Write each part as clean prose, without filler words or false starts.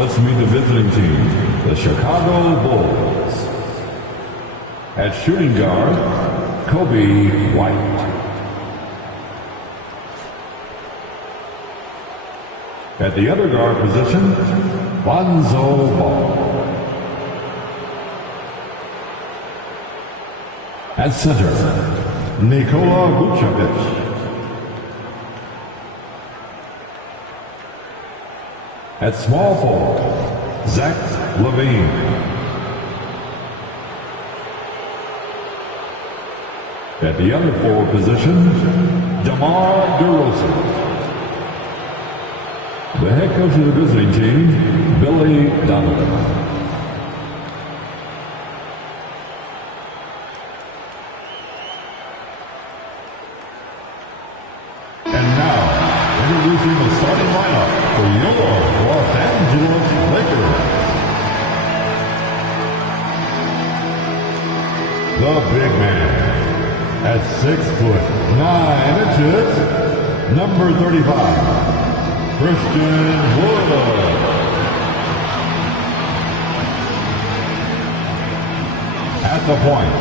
let's meet the visiting team, the Chicago Bulls. At shooting guard, Kobe White. At the other guard position, Lonzo Ball. At center, Nikola Vucevic. At small forward, Zach LaVine. At the other forward position, DeMar DeRozan. The head coach of the visiting team, Billy Donovan. And now, introducing the starting lineup for your Los Angeles Lakers. The big man, at 6'9", number 35. Christian Wood. At the point,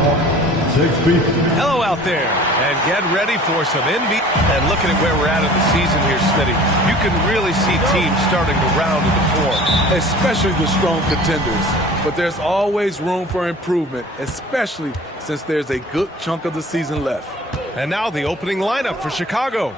6 feet. Hello out there, and get ready for some NBA. And looking at where we're at in the season here, Smitty, you can really see teams starting to round into form. Especially the strong contenders. But there's always room for improvement, especially since there's a good chunk of the season left. And now the opening lineup for Chicago.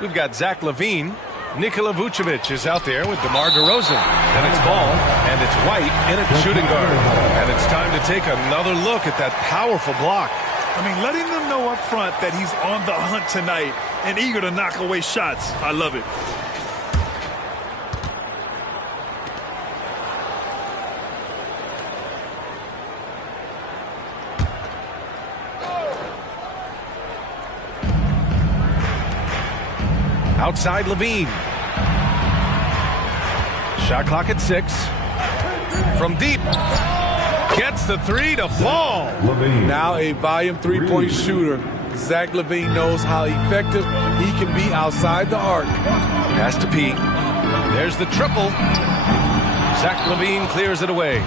We've got Zach LaVine. Nikola Vucevic is out there with DeMar DeRozan. Then it's Ball, and it's White in at shooting guard. And it's time to take another look at that powerful block. I mean, letting them know up front that he's on the hunt tonight and eager to knock away shots. I love it. Outside LaVine. Shot clock at 6. From deep. Gets the three to fall. Now a volume three-point shooter. Zach LaVine knows how effective he can be outside the arc. Pass to P. There's the triple. Zach LaVine clears it away.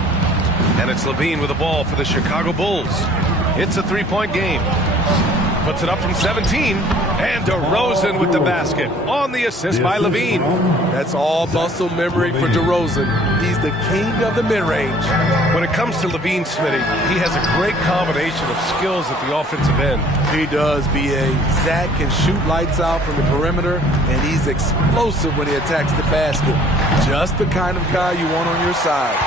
And it's LaVine with the ball for the Chicago Bulls. It's a three-point game. Puts it up from 17. And DeRozan with the basket on the assist by LaVine. That's all muscle memory for DeRozan. He's the king of the mid-range. When it comes to LaVine, Smitty, he has a great combination of skills at the offensive end. He does, B.A. Zach can shoot lights out from the perimeter, and he's explosive when he attacks the basket. Just the kind of guy you want on your side.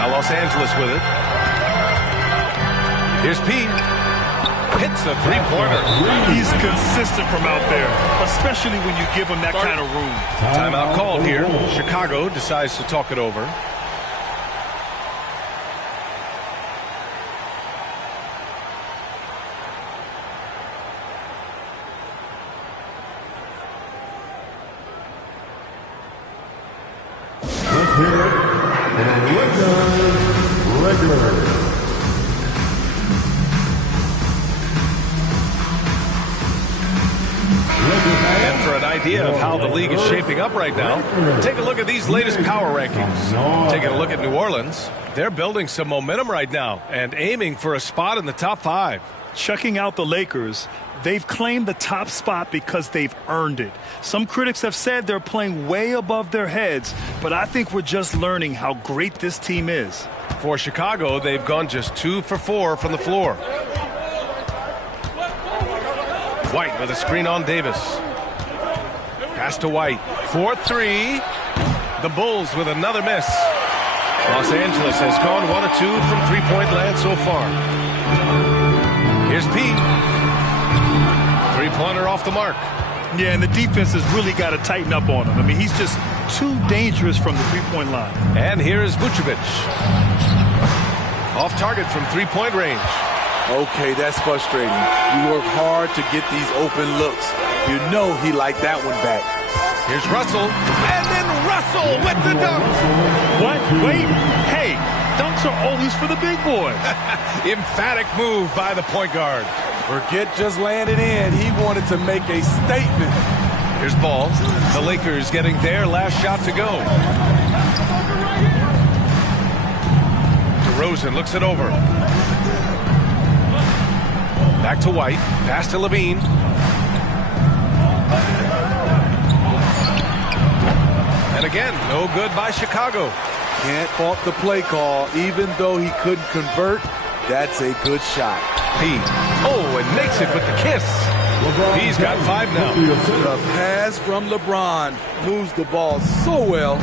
Now Los Angeles with it. Here's Pete. Hits a three-pointer. He's consistent from out there, especially when you give him that kind of room. Timeout called here. Chicago decides to talk it over. Let's hear it for the Lakers. And for an idea of how the league is shaping up right now, take a look at these latest power rankings. Taking a look at New Orleans, they're building some momentum right now and aiming for a spot in the top 5. Checking out the Lakers, they've claimed the top spot because they've earned it. Some critics have said they're playing way above their heads, but I think we're just learning how great this team is. For Chicago, they've gone just 2 for 4 from the floor. White with a screen on Davis. Pass to White. 4-3. The Bulls with another miss. Los Angeles has gone 1 of 2 from three-point land so far. Here's Pete. Three-pointer off the mark. Yeah, and the defense has really got to tighten up on him. I mean, he's just too dangerous from the three-point line. And here is Vucevic. Off target from three-point range. Okay, that's frustrating. You work hard to get these open looks. You know he liked that one back. Here's Russell. And then Russell with the dunk. What? Wait. Hey, dunks are always for the big boys. Emphatic move by the point guard. Forget just laying it in. He wanted to make a statement. Here's ball. The Lakers getting their last shot to go. DeRozan looks it over. Back to White. Pass to Levine. And again, no good by Chicago. Can't fault the play call. Even though he couldn't convert, that's a good shot. P. Oh, and makes it with the kiss. He's got 5 now. The pass from LeBron moves the ball so well.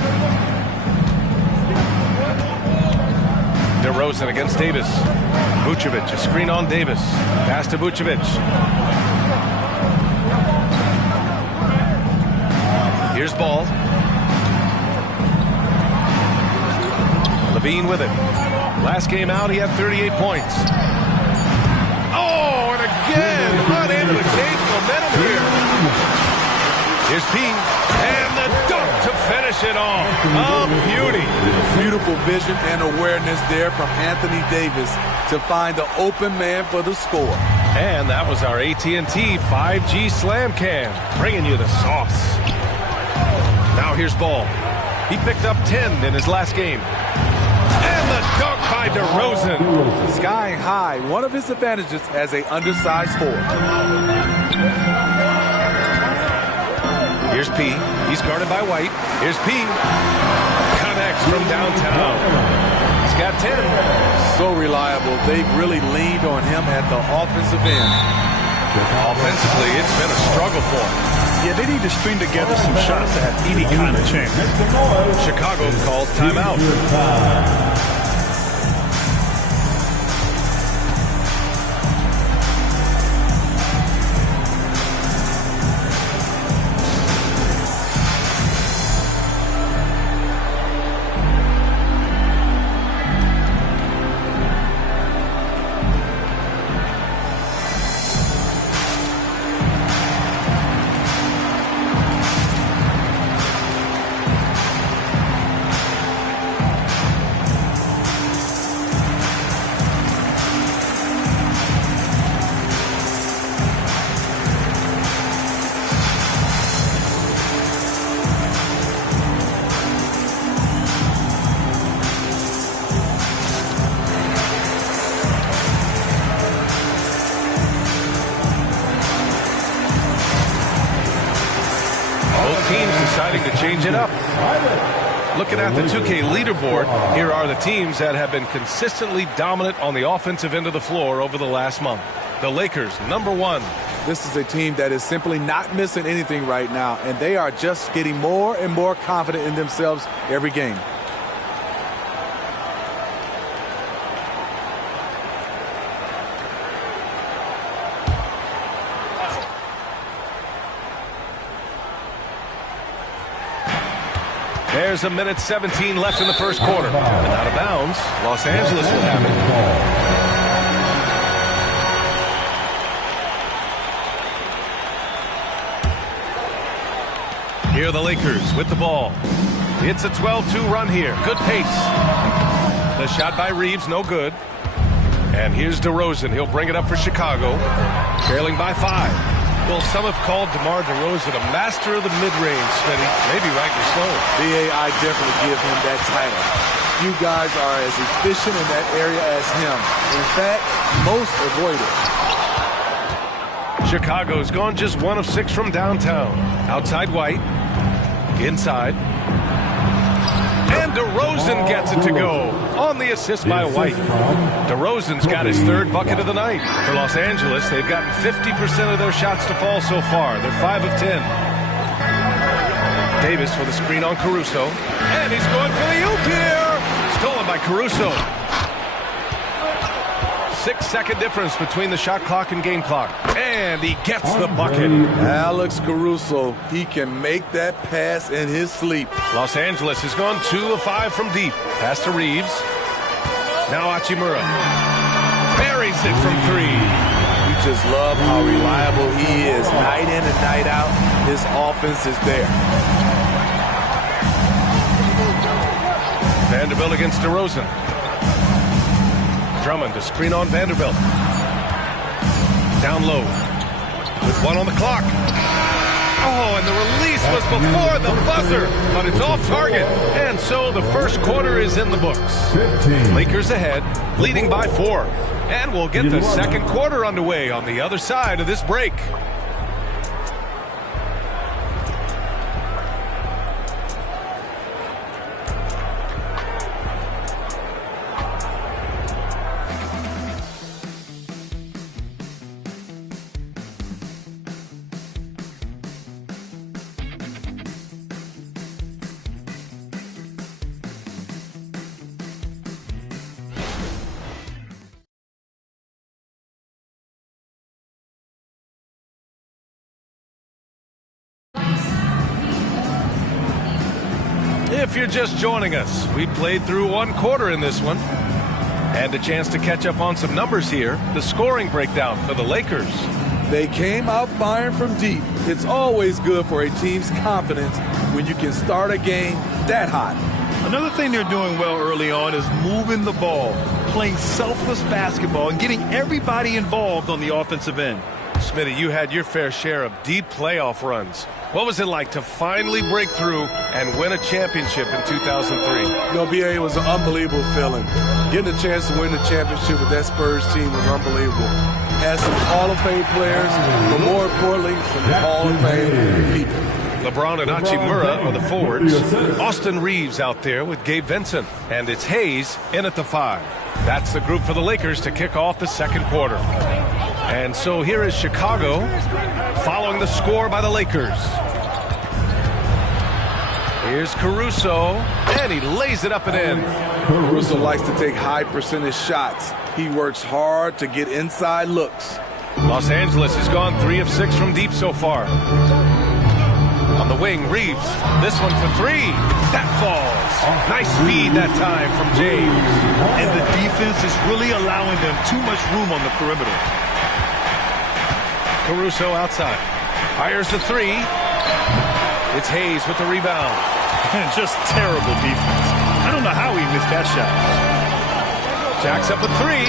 DeRozan against Davis. Vucevic, a screen on Davis. Pass to Vucevic. Here's ball. Levine with it. Last game out, he had 38 points. Oh, and again, unable to change momentum here. Here's P. And the dunk to finish it off. A beauty. Beautiful vision and awareness there from Anthony Davis to find the open man for the score. And that was our AT&T 5G Slam Cam, bringing you the sauce. Now here's ball. He picked up 10 in his last game. And the dunk by DeRozan. Skying high, one of his advantages as an undersized forward. Here's P. He's guarded by White. Here's P. Connects from downtown. He's got 10. So reliable. They've really leaned on him at the offensive end. Offensively, it's been a struggle for him. Yeah, they need to string together some shots to have any kind of chance. Chicago calls timeout. Deciding to change it up. Looking at the 2K leaderboard, here are the teams that have been consistently dominant on the offensive end of the floor over the last month. The Lakers, #1. This is a team that is simply not missing anything right now, and they are just getting more and more confident in themselves every game. There's a minute 17 left in the first quarter. And out of bounds, Los Angeles will have it. Here are the Lakers with the ball. It's a 12-2 run here. Good pace. The shot by Reeves, no good. And here's DeRozan. He'll bring it up for Chicago. Trailing by 5. Well, some have called DeMar DeRozan a master of the mid-range, Smitty. Maybe rightly so. BA, I definitely give him that title. You guys are as efficient in that area as him. In fact, most avoid it. Chicago's gone just 1 of 6 from downtown. Outside White. Inside. And DeRozan gets it to go on the assist by White. DeRozan's got his 3rd bucket of the night. For Los Angeles, they've gotten 50% of their shots to fall so far. They're 5 of 10. Davis with a screen on Caruso. And he's going for the oop here. Stolen by Caruso. 6-second difference between the shot clock and game clock. And he gets the bucket. Alex Caruso, he can make that pass in his sleep. Los Angeles has gone 2 of 5 from deep. Pass to Reeves. Now Hachimura. Buries it from 3. You just love how reliable he is. Night in and night out, his offense is there. Vanderbilt against DeRozan. Drummond to screen on Vanderbilt. Down low. With 1 on the clock. Oh, and the release was before the buzzer, but it's off target. And so the first quarter is in the books. 15. Lakers ahead, leading by 4. And we'll get the second quarter underway on the other side of this break. If you're just joining us, we played through one quarter in this one. And a chance to catch up on some numbers here. The scoring breakdown for the Lakers. They came out firing from deep. It's always good for a team's confidence when you can start a game that hot. Another thing they're doing well early on is moving the ball, playing selfless basketball, and getting everybody involved on the offensive end. Smitty, you had your fair share of deep playoff runs. What was it like to finally break through and win a championship in 2003? BA, it was an unbelievable feeling. Getting a chance to win the championship with that Spurs team was unbelievable. Had some Hall of Fame players, but more importantly, some Hall of Fame people. LeBron and Hachimura are the forwards. Austin Reeves out there with Gabe Vincent. And it's Hayes in at the 5. That's the group for the Lakers to kick off the second quarter. And so here is Chicago following the score by the Lakers. Here's Caruso, and he lays it up and in. Caruso likes to take high percentage shots. He works hard to get inside looks. Los Angeles has gone 3 of 6 from deep so far. On the wing, Reeves. This one for 3. That falls. Nice feed that time from James. And the defense is really allowing them too much room on the perimeter. Caruso outside. Fires the 3. It's Hayes with the rebound. And just terrible defense. I don't know how he missed that shot. Jacks up a 3.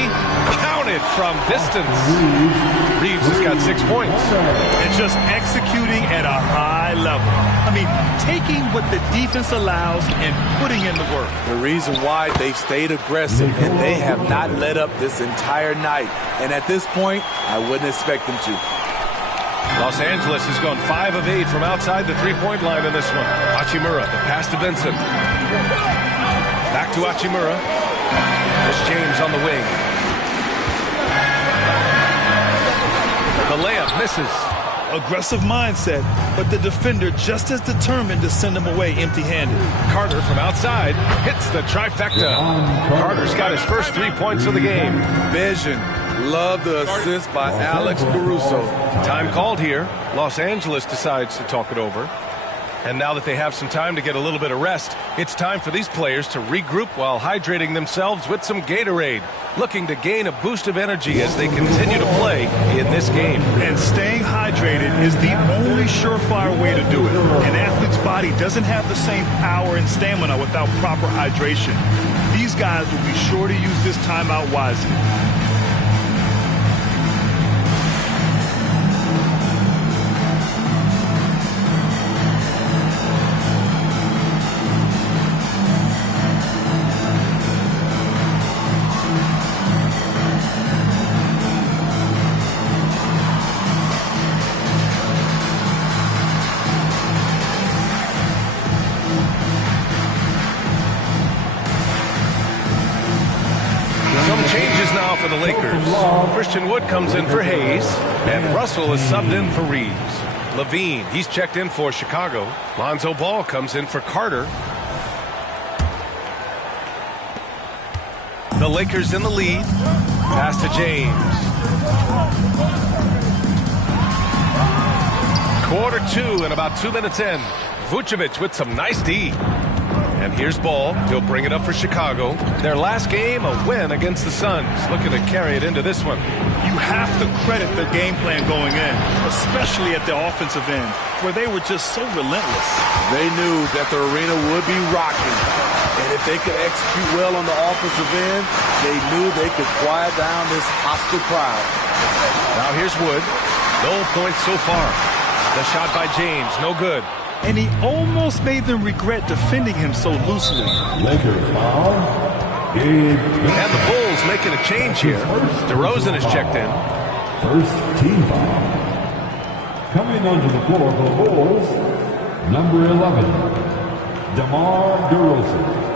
Counted from distance. Reeves has got 6 points. And just executing at a high level. I mean, taking what the defense allows and putting in the work. The reason why they've stayed aggressive and they have not let up this entire night. And at this point, I wouldn't expect them to. Los Angeles has gone 5 of 8 from outside the three-point line in this one. Hachimura, the pass to Vincent. Back to Hachimura. There's James on the wing. The layup misses. Aggressive mindset, but the defender just as determined to send him away empty-handed. Carter from outside hits the trifecta. Carter's got his first 3 points of the game. Vision. Love the assist by Alex Caruso. Time called here. Los Angeles decides to talk it over. And now that they have some time to get a little bit of rest, it's time for these players to regroup while hydrating themselves with some Gatorade, looking to gain a boost of energy as they continue to play in this game. And staying hydrated is the only surefire way to do it. An athlete's body doesn't have the same power and stamina without proper hydration. These guys will be sure to use this timeout wisely. For the Lakers, Christian Wood comes in for Hayes, and Russell is subbed in for Reeves. Levine, he's checked in for Chicago. Lonzo Ball comes in for Carter. The Lakers in the lead. Pass to James. Quarter 2 and about 2 minutes in. Vucevic with some nice D. And here's Ball. He'll bring it up for Chicago. Their last game, a win against the Suns. Looking to carry it into this one. You have to credit their game plan going in, especially at the offensive end, where they were just so relentless. They knew that the arena would be rocking. And if they could execute well on the offensive end, they knew they could quiet down this hostile crowd. Now here's Wood. No points so far. The shot by James, no good. And he almost made them regret defending him so loosely. Lakers foul. And the Bulls making a change here. DeRozan is checked in. First team foul. Coming onto the floor for the Bulls, number 11, DeMar DeRozan.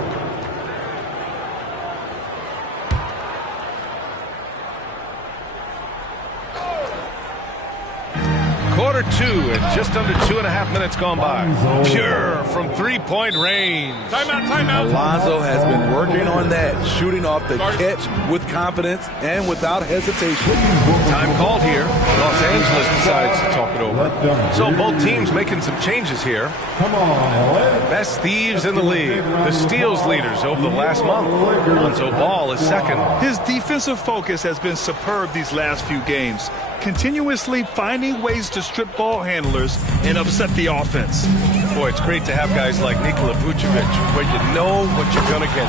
Quarter two and just under 2.5 minutes gone by. Pure from three-point range. Timeout. Alonzo has been working on that, shooting off the catch with confidence and without hesitation. Time called here. Los Angeles decides to talk it over. So both teams making some changes here. Come on, LA. Best thieves in the league. The steals leaders over the last month. Lonzo Ball is second. His defensive focus has been superb these last few games, continuously finding ways to strip ball handlers and upset the offense. Boy, it's great to have guys like Nikola Vucevic where you know what you're going to get.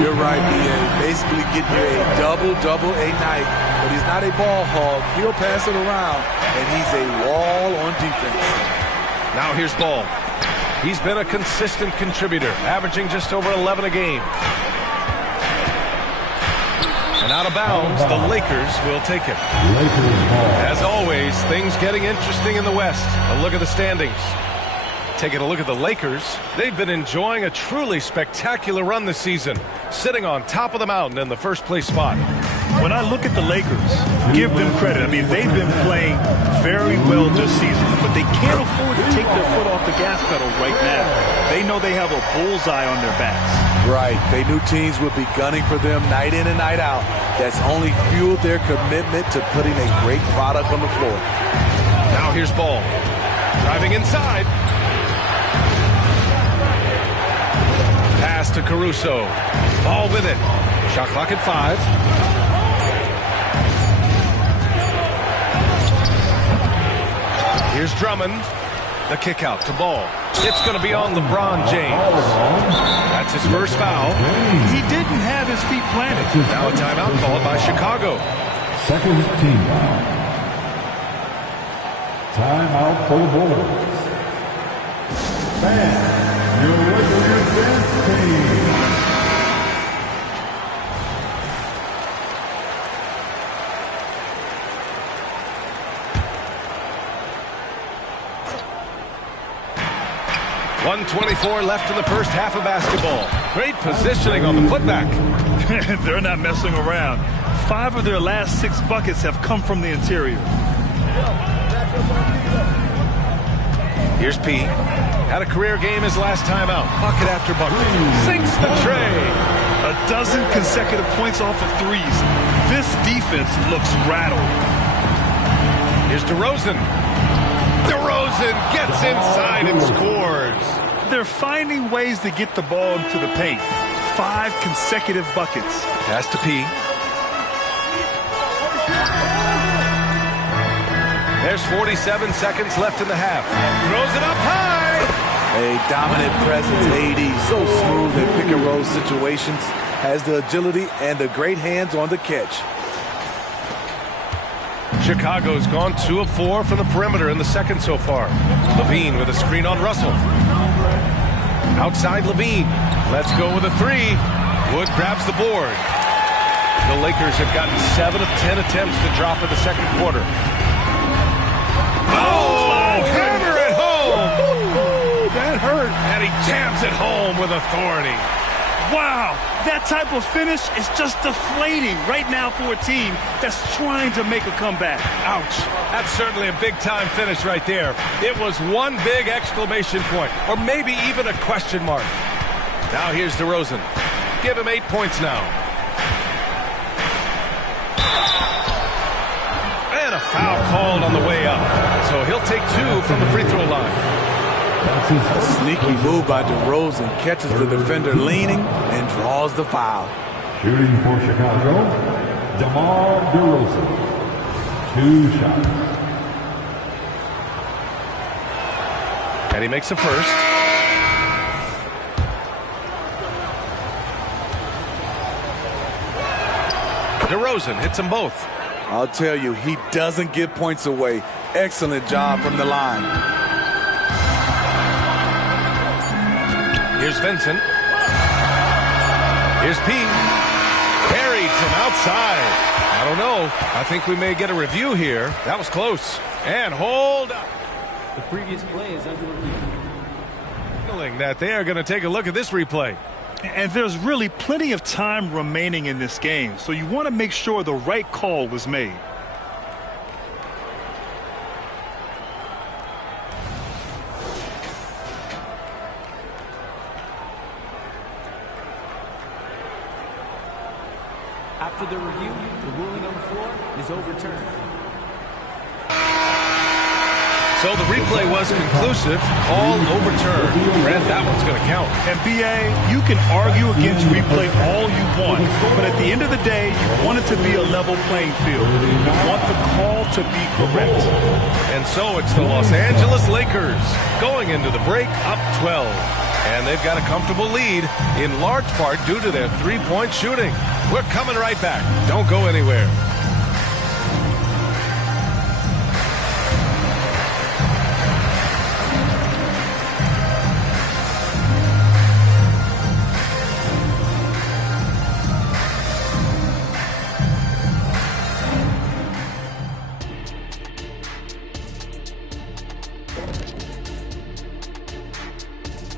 You're right, B.A. Basically getting you a double a night, but he's not a ball hog. He'll pass it around, and he's a wall on defense. Now here's Ball. He's been a consistent contributor, averaging just over 11 a game. And out of bounds, the Lakers will take it. As always, things getting interesting in the West. A look at the standings. Taking a look at the Lakers, they've been enjoying a truly spectacular run this season, sitting on top of the mountain in the first place spot. When I look at the Lakers, give them credit. I mean, they've been playing very well this season, but they can't afford to take their foot off the gas pedal right now. They know they have a bullseye on their backs. Right. They knew teams would be gunning for them night in and night out. That's only fueled their commitment to putting a great product on the floor. Now here's Ball. Driving inside. Pass to Caruso. Ball with it. Shot clock at 5. Here's Drummond. The kick out to Ball. It's going to be on LeBron James. That's his first foul. He didn't have his feet planted. Now a timeout called by Chicago. Second team foul. Timeout for the Bulls. Fans, your regular dance team. .124 left in the first half of basketball. Great positioning on the putback. They're not messing around. 5 of their last 6 buckets have come from the interior. Here's P. Had a career game his last time out. Bucket after bucket. Sinks the tray. A dozen consecutive points off of threes. This defense looks rattled. Here's DeRozan. DeRozan gets inside and scores. They're finding ways to get the ball into the paint. 5 consecutive buckets. Pass to P. There's 47 seconds left in the half. Throws it up high. A dominant presence, AD. So smooth in pick and roll situations. Has the agility and the great hands on the catch. Chicago's gone 2 of 4 from the perimeter in the second so far. Levine with a screen on Russell. Outside Levine. Let's go with a 3. Wood grabs the board. The Lakers have gotten 7 of 10 attempts to drop in the second quarter. Oh, hammer it home. That hurt. And he jams it home with authority. Wow, that type of finish is just deflating right now for a team that's trying to make a comeback. Ouch. That's certainly a big-time finish right there. It was one big exclamation point, or maybe even a question mark. Now here's DeRozan. Give him 8 points now. And a foul called on the way up. So he'll take 2 from the free throw line. A sneaky move by DeRozan, catches the defender leaning and draws the foul. Shooting for Chicago, DeMar DeRozan. 2 shots. And he makes a first. DeRozan hits them both. I'll tell you, he doesn't give points away. Excellent job from the line. Here's Vincent. Here's Pete. Carried from outside. I don't know. I think we may get a review here. That was close. And hold up. The previous play is under review. That they are going to take a look at this replay. And there's really plenty of time remaining in this game, so you want to make sure the right call was made. After the review, the ruling on the floor is overturned. So the replay was conclusive, call overturned. Brad, that one's going to count. And BA, you can argue against replay all you want, but at the end of the day, you want it to be a level playing field. You want the call to be correct. And so it's the Los Angeles Lakers going into the break up 12. And they've got a comfortable lead, in large part due to their three-point shooting. We're coming right back. Don't go anywhere.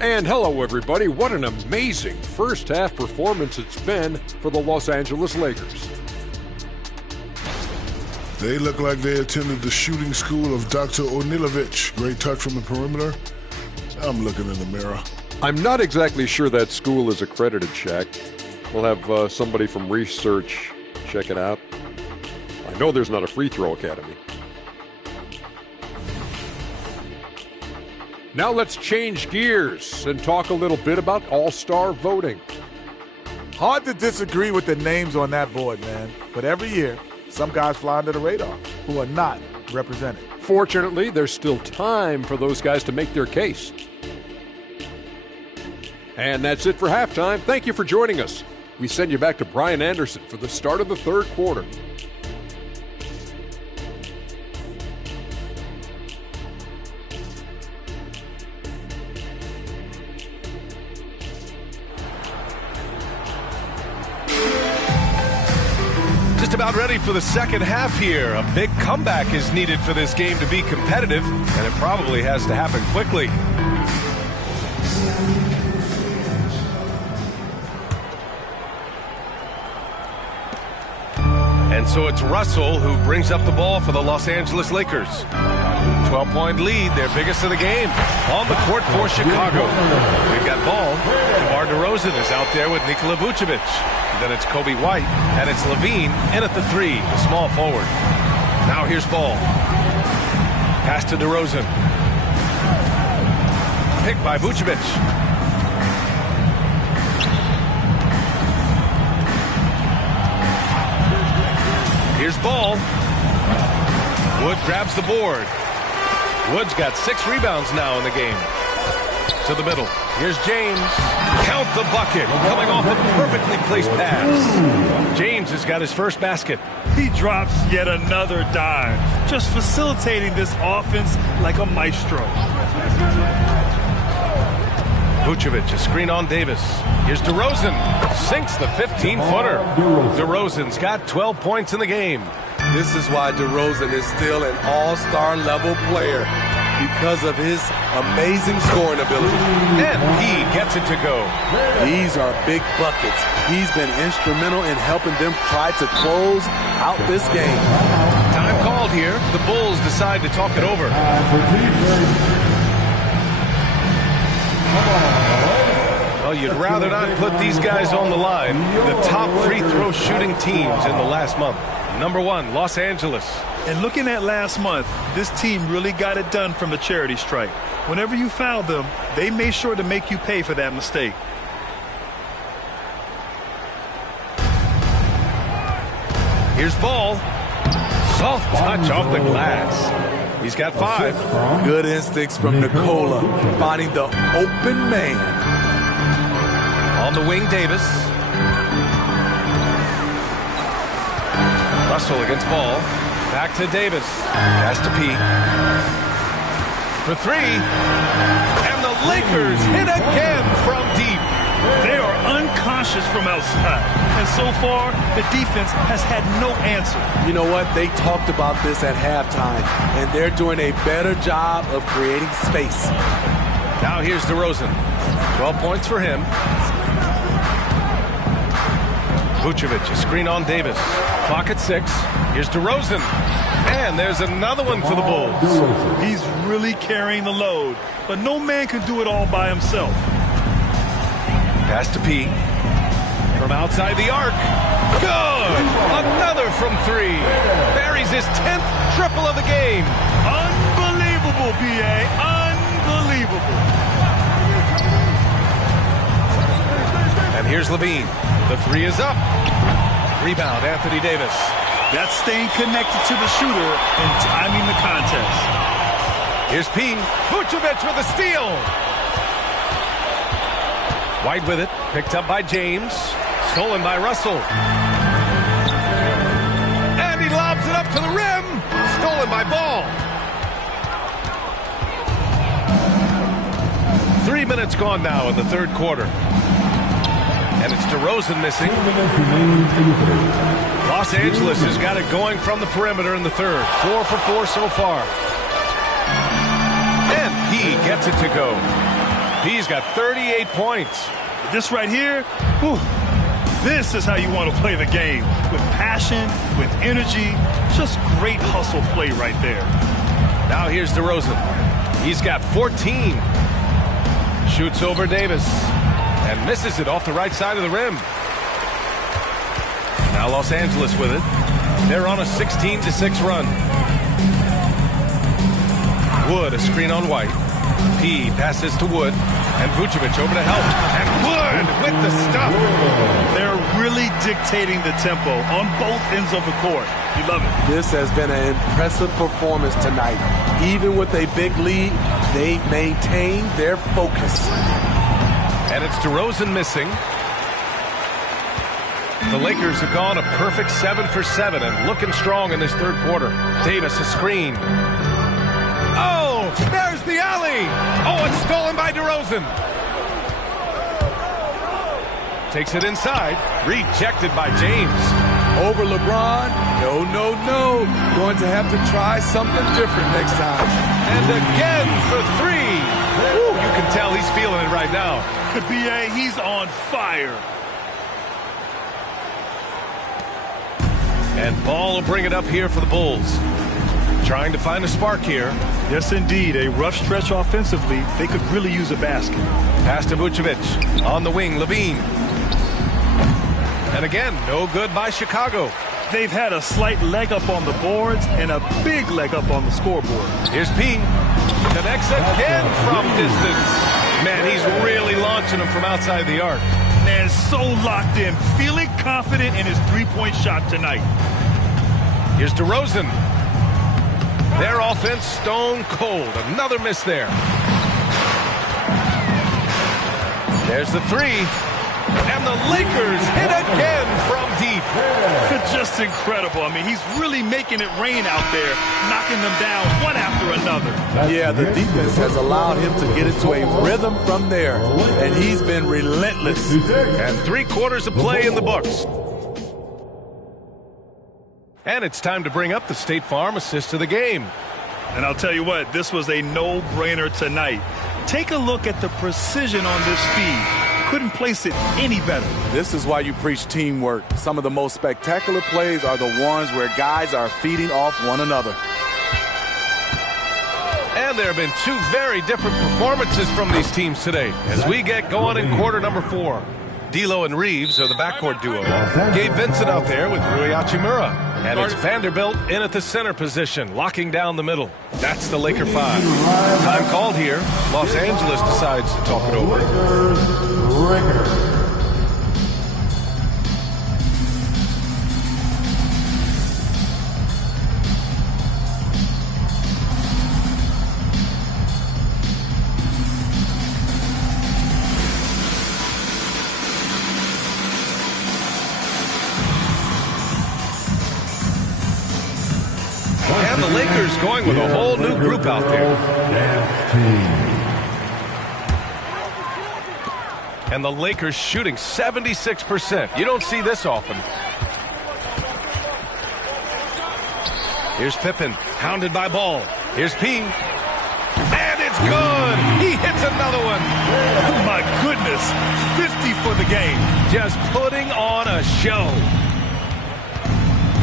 And hello, everybody. What an amazing first-half performance it's been for the Los Angeles Lakers. They look like they attended the shooting school of Dr. Onilovich. Great touch from the perimeter. I'm looking in the mirror. I'm not exactly sure that school is accredited, Shaq. We'll have somebody from research check it out. I know there's not a free throw academy. Now let's change gears and talk a little bit about all-star voting. Hard to disagree with the names on that board, man. But every year, some guys fly under the radar who are not represented. Fortunately, there's still time for those guys to make their case. And that's it for halftime. Thank you for joining us. We send you back to Brian Anderson for the start of the third quarter. About ready for the second half here. A big comeback is needed for this game to be competitive, and it probably has to happen quickly. And so it's Russell who brings up the ball for the Los Angeles Lakers. 12-point lead, their biggest of the game. On the court for Chicago. We've got ball. DeMar DeRozan is out there with Nikola Vucevic. Then it's Kobe White, and it's Levine in at the three, the small forward. Now here's ball. Pass to DeRozan. Picked by Vucevic. Here's ball. Wood grabs the board. Wood's got 6 rebounds now in the game. To the middle. Here's James. Count the bucket. Coming off a perfectly placed pass. James has got his first basket. He drops yet another dime, just facilitating this offense like a maestro. Vucevic, a screen on Davis. Here's DeRozan. Sinks the 15-footer. DeRozan's got 12 points in the game. This is why DeRozan is still an all-star level player, because of his amazing scoring ability. And he gets it to go. These are big buckets. He's been instrumental in helping them try to close out this game. Time called here. The Bulls decide to talk it over. Well, you'd rather not put these guys on the line. The top free throw shooting teams in the last month. Number 1, Los Angeles. And looking at last month, this team really got it done from a charity stripe. Whenever you foul them, they made sure to make you pay for that mistake. Here's ball. Soft touch off the glass. He's got 5. Good instincts from Nikola, finding the open man. On the wing, Davis. Russell against ball. Back to Davis. Pass to P. For three. And the Lakers hit again from deep. They are unconscious from outside. And so far, the defense has had no answer. You know what? They talked about this at halftime, and they're doing a better job of creating space. Now here's DeRozan. 12 points for him. Vucevic, a screen on Davis. Clock at 6. Here's DeRozan. And there's another one for the Bulls. He's really carrying the load, but no man can do it all by himself. Pass to P. From outside the arc. Good! Another from 3. Buries his 10th triple of the game. Unbelievable, B.A. Unbelievable. And here's Levine. The 3 is up. Rebound, Anthony Davis. That's staying connected to the shooter and timing the contest. Here's P. Vucevic with a steal. White with it. Picked up by James. Stolen by Russell. And he lobs it up to the rim. Stolen by Ball. 3 minutes gone now in the third quarter. And it's DeRozan missing. Los Angeles has got it going from the perimeter in the third. 4 for 4 so far. And he gets it to go. He's got 38 points. This right here, whew, this is how you want to play the game. With passion, with energy, just great hustle play right there. Now here's DeRozan. He's got 14. Shoots over Davis. And misses it off the right side of the rim. Now Los Angeles with it. They're on a 16-6 run. Wood, a screen on White. P passes to Wood. And Vucevic over to help. And Wood with the stuff. They're really dictating the tempo on both ends of the court. You love it. This has been an impressive performance tonight. Even with a big lead, they've maintained their focus. And it's DeRozan missing. The Lakers have gone a perfect 7 for 7 and looking strong in this third quarter. Davis, a screen. Oh, there's the alley. Oh, it's stolen by DeRozan. Takes it inside. Rejected by James. Over LeBron. No, no, no. Going to have to try something different next time. And again for 3. Woo, you can tell he's feeling it right now. The B.A., he's on fire. And Ball will bring it up here for the Bulls. Trying to find a spark here. Yes, indeed. A rough stretch offensively. They could really use a basket. Pass to Vucevic. On the wing, Levine. And again, no good by Chicago. They've had a slight leg up on the boards and a big leg up on the scoreboard. Here's P. Connects again from distance. Man, he's really launching him from outside the arc. Man, so locked in, feeling confident in his three-point shot tonight. Here's DeRozan. Their offense stone cold. Another miss there. There's the 3. And the Lakers hit again from deep. Just incredible. I mean, he's really making it rain out there, knocking them down one after another. Yeah, the defense has allowed him to get into a rhythm from there, and he's been relentless. And 3 quarters of play in the books. And it's time to bring up the State Farm assist of the game. And I'll tell you what, this was a no-brainer tonight. Take a look at the precision on this feed. Couldn't place it any better. This is why you preach teamwork. Some of the most spectacular plays are the ones where guys are feeding off one another. And there have been 2 very different performances from these teams today as we get going in quarter number 4. D'Lo and Reeves are the backcourt duo. Gabe Vincent out there with Rui Hachimura. And it's Vanderbilt in at the center position, locking down the middle. That's the Laker 5. Time called here. Los Angeles decides to talk it over. Lakers going with a whole new group out there. And the Lakers shooting 76%. You don't see this often. Here's Pippen, hounded by Ball. Here's P. And it's good. He hits another one. Oh, my goodness. 50 for the game. Just putting on a show.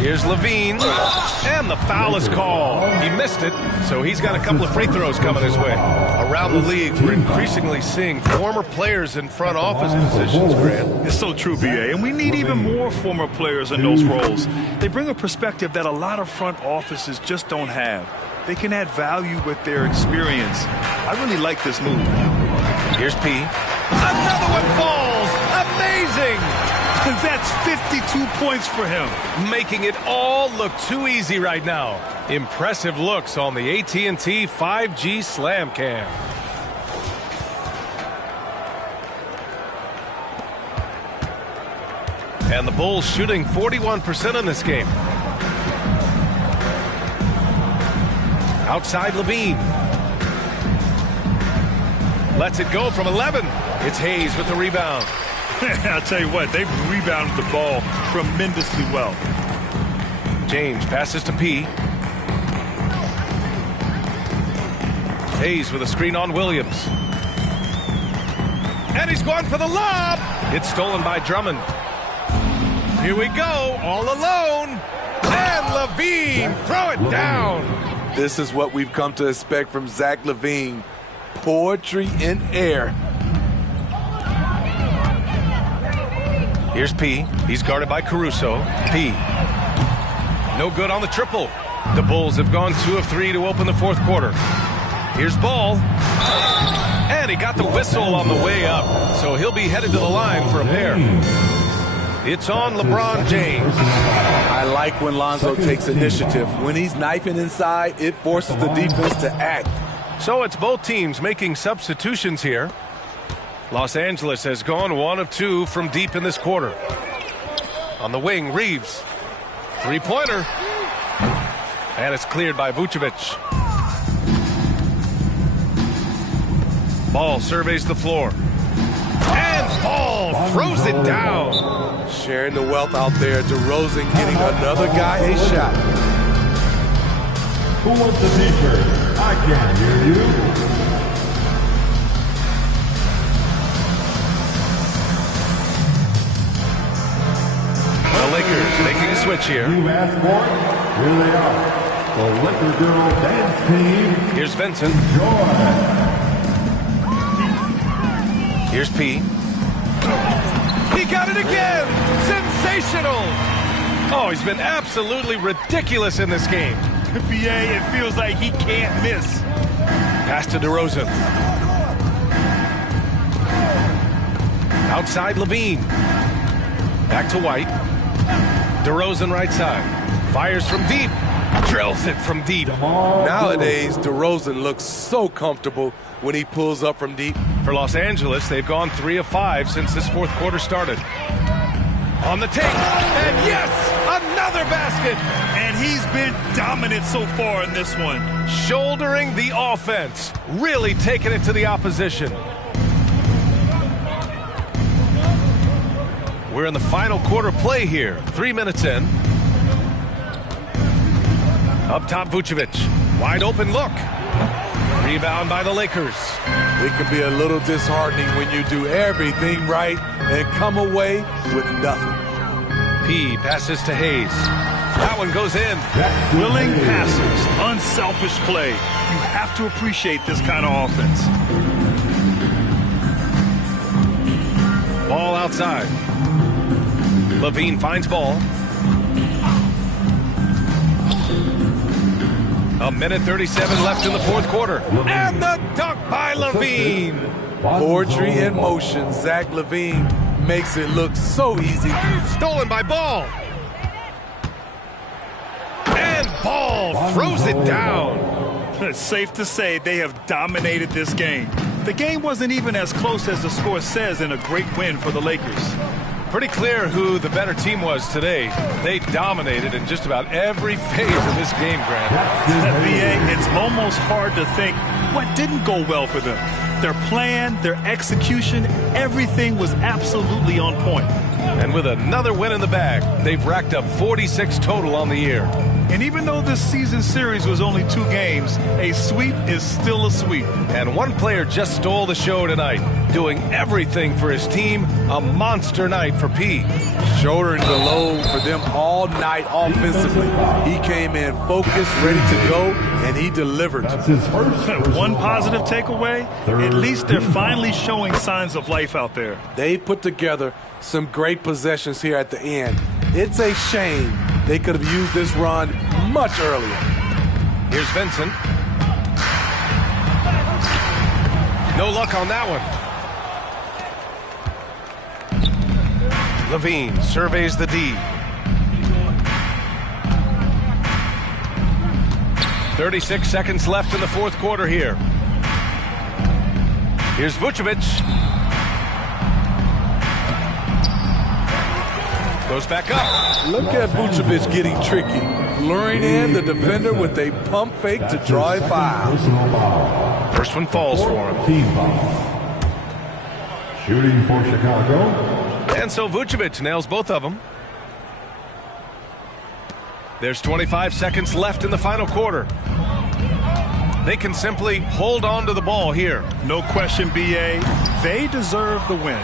Here's Levine, and the foul is called. He missed it, so he's got a couple of free throws coming his way. Around the league, we're increasingly seeing former players in front office positions, Grant. It's so true, BA, and we need even more former players in those roles. They bring a perspective that a lot of front offices just don't have. They can add value with their experience. I really like this move. Here's P. Another one falls. Amazing. That's 52 points for him. Making it all look too easy right now. Impressive looks on the AT&T 5G Slam Cam. And the Bulls shooting 41% in this game. Outside Levine. Lets it go from 11. It's Hayes with the rebound. I'll tell you what, they've rebounded the ball tremendously well. James passes to P. Hayes with a screen on Williams. And he's going for the lob. It's stolen by Drummond. Here we go, all alone. And Levine, throw it down. This is what we've come to expect from Zach LaVine. Poetry in air. Here's P. He's guarded by Caruso. P. No good on the triple. The Bulls have gone 2 of 3 to open the fourth quarter. Here's Ball. And he got the whistle on the way up. So he'll be headed to the line for a pair. It's on LeBron James. I like when Lonzo takes initiative. When he's knifing inside, it forces the defense to act. So it's both teams making substitutions here. Los Angeles has gone 1 of 2 from deep in this quarter. On the wing, Reeves. Three-pointer. And it's cleared by Vucevic. Ball surveys the floor. And Ball throws it down. Sharing the wealth out there. DeRozan getting another guy a shot. Who wants the t-shirt? I can't hear you. The Lakers making a switch here. You asked for it. Here they are. The Laker Girl Dance Team. Here's Vincent. Joy. Here's P. He got it again. Sensational. Oh, he's been absolutely ridiculous in this game. BA, it feels like he can't miss. Pass to DeRozan. Outside Levine. Back to White. DeRozan right side. Fires from deep. Drills it from deep. Nowadays, DeRozan looks so comfortable when he pulls up from deep. For Los Angeles, they've gone 3 of 5 since this fourth quarter started. On the take. And yes, another basket. And he's been dominant so far in this one. Shouldering the offense. Really taking it to the opposition. We're in the final quarter play here. 3 minutes in. Up top, Vucevic. Wide open look. Rebound by the Lakers. It can be a little disheartening when you do everything right and come away with nothing. P passes to Hayes. That one goes in. Willing passes. Unselfish play. You have to appreciate this kind of offense. Ball outside. Levine finds Ball. A minute 37 left in the fourth quarter. And the dunk by Levine. Poetry in motion. Zach LaVine makes it look so easy. Stolen by Ball. And Ball throws it down. It's safe to say they have dominated this game. The game wasn't even as close as the score says in a great win for the Lakers. Pretty clear who the better team was today. They dominated in just about every phase of this game, Grant. BA, it's almost hard to think what didn't go well for them. Their plan, their execution, everything was absolutely on point. And with another win in the bag, they've racked up 46 total on the year. And even though this season series was only 2 games, a sweep is still a sweep. And one player just stole the show tonight, doing everything for his team. A monster night for P. Shouldering the load for them all night offensively. He came in focused, ready to go, and he delivered. That's his first. One positive takeaway, at least they're finally showing signs of life out there. They put together some great possessions here at the end. It's a shame they could have used this run much earlier. Here's Vincent. No luck on that one. Levine surveys the D. 36 seconds left in the fourth quarter here. Here's Vucevic. Goes back up. Look at Vucevic getting tricky, luring in the defender with a pump fake to draw a foul. First one falls for him. Team foul. Shooting for Chicago. And so Vucevic nails both of them. There's 25 seconds left in the final quarter. They can simply hold on to the ball here. No question, BA. They deserve the win.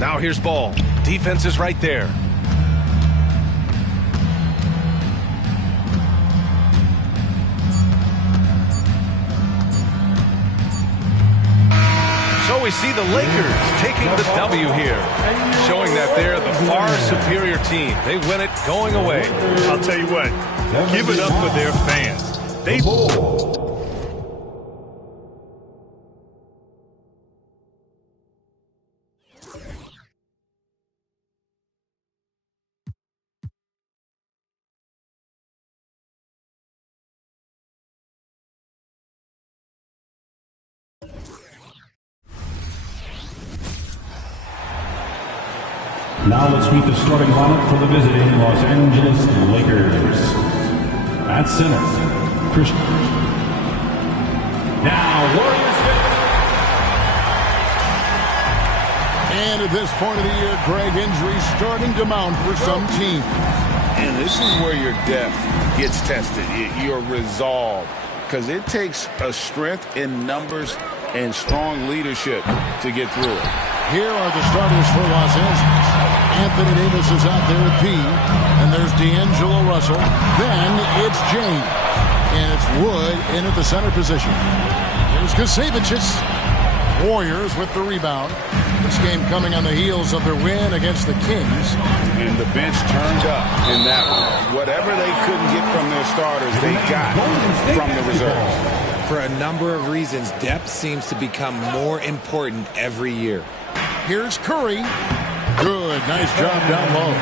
Now here's ball. Defense is right there. So we see the Lakers taking the W here, showing that they're the far superior team. They win it going away. I'll tell you what, give it up for their fans. They Now let's meet the starting lineup for the visiting Los Angeles Lakers. At center, Christian. Now Warriors. And at this point of the year, Greg, injuries starting to mount for some teams. And this is where your depth gets tested, your resolve. Because it takes a strength in numbers and strong leadership to get through it. Here are the starters for Los Angeles. Anthony Davis is out there at P. And there's D'Angelo Russell. Then it's James. And it's Wood in at the center position. Here's Kasevicius. Warriors with the rebound. This game coming on the heels of their win against the Kings. And the bench turned up in that one. Whatever they couldn't get from their starters, they got from the reserves. For a number of reasons, depth seems to become more important every year. Here's Curry. Good. Nice job down low.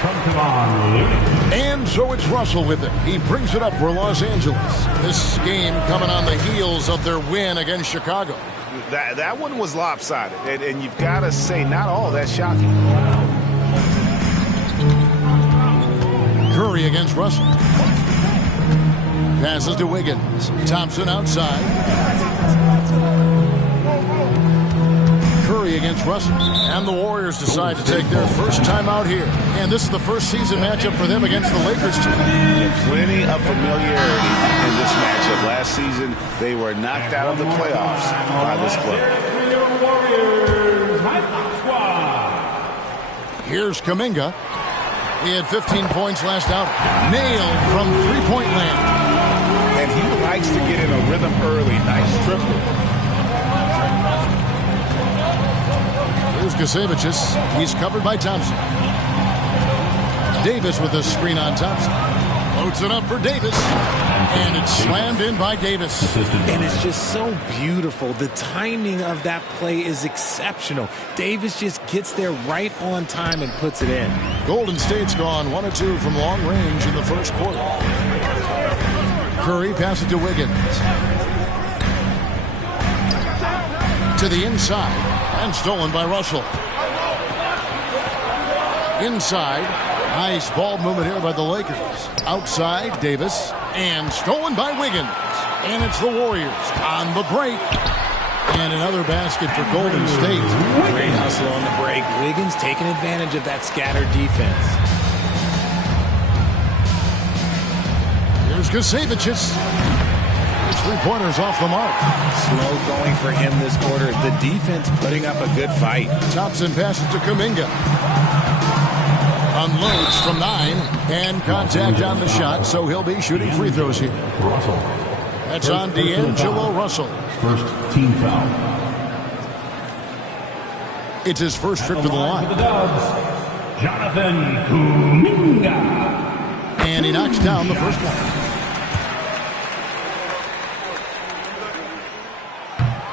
Come on, and so it's Russell with it. He brings it up for Los Angeles. This game coming on the heels of their win against Chicago. That one was lopsided, and you've got to say, not all that shocking. Curry against Russell. Passes to Wiggins. Thompson outside. Curry against Russell. And the Warriors decide to take their first time out here. And this is the first season matchup for them against the Lakers team. Plenty of familiarity in this matchup. Last season, they were knocked out of the playoffs by this club. Here's Kuminga. He had 15 points last out. Nailed from three-point land. And he likes to get in a rhythm early. Nice triple. Here's Kasevicius. He's covered by Thompson. Davis with a screen on Thompson. Loads it up for Davis. And it's slammed in by Davis. And it's just so beautiful. The timing of that play is exceptional. Davis just gets there right on time and puts it in. Golden State's gone 1 of 2 from long range in the first quarter. Curry passes to Wiggins. To the inside, and stolen by Russell. Inside, nice ball movement here by the Lakers. Outside, Davis, and stolen by Wiggins. And it's the Warriors on the break. And another basket for Golden State. Great hustle on the break. Wiggins taking advantage of that scattered defense. Here's Kasevicius. His three-pointers off the mark. Slow going for him this quarter. The defense putting up a good fight. Thompson passes to Kuminga. Unloads from 9. And contact on the shot, so he'll be shooting free throws here. Russell. That's on D'Angelo Russell. First team foul. It's his first trip to the line. For the Dubs, Jonathan Kuminga. And he knocks down the first one.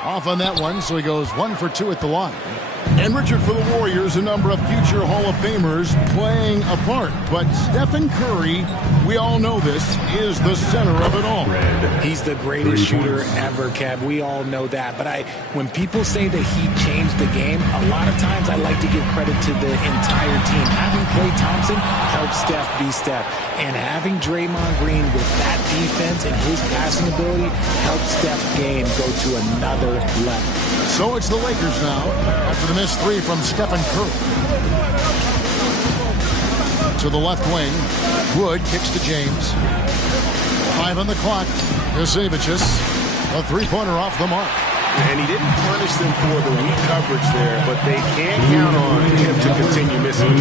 Off on that one, so he goes 1 for 2 at the line. And Richard, for the Warriors, a number of future Hall of Famers playing a part. But Stephen Curry, we all know this, is the center of it all. He's the greatest shooter ever, Kev. We all know that. But when people say that he changed the game, a lot of times I like to give credit to the entire team. Having Klay Thompson helped Steph be Steph. And having Draymond Green with that defense and his passing ability helped Steph's game go to another level. So it's the Lakers now after the missed 3 from Stephen Curry. To the left wing. Wood kicks to James. 5 on the clock. Kasevicius. A three-pointer off the mark. And he didn't punish them for the weak coverage there, but they can't count on him to continue missing.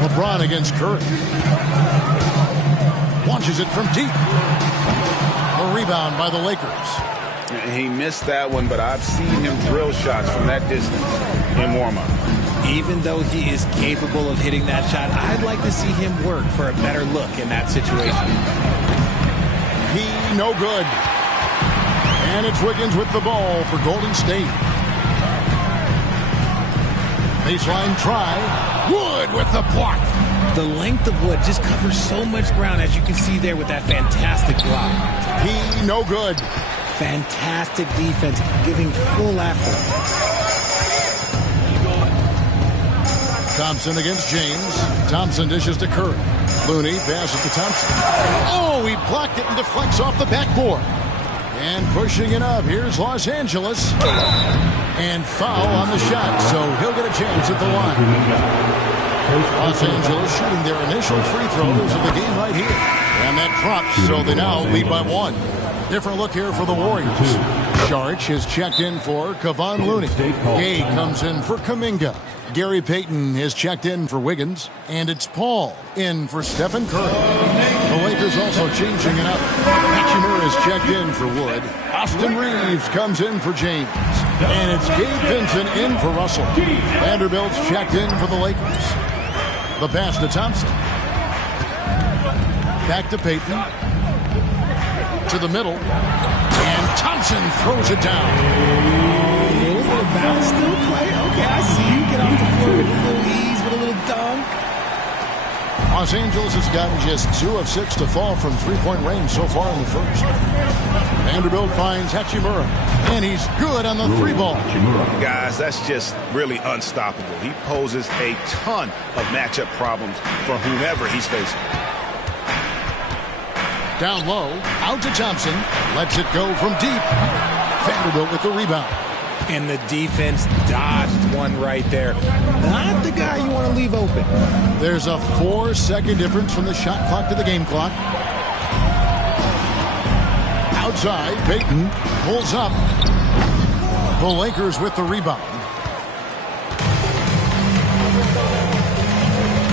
LeBron against Curry. Launches it from deep. A rebound by the Lakers. He missed that one, but I've seen him drill shots from that distance in warm-up. Even though he is capable of hitting that shot, I'd like to see him work for a better look in that situation. He no good. And it's Wiggins with the ball for Golden State. Baseline try. Wood with the block. The length of Wood just covers so much ground, as you can see there with that fantastic block. He no good. Fantastic defense, giving full effort. Thompson against James. Thompson dishes to Curry. Looney passes to Thompson. Oh, he blocked it and deflects off the backboard. And pushing it up, here's Los Angeles. And foul on the shot, so he'll get a chance at the line. Los Angeles shooting their initial free throws of the game right here. And that drops, so they now lead by 1. Different look here for the Warriors. Saric is checked in for Kevon Looney. Gay comes in for Kuminga. Gary Payton is checked in for Wiggins. And it's Paul in for Stephen Curry. The Lakers also changing it up. Hachimura is checked in for Wood. Austin Reeves comes in for James. And it's Gabe Vincent in for Russell. Vanderbilt's checked in for the Lakers. The pass to Thompson. Back to Payton. To the middle. And Thompson throws it down. A little bit of bounce, still play. Okay, I see you. Get off the floor with a little ease, with a little dunk. Los Angeles has gotten just 2 of 6 to fall from three-point range so far in the first. Vanderbilt finds Hachimura, and he's good on the 3-ball. Guys, that's just really unstoppable. He poses a ton of matchup problems for whomever he's facing. Down low, out to Thompson, lets it go from deep. Vanderbilt with the rebound. And the defense dodged one right there. Not the guy you want to leave open. There's a 4-second difference from the shot clock to the game clock. Outside, Payton pulls up. The Lakers with the rebound.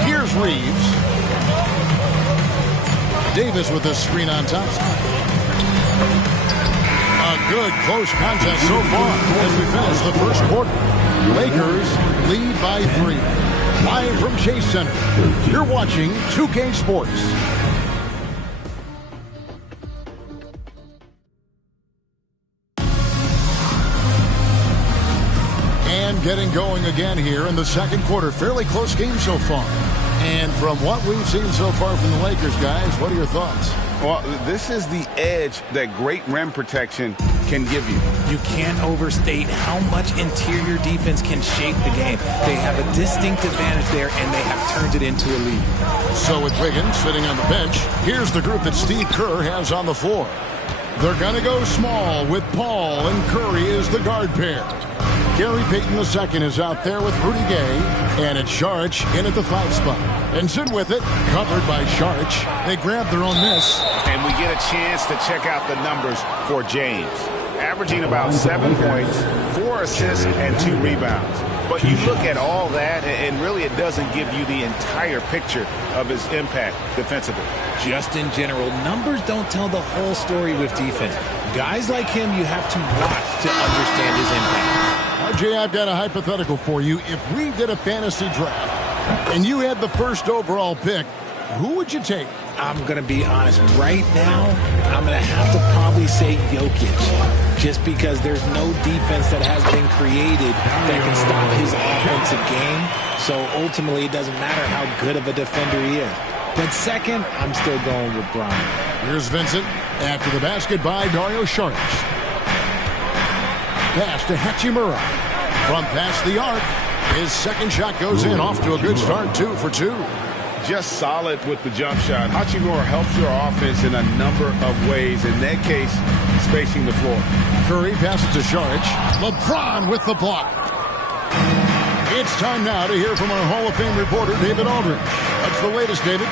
Here's Reeves. Davis with the screen on Thompson. A good close contest so far as we finish the first quarter. Lakers lead by 3. Live from Chase Center. You're watching 2K Sports. And getting going again here in the second quarter. Fairly close game so far. And from what we've seen so far from the Lakers, guys, what are your thoughts? Well, this is the edge that great rim protection can give you. You can't overstate how much interior defense can shape the game. They have a distinct advantage there, and they have turned it into a lead. So with Wiggins sitting on the bench, here's the group that Steve Kerr has on the floor. They're going to go small with Paul and Curry as the guard pair. Gary Payton II is out there with Rudy Gay, and it's Saric in at the 5 spot. And Zin with it, covered by Saric. They grab their own miss. And we get a chance to check out the numbers for James. Averaging about 7 points, 4 assists, and 2 rebounds. But you look at all that, and really it doesn't give you the entire picture of his impact defensively. Just in general, numbers don't tell the whole story with defense. Guys like him, you have to watch to understand his impact. RJ, I've got a hypothetical for you. If we did a fantasy draft and you had the first overall pick, who would you take? I'm going to be honest. Right now, I'm going to have to probably say Jokic. Just because there's no defense that has been created that can stop his offensive game. So ultimately, it doesn't matter how good of a defender he is. But second, I'm still going with Bron. Here's Vincent after the basket by Dario Saric. Pass to Hachimura. From past the arc. His second shot goes in. Off to a good start. 2 for 2. Just solid with the jump shot. Hachimura helps your offense in a number of ways. In that case, spacing the floor. Curry passes to Saric. LeBron with the block. It's time now to hear from our Hall of Fame reporter, David Aldridge. What's the latest, David?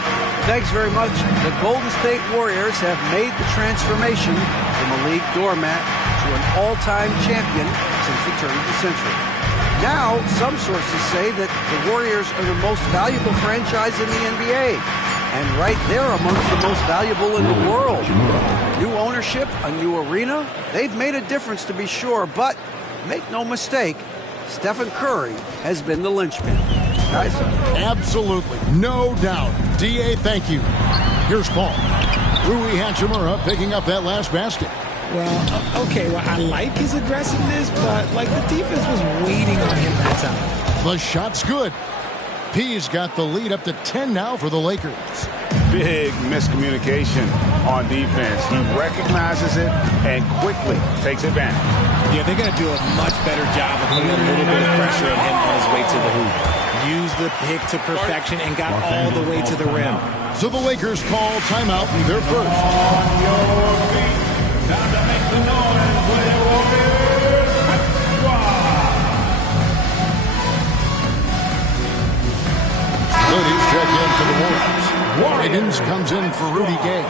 Thanks very much. The Golden State Warriors have made the transformation from a league doormat to an all-time champion since the turn of the century. Now, some sources say that the Warriors are the most valuable franchise in the NBA. And right there amongst the most valuable in the world. New ownership, a new arena. They've made a difference to be sure, but make no mistake, Stephen Curry has been the linchpin. Guys? Absolutely. No doubt. D.A., thank you. Here's Paul. Rui Hachimura picking up that last basket. Well, okay, well, I like his aggressiveness, but, the defense was waiting on him that time. The shot's good. P's got the lead up to 10 now for the Lakers. Big miscommunication on defense. He recognizes it and quickly takes advantage. Yeah, they're going to do a much better job of putting a little bit of pressure on him on his way to the hoop. Used the pick to perfection and got all the way to the rim. So the Lakers call timeout in their first. On your feet. Time to make some noise for the Warriors. Ladies check in for the Warriors. Wiggins comes in for Rudy Gay.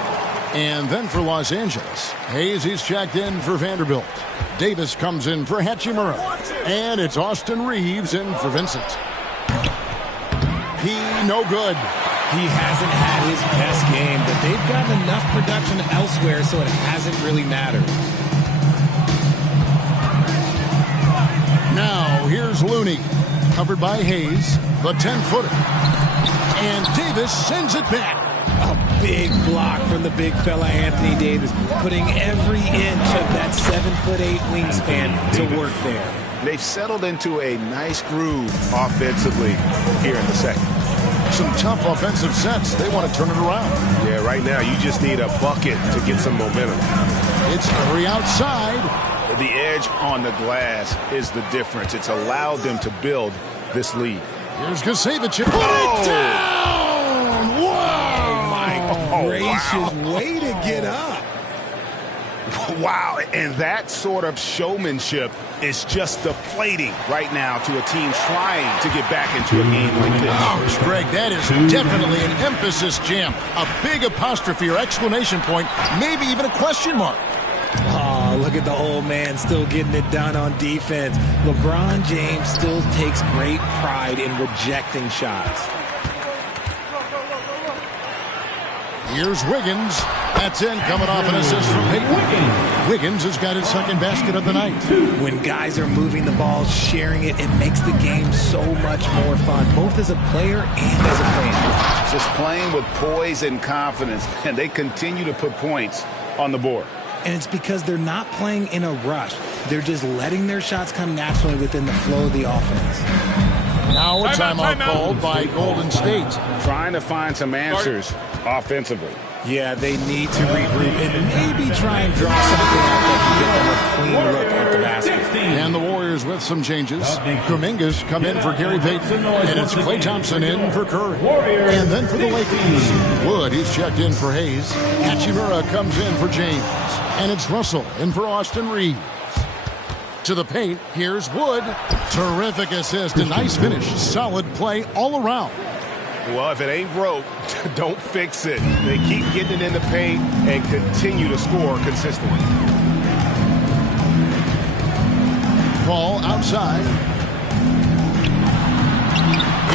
And then for Los Angeles, Hayes is checked in for Vanderbilt. Davis comes in for Hachimura. And it's Austin Reeves in for Vincent. He no good. He hasn't had his best game, but they've gotten enough production elsewhere, so it hasn't really mattered. Now, here's Looney, covered by Hayes, the 10-footer. And Davis sends it back. A big block from the big fella Anthony Davis, putting every inch of that 7'8" wingspan to work there. They've settled into a nice groove offensively here in the second. Some tough offensive sets. They want to turn it around. Yeah, right now you just need a bucket to get some momentum. It's Curry outside. The edge on the glass is the difference. It's allowed them to build this lead. Here's Gusevich. Put it down! Wow! Oh, my gracious. Way to get up. Wow, and that sort of showmanship is just deflating right now to a team trying to get back into a game like this. Ouch, Greg, that is definitely an emphasis jam. A big apostrophe or exclamation point, maybe even a question mark. Oh, look at the old man still getting it done on defense. LeBron James still takes great pride in rejecting shots. Here's Wiggins. That's in, coming off an assist from Payton. Wiggins has got his second basket of the night. When guys are moving the ball, sharing it, it makes the game so much more fun, both as a player and as a fan. Just playing with poise and confidence, and they continue to put points on the board. And it's because they're not playing in a rush. They're just letting their shots come naturally within the flow of the offense. Now a timeout called by Golden State. Trying to find some answers offensively. Yeah, they need to regroup and maybe try and draw something up that can get them a clean look at the basket. And the Warriors with some changes. Kuminga's come in for Gary Payton, and it's Klay Thompson in for Curry. And then for the Lakers, Wood, he's checked in for Hayes. Hachimura comes in for James. And it's Russell in for Austin Reeves. To the paint, here's Wood. Terrific assist, a nice finish. Solid play all around. Well, if it ain't broke, don't fix it. They keep getting it in the paint and continue to score consistently. Ball outside.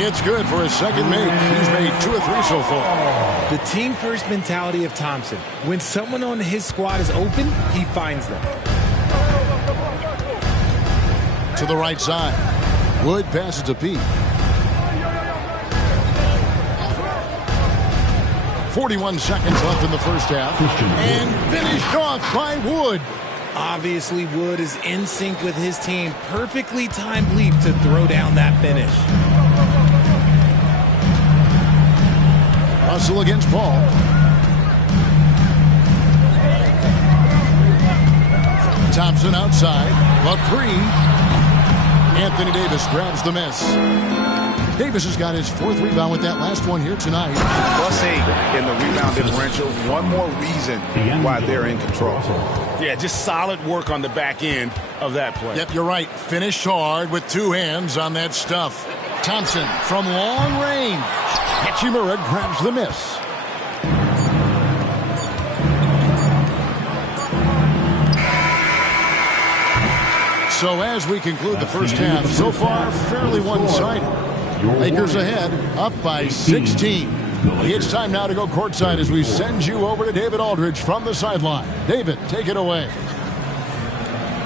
It's good for his second make. He's made 2 or 3 so far. The team-first mentality of Thompson. When someone on his squad is open, he finds them. To the right side. Wood passes to Pete. 41 seconds left in the first half. And finished off by Wood. Obviously, Wood is in sync with his team. Perfectly timed leap to throw down that finish. Russell against Paul. Thompson outside. A 3. Anthony Davis grabs the miss. Davis has got his 4th rebound with that last one here tonight. +8 in the rebound differential. One more reason why they're in control. Yeah, just solid work on the back end of that play. Yep, you're right. Finished hard with 2 hands on that stuff. Thompson from long range. Hachimura grabs the miss. So as we conclude the first half, so far fairly one-sided. Lakers ahead, up by 16. It's time now to go courtside as we send you over to David Aldridge from the sideline. David, take it away.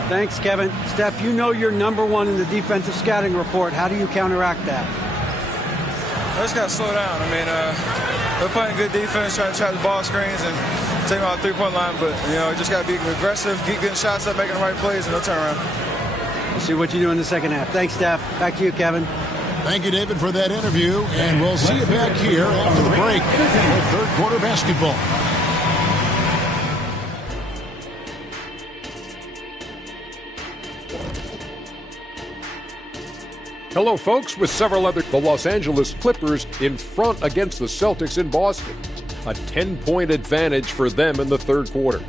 Thanks, Kevin. Steph, you know you're #1 in the defensive scouting report. How do you counteract that? I just got to slow down. I mean, they're playing good defense, trying to trap the ball screens and take them out the three-point line. But, you know, just got to be aggressive, keep getting shots up, making the right plays, and no turnaround. We'll see what you do in the second half. Thanks, Steph. Back to you, Kevin. Thank you, David, for that interview. And we'll see you back here after the break with third quarter basketball. Hello, folks. With several other, the Los Angeles Clippers in front against the Celtics in Boston. A 10-point advantage for them in the third quarter.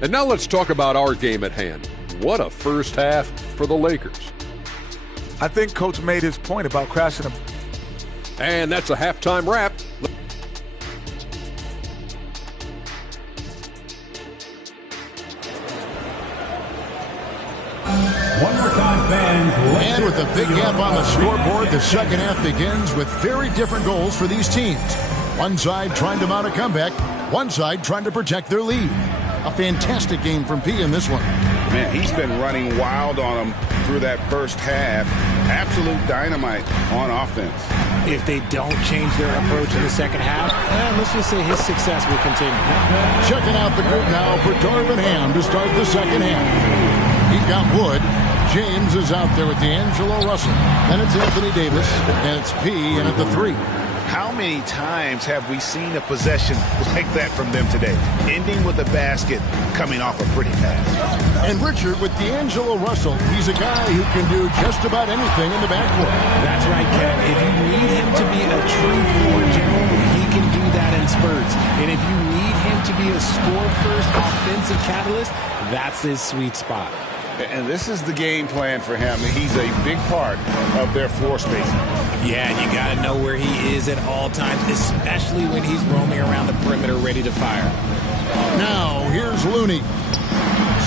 And now let's talk about our game at hand. What a first half for the Lakers. I think Coach made his point about crashing them. And that's a halftime wrap. One more time, fans. And with a big gap on the scoreboard, the second half begins with very different goals for these teams. One side trying to mount a comeback, one side trying to protect their lead. A fantastic game from P in this one. Man, he's been running wild on them through that first half. Absolute dynamite on offense. If they don't change their approach in the second half, let's just say his success will continue. Checking out the group now for Darvin Ham to start the second half. He's got Wood. James is out there with D'Angelo Russell. Then it's Anthony Davis, and it's P in at the 3. How many times have we seen a possession like that from them today? Ending with a basket, coming off a pretty pass. And Richard with D'Angelo Russell, he's a guy who can do just about anything in the backcourt. That's right, Kev. If you need him to be a true floor general, he can do that in spurts. And if you need him to be a score-first offensive catalyst, that's his sweet spot. And this is the game plan for him. He's a big part of their floor spacing. Yeah, and you got to know where he is at all times, especially when he's roaming around the perimeter ready to fire. Now, here's Looney.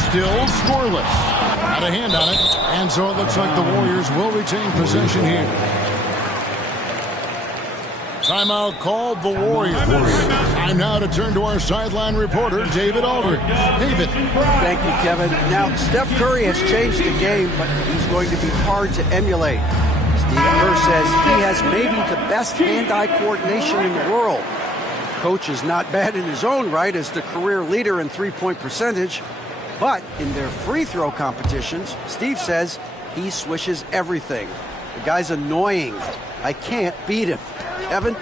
Still scoreless. Got a hand on it. And so it looks like the Warriors will retain possession here. Timeout called the Warriors. Time now to turn to our sideline reporter, David Aldridge. David. Thank you, Kevin. Now, Steph Curry has changed the game, but he's going to be hard to emulate. Steve Kerr says he has maybe the best hand-eye coordination in the world. Coach is not bad in his own right as the career leader in three-point percentage, but in their free throw competitions, Steve says He swishes everything. The guy's annoying. I can't beat him. Kevin?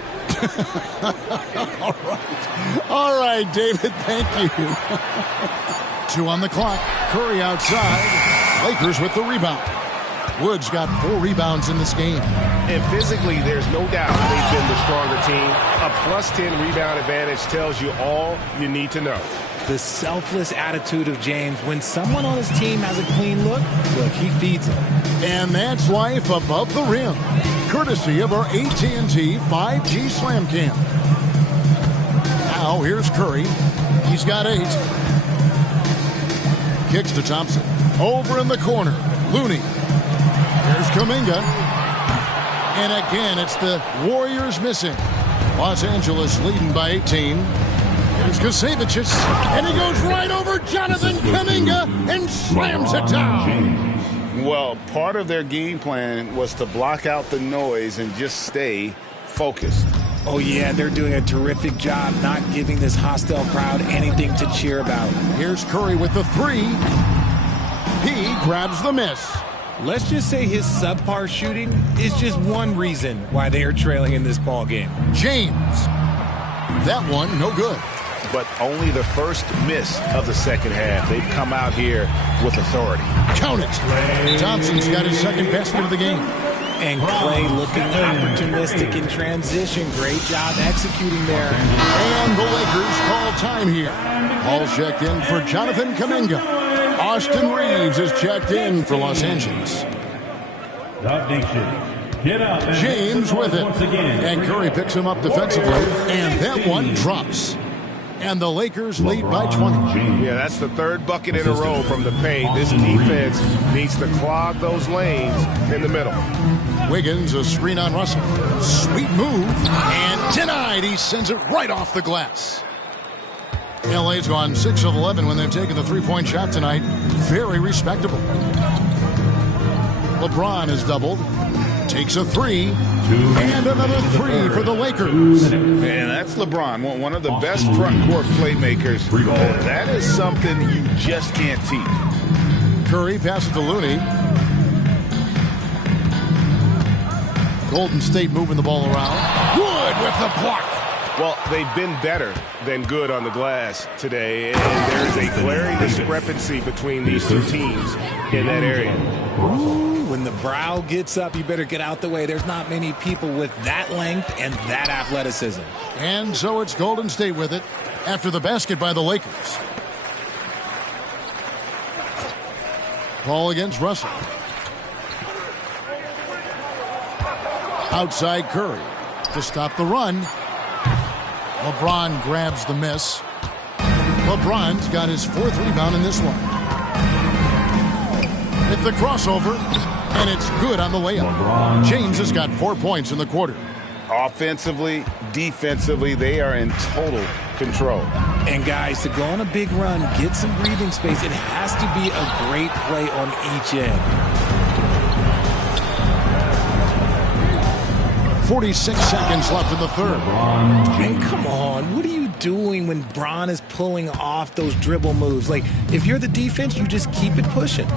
All right, David, thank you. 2 on the clock. Curry outside. Lakers with the rebound. Woods got 4 rebounds in this game. And physically, there's no doubt they've been the stronger team. A +10 rebound advantage tells you all you need to know. The selfless attitude of James. When someone on his team has a clean look, he feeds them. And that's life above the rim. Courtesy of our AT&T 5G Slam Cam. Now here's Curry. He's got 8. Kicks to Thompson. Over in the corner. Looney. Here's Kuminga. And again, it's the Warriors missing. Los Angeles leading by 18. Here's Kasevicius. And he goes right over Jonathan Kuminga and slams it down. Well, part of their game plan was to block out the noise and just stay focused. Oh, yeah, they're doing a terrific job not giving this hostile crowd anything to cheer about. Here's Curry with the 3. He grabs the miss. Let's just say his subpar shooting is just one reason why they are trailing in this ball game. James. That one, no good. But only the first miss of the second half. They've come out here with authority. Count it. Thompson's got his second basket of the game. And Clay looking opportunistic in transition. Great job executing there. And the Lakers call time here. Ball checked in for Jonathan Kuminga. Austin Reeves is checked in for Los Angeles. James with it. And Curry picks him up defensively. And that one drops. And the Lakers lead by 20. Yeah, that's the third bucket in a row from the paint. This defense needs to clog those lanes in the middle. Wiggins, a screen on Russell. Sweet move. And denied. He sends it right off the glass. LA's gone 6 of 11 when they've taken the 3-point shot tonight. Very respectable. LeBron has doubled. Takes a 3. And another 3 for the Lakers. Man, that's LeBron, one of the best front court playmakers. That is something you just can't teach. Curry passes to Looney. Golden State moving the ball around. Wood with the block. Well, they've been better than good on the glass today, and there's a glaring discrepancy between these two teams in that area. Ooh, when the brow gets up, you better get out the way. There's not many people with that length and that athleticism. And so it's Golden State with it after the basket by the Lakers. Ball against Russell. Outside Curry to stop the run. LeBron grabs the miss. LeBron's got his 4th rebound in this one. Hit the crossover, and it's good on the layup. James has got 4 points in the quarter. Offensively, defensively, they are in total control. And guys, to go on a big run, get some breathing space, it has to be a great play on each end. 46 seconds left in the third. And come on, what are you doing when Bron is pulling off those dribble moves? Like, if you're the defense, you just keep it pushing.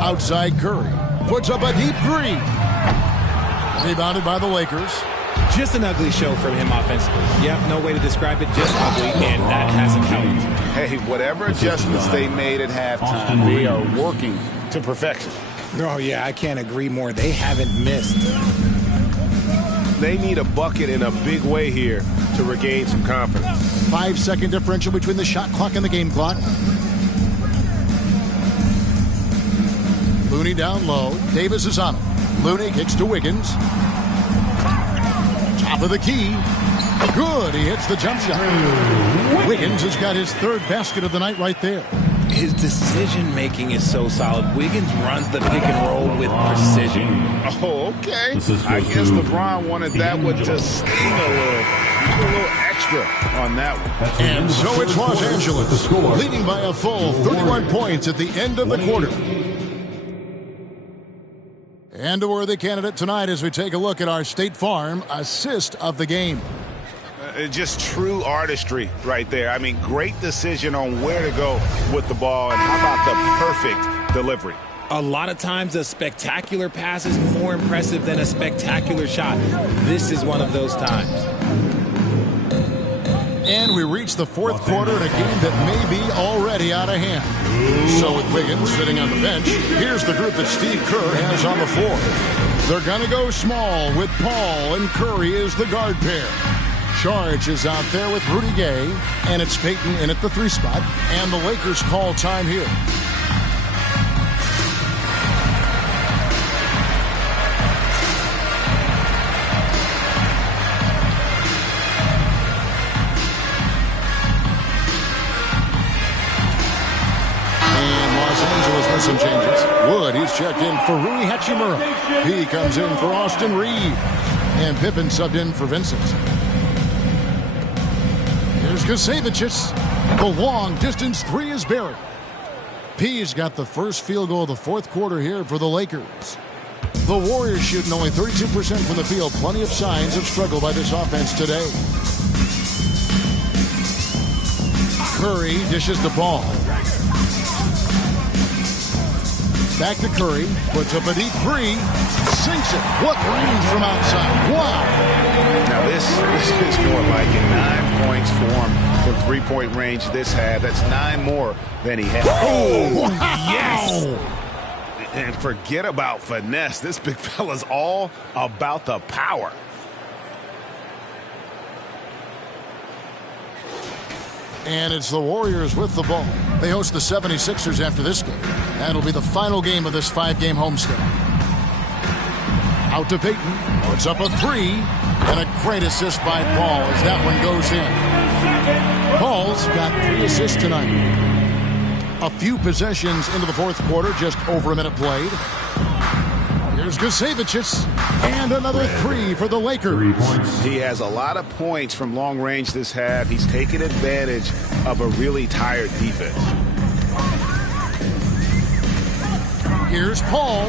Outside Curry. Puts up a deep 3. Rebounded by the Lakers. Just an ugly show from him offensively. Yep, no way to describe it, just ugly, and that hasn't helped. Hey, whatever adjustments they made at halftime, they are working to perfection. Oh, yeah, I can't agree more. They haven't missed. They need a bucket in a big way here to regain some confidence. 5-second differential between the shot clock and the game clock. Looney down low. Davis is on it. Looney kicks to Wiggins. Top of the key. Good. He hits the jump shot. Wiggins has got his 3rd basket of the night right there. His decision-making is so solid. Wiggins runs the pick and roll with precision. Oh, okay. I guess LeBron wanted that one to sting a little extra on that one. And so it's Los Angeles leading by a full 31 points at the end of the quarter. And a worthy candidate tonight as we take a look at our State Farm assist of the game. Just true artistry right there. I mean, great decision on where to go with the ball, and how about the perfect delivery. A lot of times a spectacular pass is more impressive than a spectacular shot. This is one of those times. And we reach the fourth quarter in a game that may be already out of hand. So with Wiggins sitting on the bench, here's the group that Steve Kerr has on the floor. They're going to go small with Paul and Curry as the guard pair. Charge is out there with Rudy Gay, and it's Payton in at the 3 spot, and the Lakers call time here. Some changes. Wood, he's checked in for Rui Hachimura. He comes in for Austin Reed. And Pippen subbed in for Vincent. Here's Kasevicius. The long distance 3 is buried. P's got the first field goal of the fourth quarter here for the Lakers. The Warriors shooting only 32% from the field. Plenty of signs of struggle by this offense today. Curry dishes the ball. Back to Curry, puts up a deep 3, sinks it. What range from outside? Wow! Now this is more like it. 9 points for him from three-point range this half. That's 9 more than he had. Oh, wow. Yes! And forget about finesse. This big fella's all about the power. And it's the Warriors with the ball. They host the 76ers after this game. That'll be the final game of this 5-game homestand. Out to Payton. Puts up a 3. And a great assist by Paul as that one goes in. Paul's got 3 assists tonight. A few possessions into the fourth quarter, just over a minute played. Here's Kasevicius. And another 3 for the Lakers. 3 points. He has a lot of points from long range this half. He's taken advantage of a really tired defense. Here's Paul.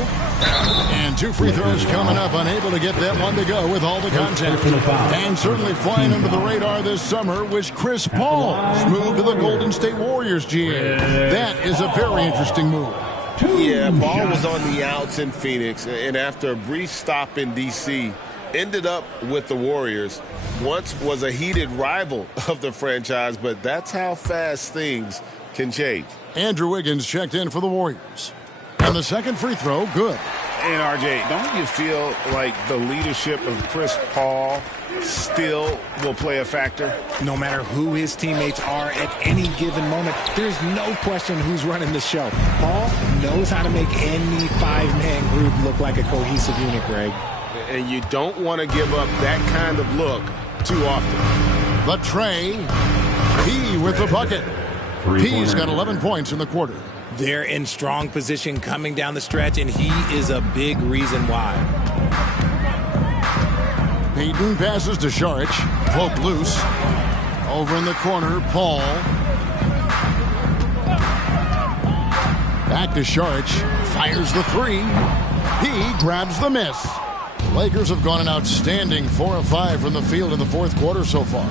And 2 free throws coming up. Unable to get that one to go with all the contact. And certainly flying under the radar this summer was Chris Paul's move to the Golden State Warriors, GA. That is a very interesting move. Yeah, Paul was on the outs in Phoenix, and after a brief stop in D.C., ended up with the Warriors. Once was a heated rival of the franchise, but that's how fast things can change. Andrew Wiggins checked in for the Warriors. And the second free throw, good. And, RJ, don't you feel like the leadership of Chris Paul still will play a factor? No matter who his teammates are at any given moment, there's no question who's running the show. Paul knows how to make any 5-man group look like a cohesive unit, Greg. And you don't want to give up that kind of look too often. The tray. P with the bucket. P's got 11 points in the quarter. They're in strong position coming down the stretch, and he is a big reason why. Payton passes to Saric. Poke loose. Over in the corner, Paul. Back to Saric. Fires the 3. He grabs the miss. The Lakers have gone an outstanding 4 of 5 from the field in the fourth quarter so far.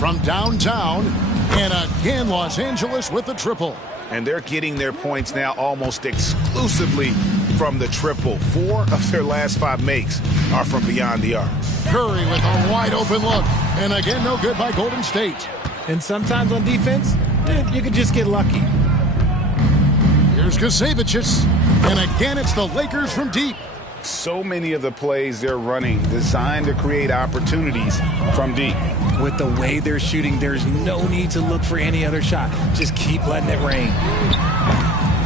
From downtown, and again Los Angeles with the triple. And they're getting their points now almost exclusively from the triple. 4 of their last 5 makes are from beyond the arc. Curry with a wide open look. And again, no good by Golden State. And sometimes on defense, you can just get lucky. Here's Kasevicius. And again, it's the Lakers from deep. So many of the plays they're running designed to create opportunities from deep. With the way they're shooting, there's no need to look for any other shot. Just keep letting it rain.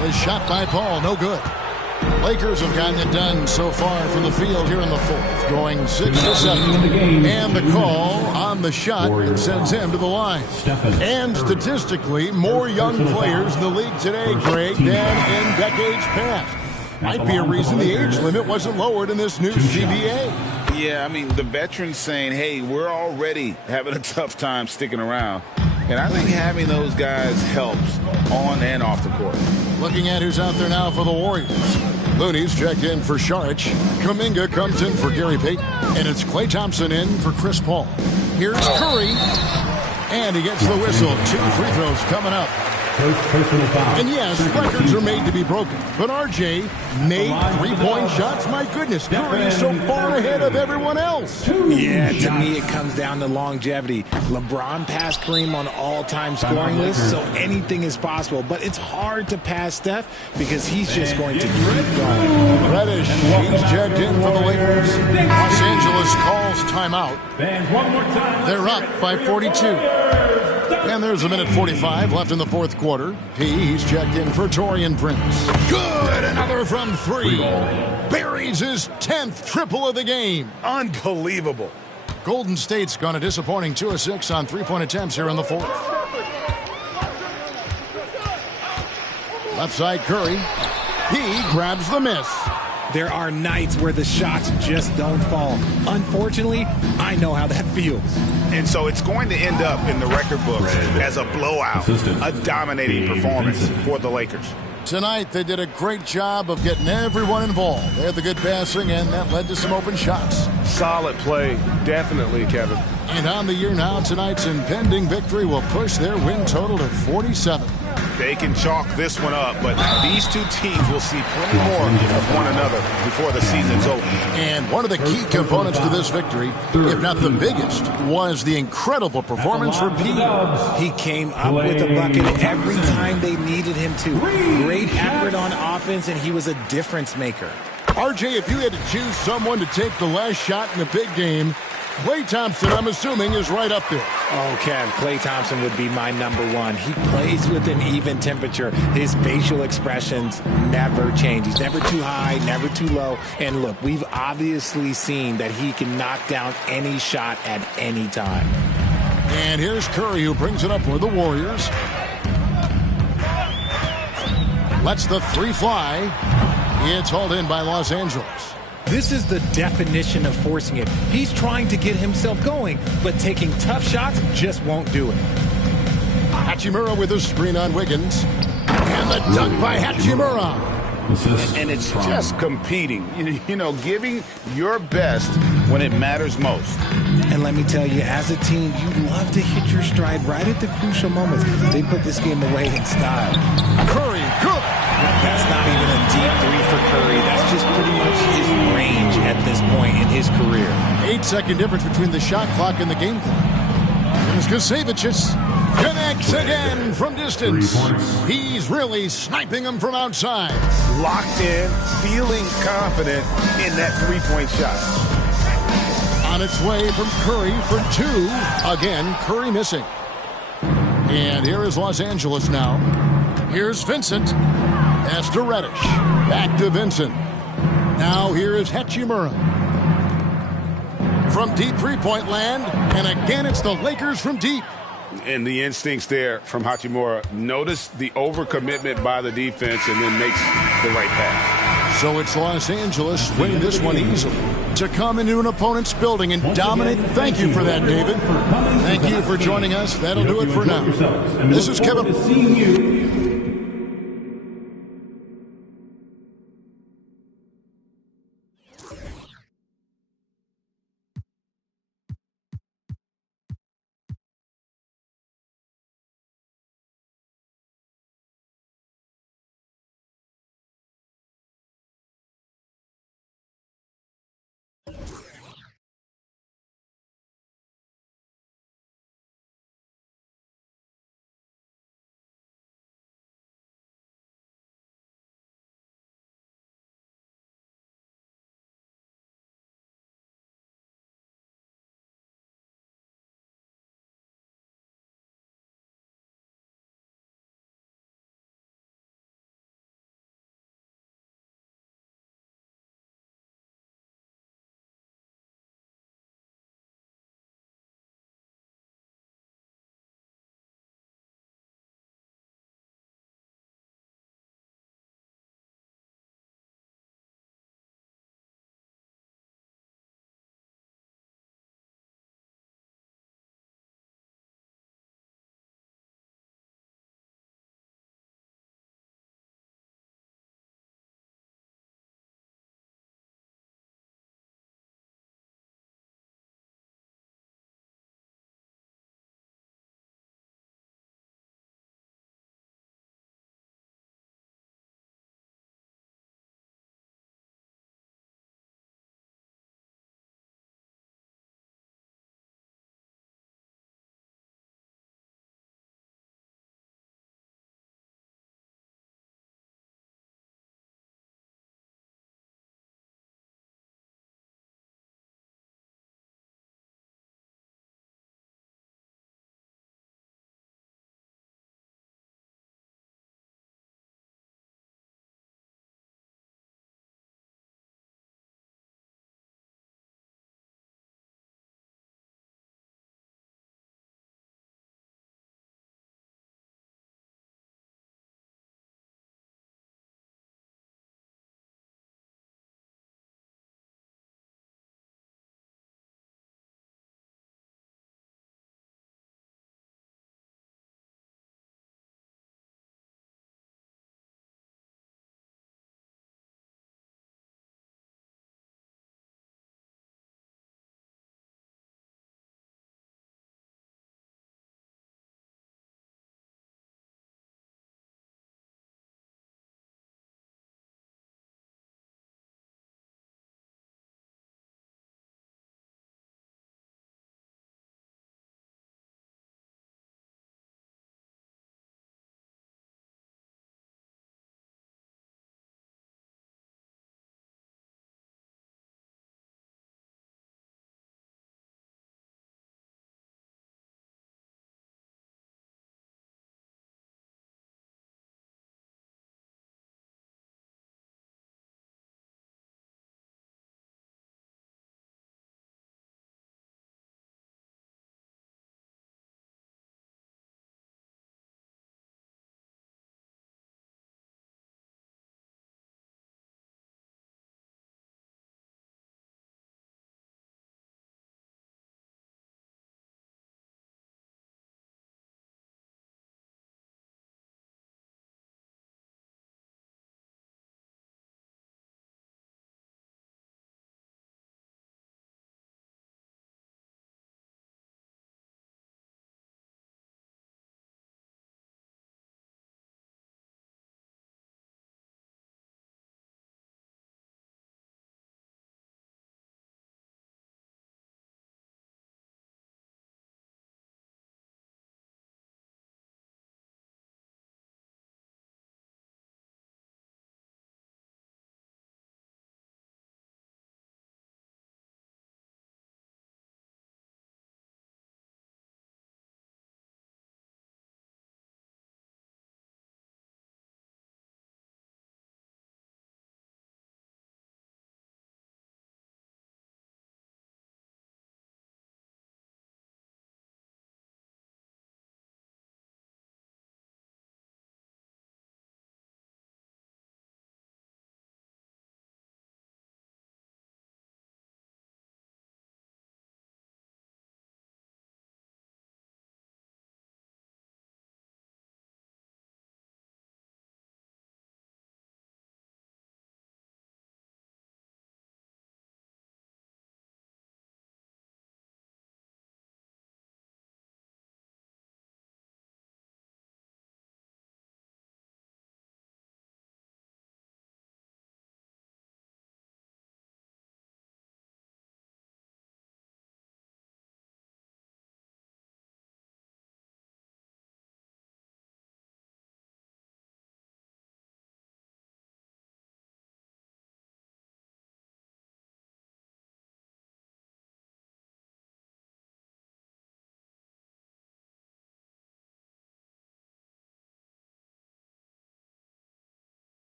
The shot by Paul, no good. Lakers have gotten it done so far from the field here in the fourth, going 6-7. And the call on the shot that sends him to the line. And statistically, more young players in the league today, Greg, than in decades past. Might be a reason the age limit wasn't lowered in this new CBA. Yeah, I mean, the veterans saying, hey, we're already having a tough time sticking around. And I think having those guys helps on and off the court. Looking at who's out there now for the Warriors. Looney's checked in for Saric. Kuminga comes in for Gary Payton. And it's Klay Thompson in for Chris Paul. Here's Curry. And he gets the whistle. 2 free throws coming up. First personal foul. And yes, records are made to be broken. But RJ made three-point shots. My goodness, Curry is so far ahead of everyone else. Yeah, to me it comes down to longevity. LeBron passed Kareem on all-time scoring lists, so anything is possible. But it's hard to pass Steph because he's just going to keep going. Reddish, he's checked in for the Lakers. Los Angeles calls timeout. They're up by 42. And there's a minute 45 left in the fourth quarter. He's checked in for Taurean Prince. Good, another from three. Buries his 10th triple of the game. Unbelievable. Golden State's gone a disappointing 2 of 6 on three-point attempts here in the fourth. Left side Curry. He grabs the miss. There are nights where the shots just don't fall. Unfortunately, I know how that feels. And so it's going to end up in the record books as a blowout, a dominating performance for the Lakers. Tonight, they did a great job of getting everyone involved. They had the good passing, and that led to some open shots. Solid play, definitely, Kevin. And on the year now, tonight's impending victory will push their win total to 47. They can chalk this one up, but these two teams will see plenty more of one another before the season's over. And one of the key components to this victory, if not the biggest, was the incredible performance for P. He came up with a bucket every time they needed him to. Great effort on offense, and he was a difference maker. RJ, if you had to choose someone to take the last shot in the big game, Klay Thompson, I'm assuming, is right up there. Oh, Kev, Klay Thompson would be my number one. He plays with an even temperature. His facial expressions never change. He's never too high, never too low. And look, we've obviously seen that he can knock down any shot at any time. And here's Curry, who brings it up for the Warriors. Lets the three fly. It's hauled in by Los Angeles. This is the definition of forcing it. He's trying to get himself going, but taking tough shots just won't do it. Hachimura with a screen on Wiggins. And the dunk by Hachimura. And it's just competing, you know, giving your best when it matters most. And let me tell you, as a team, you love to hit your stride right at the crucial moments. They put this game away in style. Curry, good. That's not even a deep three for Curry. That's just pretty much his range at this point in his career. 8-second difference between the shot clock and the game clock. Here's Kasevicius. Connects again from distance. He's really sniping them from outside. Locked in, feeling confident in that three-point shot. On its way from Curry for two. Again, Curry missing. And here is Los Angeles now. Here's Vincent. Pass to Reddish. Back to Vincent. Now here is Hachimura. From deep three-point land. And again, it's the Lakers from deep. And the instincts there from Hachimura. Notice the overcommitment by the defense and then makes the right pass. So it's Los Angeles winning this one easily. To come into an opponent's building and dominate. Thank you for that, David. Thank you for joining us. That'll do it for now. This is Kevin.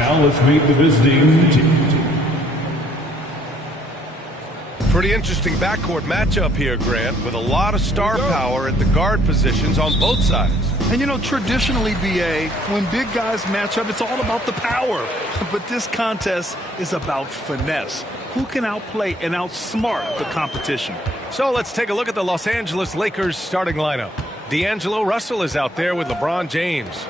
now let's meet the visiting team. Pretty interesting backcourt matchup here, Grant, with a lot of star power at the guard positions on both sides. And, you know, traditionally, B.A., when big guys match up, it's all about the power. But this contest is about finesse. Who can outplay and outsmart the competition? So let's take a look at the Los Angeles Lakers starting lineup. D'Angelo Russell is out there with LeBron James.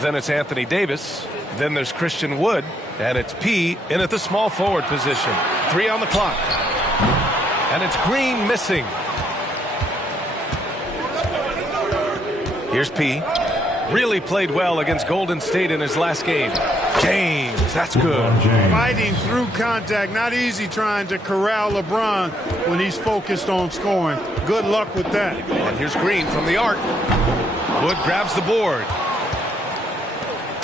Then it's Anthony Davis. Then there's Christian Wood. And it's P in at the small forward position. 3 on the clock. And it's Green missing. Here's P. Really played well against Golden State in his last game. James, that's good. Fighting through contact. Not easy trying to corral LeBron when he's focused on scoring. Good luck with that. And here's Green from the arc. Wood grabs the board.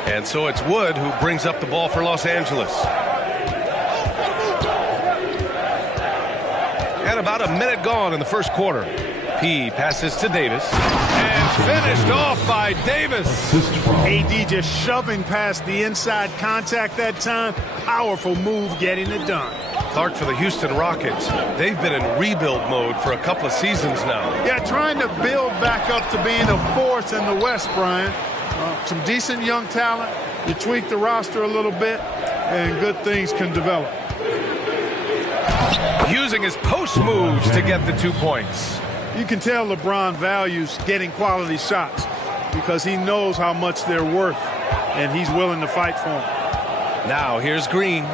And so it's Wood who brings up the ball for Los Angeles. And about a minute gone in the first quarter. P passes to Davis. And finished off by Davis. AD just shoving past the inside contact that time. Powerful move getting it done. Clark for the Houston Rockets. They've been in rebuild mode for a couple of seasons now. Yeah, trying to build back up to being a force in the West, Brian. Some decent young talent. You tweak the roster a little bit, and good things can develop. Using his post moves to get the 2 points. You can tell LeBron values getting quality shots because he knows how much they're worth, and he's willing to fight for them. Now here's Green.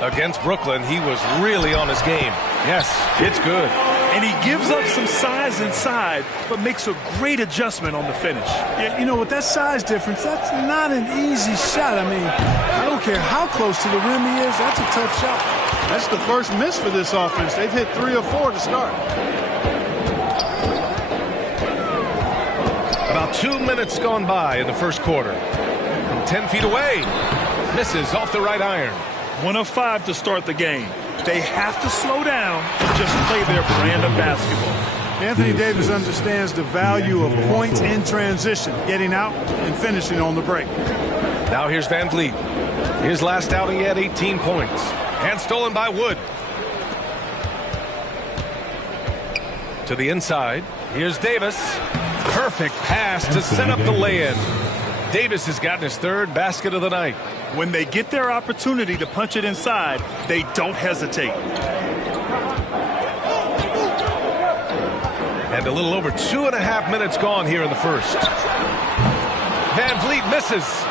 Against Brooklyn, he was really on his game. Yes, it's good. And he gives up some size inside, but makes a great adjustment on the finish. Yeah, you know, with that size difference, that's not an easy shot. I mean, I don't care how close to the rim he is, that's a tough shot. That's the first miss for this offense. They've hit 3 or 4 to start. About 2 minutes gone by in the first quarter. From 10 feet away. Misses off the right iron. 1 of 5 to start the game. They have to slow down and just play their brand of basketball. Anthony Davis understands the value of points in transition, getting out and finishing on the break. Now here's Van Vliet. His last outing, he had 18 points. And stolen by Wood. To the inside. Here's Davis. Perfect pass to set up the lay-in. Davis has gotten his 3rd basket of the night. When they get their opportunity to punch it inside, they don't hesitate. And a little over 2.5 minutes gone here in the first. Van Vliet misses.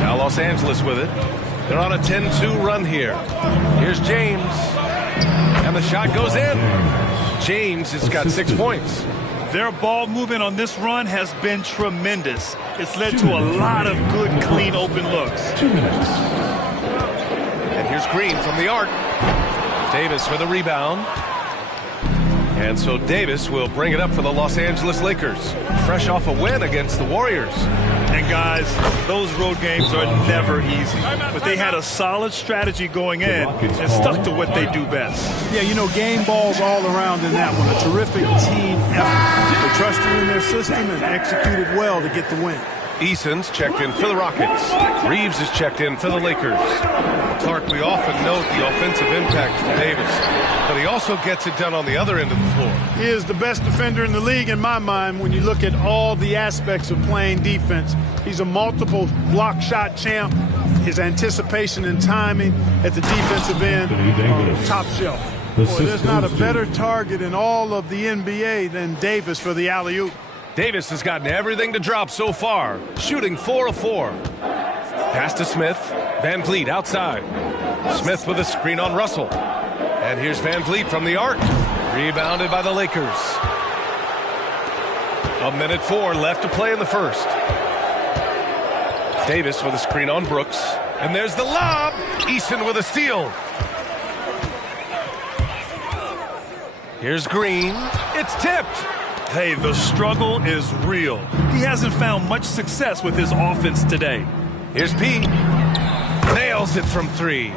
Now Los Angeles with it. They're on a 10-2 run here. Here's James. And the shot goes in. James has got 6 points. Their ball movement on this run has been tremendous. It's led to a lot of good, clean, open looks. 2 minutes. And here's Green from the arc. Davis with a rebound. And so Davis will bring it up for the Los Angeles Lakers. Fresh off a win against the Warriors. And guys, those road games are never easy. But they had a solid strategy going in and stuck to what they do best. Yeah, you know, game balls all around in that one. A terrific team effort. They trusted in their system and executed well to get the win. Eason's checked in for the Rockets. Reeves is checked in for the Lakers. Clark, we often note the offensive impact from Davis, but he also gets it done on the other end of the floor. He is the best defender in the league in my mind when you look at all the aspects of playing defense. He's a multiple block shot champ. His anticipation and timing at the defensive end, top shelf. Boy, there's not a better target in all of the NBA than Davis for the alley-oop. Davis has gotten everything to drop so far, shooting 4 of 4. Pass to Smith. Van Vliet outside. Smith with a screen on Russell. And here's Van Vliet from the arc. Rebounded by the Lakers. 1:04 left to play in the first. Davis with a screen on Brooks. And there's the lob. Eason with a steal. Here's Green. It's tipped. Hey, the struggle is real. He hasn't found much success with his offense today. Here's P. Nails it from 3.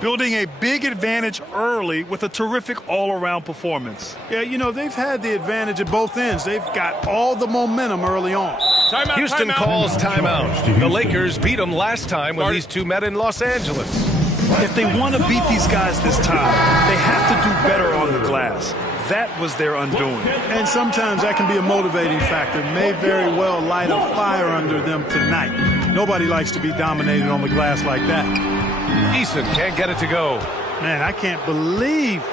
Building a big advantage early with a terrific all-around performance. Yeah, you know, they've had the advantage at both ends. They've got all the momentum early on. Houston calls timeout. The Lakers beat them last time when these two met in Los Angeles. If they want to beat these guys this time, they have to do better on the glass. That was their undoing. And sometimes that can be a motivating factor. May very well light a fire under them tonight. Nobody likes to be dominated on the glass like that. Eason can't get it to go. Man, I can't believe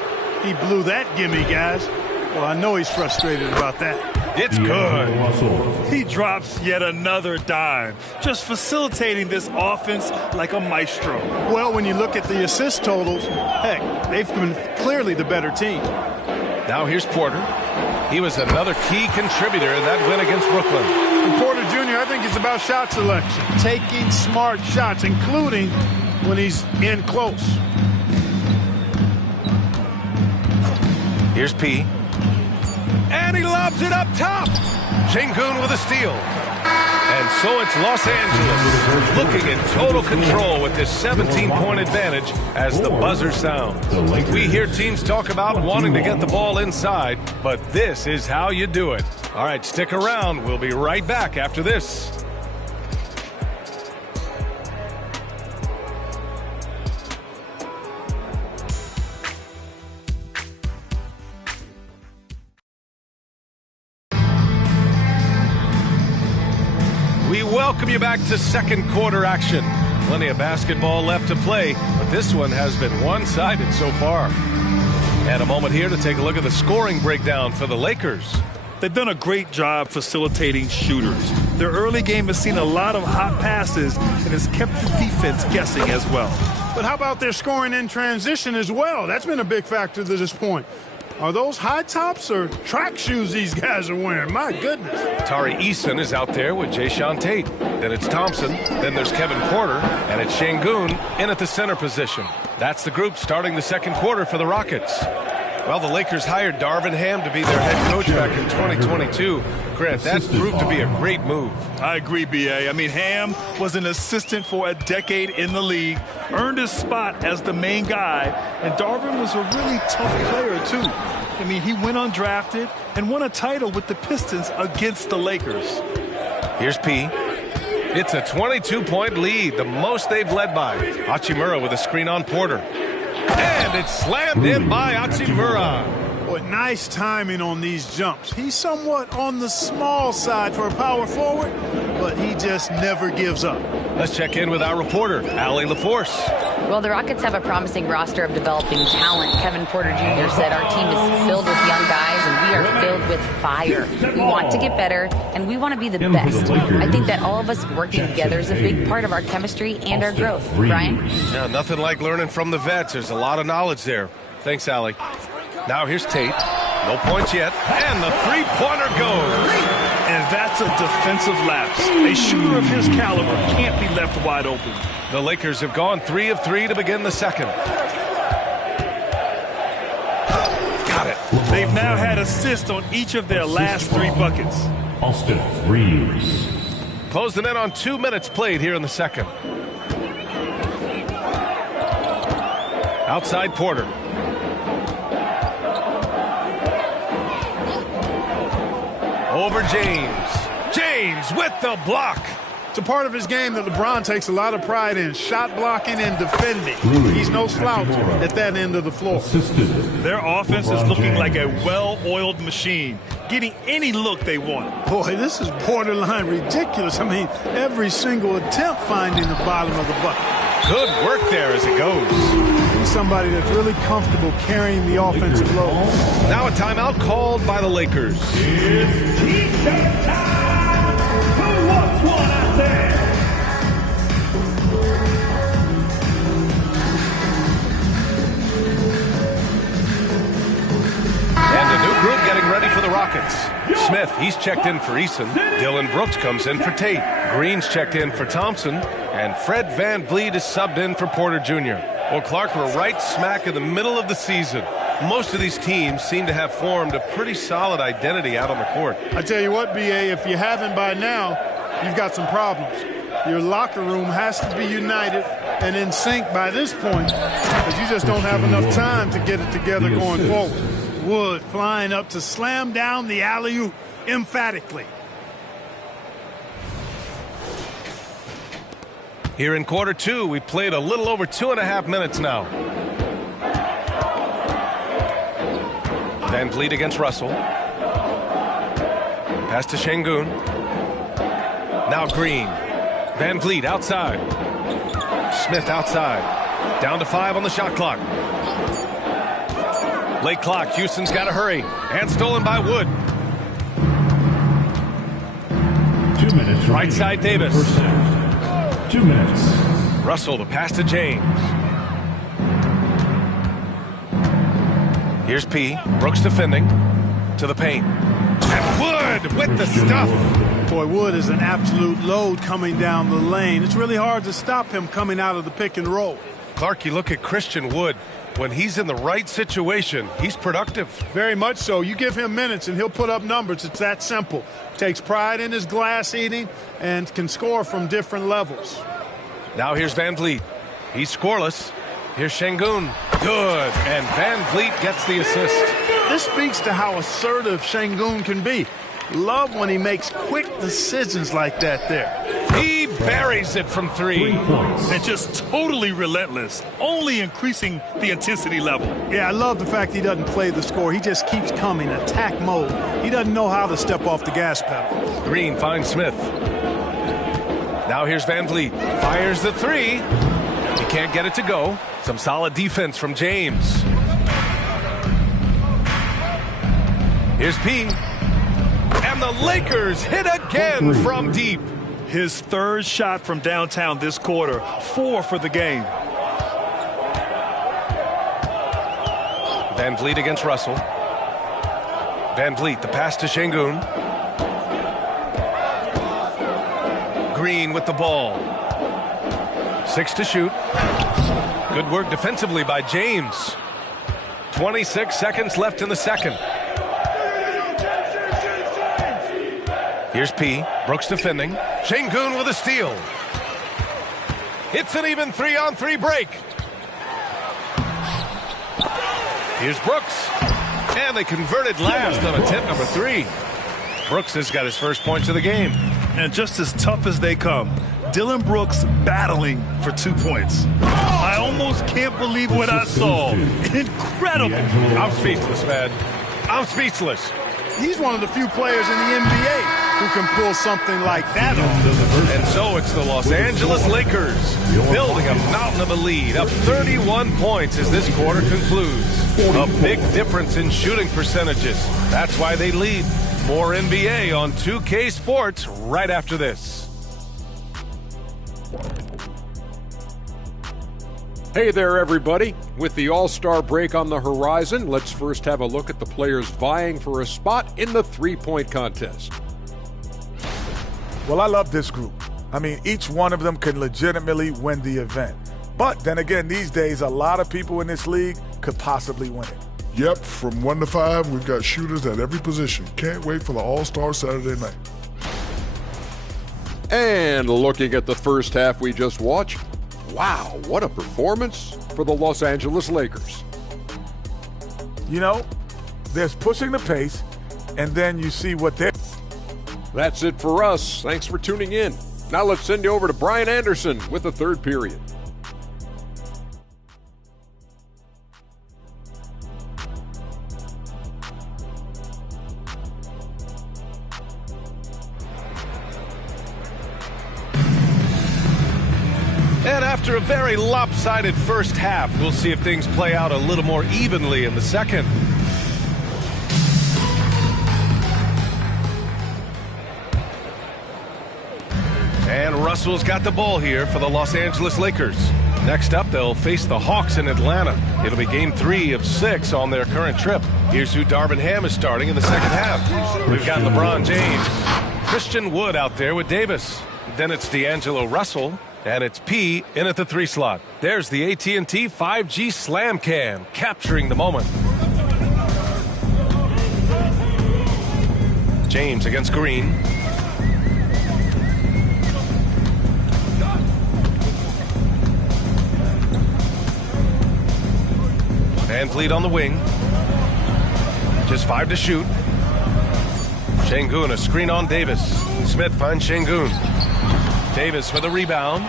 he blew that gimme, guys. Well, I know he's frustrated about that. It's good. He drops yet another dime, just facilitating this offense like a maestro. Well, when you look at the assist totals, heck, they've been clearly the better team. Now here's Porter. He was another key contributor in that win against Brooklyn. And Porter Jr., I think it's about shot selection, taking smart shots, including when he's in close. Here's P. And he lobs it up top. Şengün with a steal. And so it's Los Angeles looking in total control with this 17-point advantage as the buzzer sounds. We hear teams talk about wanting to get the ball inside, but this is how you do it. All right, stick around. We'll be right back after this. We welcome you back to second quarter action. Plenty of basketball left to play, but this one has been one-sided so far. And a moment here to take a look at the scoring breakdown for the Lakers. They've done a great job facilitating shooters. Their early game has seen a lot of hot passes and has kept the defense guessing as well. But how about their scoring in transition as well? That's been a big factor to this point. Are those high tops or track shoes these guys are wearing? My goodness. Tari Eason is out there with Jayshawn Tate. Then it's Thompson. Then there's Kevin Porter. And it's Şengün in at the center position. That's the group starting the second quarter for the Rockets. Well, the Lakers hired Darvin Ham to be their head coach back in 2022. Grant, that proved to be a great move. I agree, B.A. I mean, Ham was an assistant for a decade in the league, earned his spot as the main guy, and Darvin was a really tough player, too. I mean, he went undrafted and won a title with the Pistons against the Lakers. Here's P. It's a 22-point lead, the most they've led by. Hachimura with a screen on Porter. And it's slammed in by Hachimura. Boy, nice timing on these jumps. He's somewhat on the small side for a power forward, but he just never gives up. Let's check in with our reporter, Allie LaForce. Well, the Rockets have a promising roster of developing talent. Kevin Porter Jr. said our team is filled with young guys, and we are filled with fire. We want to get better, and we want to be the best. I think that all of us working together is a big part of our chemistry and our growth. Brian? Yeah, nothing like learning from the vets. There's a lot of knowledge there. Thanks, Allie. Now here's Tate. No points yet. And the three-pointer goes. And that's a defensive lapse. A shooter of his caliber can't be left wide open. The Lakers have gone 3 of 3 to begin the second. Got it. They've now had assists on each of their last 3 buckets. Austin Reeves. Closing in on 2 minutes played here in the second. Outside Porter. Over James. James with the block. It's a part of his game that LeBron takes a lot of pride in, shot blocking and defending. He's no slouch at that end of the floor. Their offense is looking like a well-oiled machine, getting any look they want. Boy, this is borderline ridiculous. I mean, every single attempt finding the bottom of the bucket. Good work there as it goes. He's somebody that's really comfortable carrying the offensive load. Now a timeout called by the Lakers. It's T-shirt time. Who wants one out there? And a new group getting ready for the Rockets. Smith, he's checked in for Eason. Dylan Brooks comes in for Tate. Green's checked in for Thompson. And Fred Van Vliet is subbed in for Porter Jr. Well, Clark, we're right smack in the middle of the season. Most of these teams seem to have formed a pretty solid identity out on the court. I tell you what, B.A., if you haven't by now, you've got some problems. Your locker room has to be united and in sync by this point, because you just don't have enough time to get it together going forward. Wood flying up to slam down the alley-oop emphatically. Here in quarter two, we've played a little over 2.5 minutes now. Van Vliet against Russell. Pass to Şengün. Now Green. Van Vliet outside. Smith outside. Down to 5 on the shot clock. Late clock. Houston's got to hurry. And stolen by Wood. 2 minutes. Right side Davis. 2 minutes. Russell, the pass to James. Here's P. Brooks defending. To the paint. And Wood with the stuff. Boy, Wood is an absolute load coming down the lane. It's really hard to stop him coming out of the pick and roll. Clark, you look at Christian Wood. When he's in the right situation, he's productive. Very much so. You give him minutes and he'll put up numbers. It's that simple. Takes pride in his glass eating and can score from different levels. Now here's Van Vliet. He's scoreless. Here's Şengün. Good. And Van Vliet gets the assist. This speaks to how assertive Şengün can be. Love when he makes quick decisions like that there. He buries it from 3. And just totally relentless, only increasing the intensity level. Yeah, I love the fact he doesn't play the score. He just keeps coming, attack mode. He doesn't know how to step off the gas pedal. Green finds Smith. Now here's Van Vliet. Fires the 3. He can't get it to go. Some solid defense from James. Here's P. And the Lakers hit again from deep. His third shot from downtown this quarter, 4 for the game. Van Vliet against Russell. Van Vliet, the pass to Şengün. Green with the ball. 6 to shoot. Good work defensively by James. 26 seconds left in the second. Here's P. Brooks defending. Şengün with a steal. It's an even 3-on-3 break. Here's Brooks. And they converted last on attempt number 3. Brooks has got his first points of the game. And just as tough as they come, Dillon Brooks battling for 2 points. I almost can't believe what I saw. Incredible. I'm speechless, man. I'm speechless. He's one of the few players in the NBA who can pull something like that off. And so it's the Los Angeles Lakers building a mountain of a lead, up 31 points as this quarter concludes. A big difference in shooting percentages. That's why they lead. More NBA on 2K Sports right after this. Hey there, everybody. With the All-Star break on the horizon, let's first have a look at the players vying for a spot in the three-point contest. Well, I love this group. I mean, each one of them can legitimately win the event. But then again, these days, a lot of people in this league could possibly win it. Yep, from 1 to 5, we've got shooters at every position. Can't wait for the All-Star Saturday night. And looking at the first half we just watched, wow, what a performance for the Los Angeles Lakers. You know, there's pushing the pace, and then you see what they're... That's it for us. Thanks for tuning in. Now let's send you over to Brian Anderson with the third period. And after a very lopsided first half, we'll see if things play out a little more evenly in the second. And Russell's got the ball here for the Los Angeles Lakers. Next up, they'll face the Hawks in Atlanta. It'll be game 3 of 6 on their current trip. Here's who Darvin Ham is starting in the second half. We've got LeBron James, Christian Wood out there with Davis. Then it's D'Angelo Russell. And it's P in at the 3 slot. There's the AT&T 5G Slam Cam, capturing the moment. James against Green. Van Vliet on the wing. Just 5 to shoot. Şengün, a screen on Davis. Smith finds Şengün. Davis for the rebound.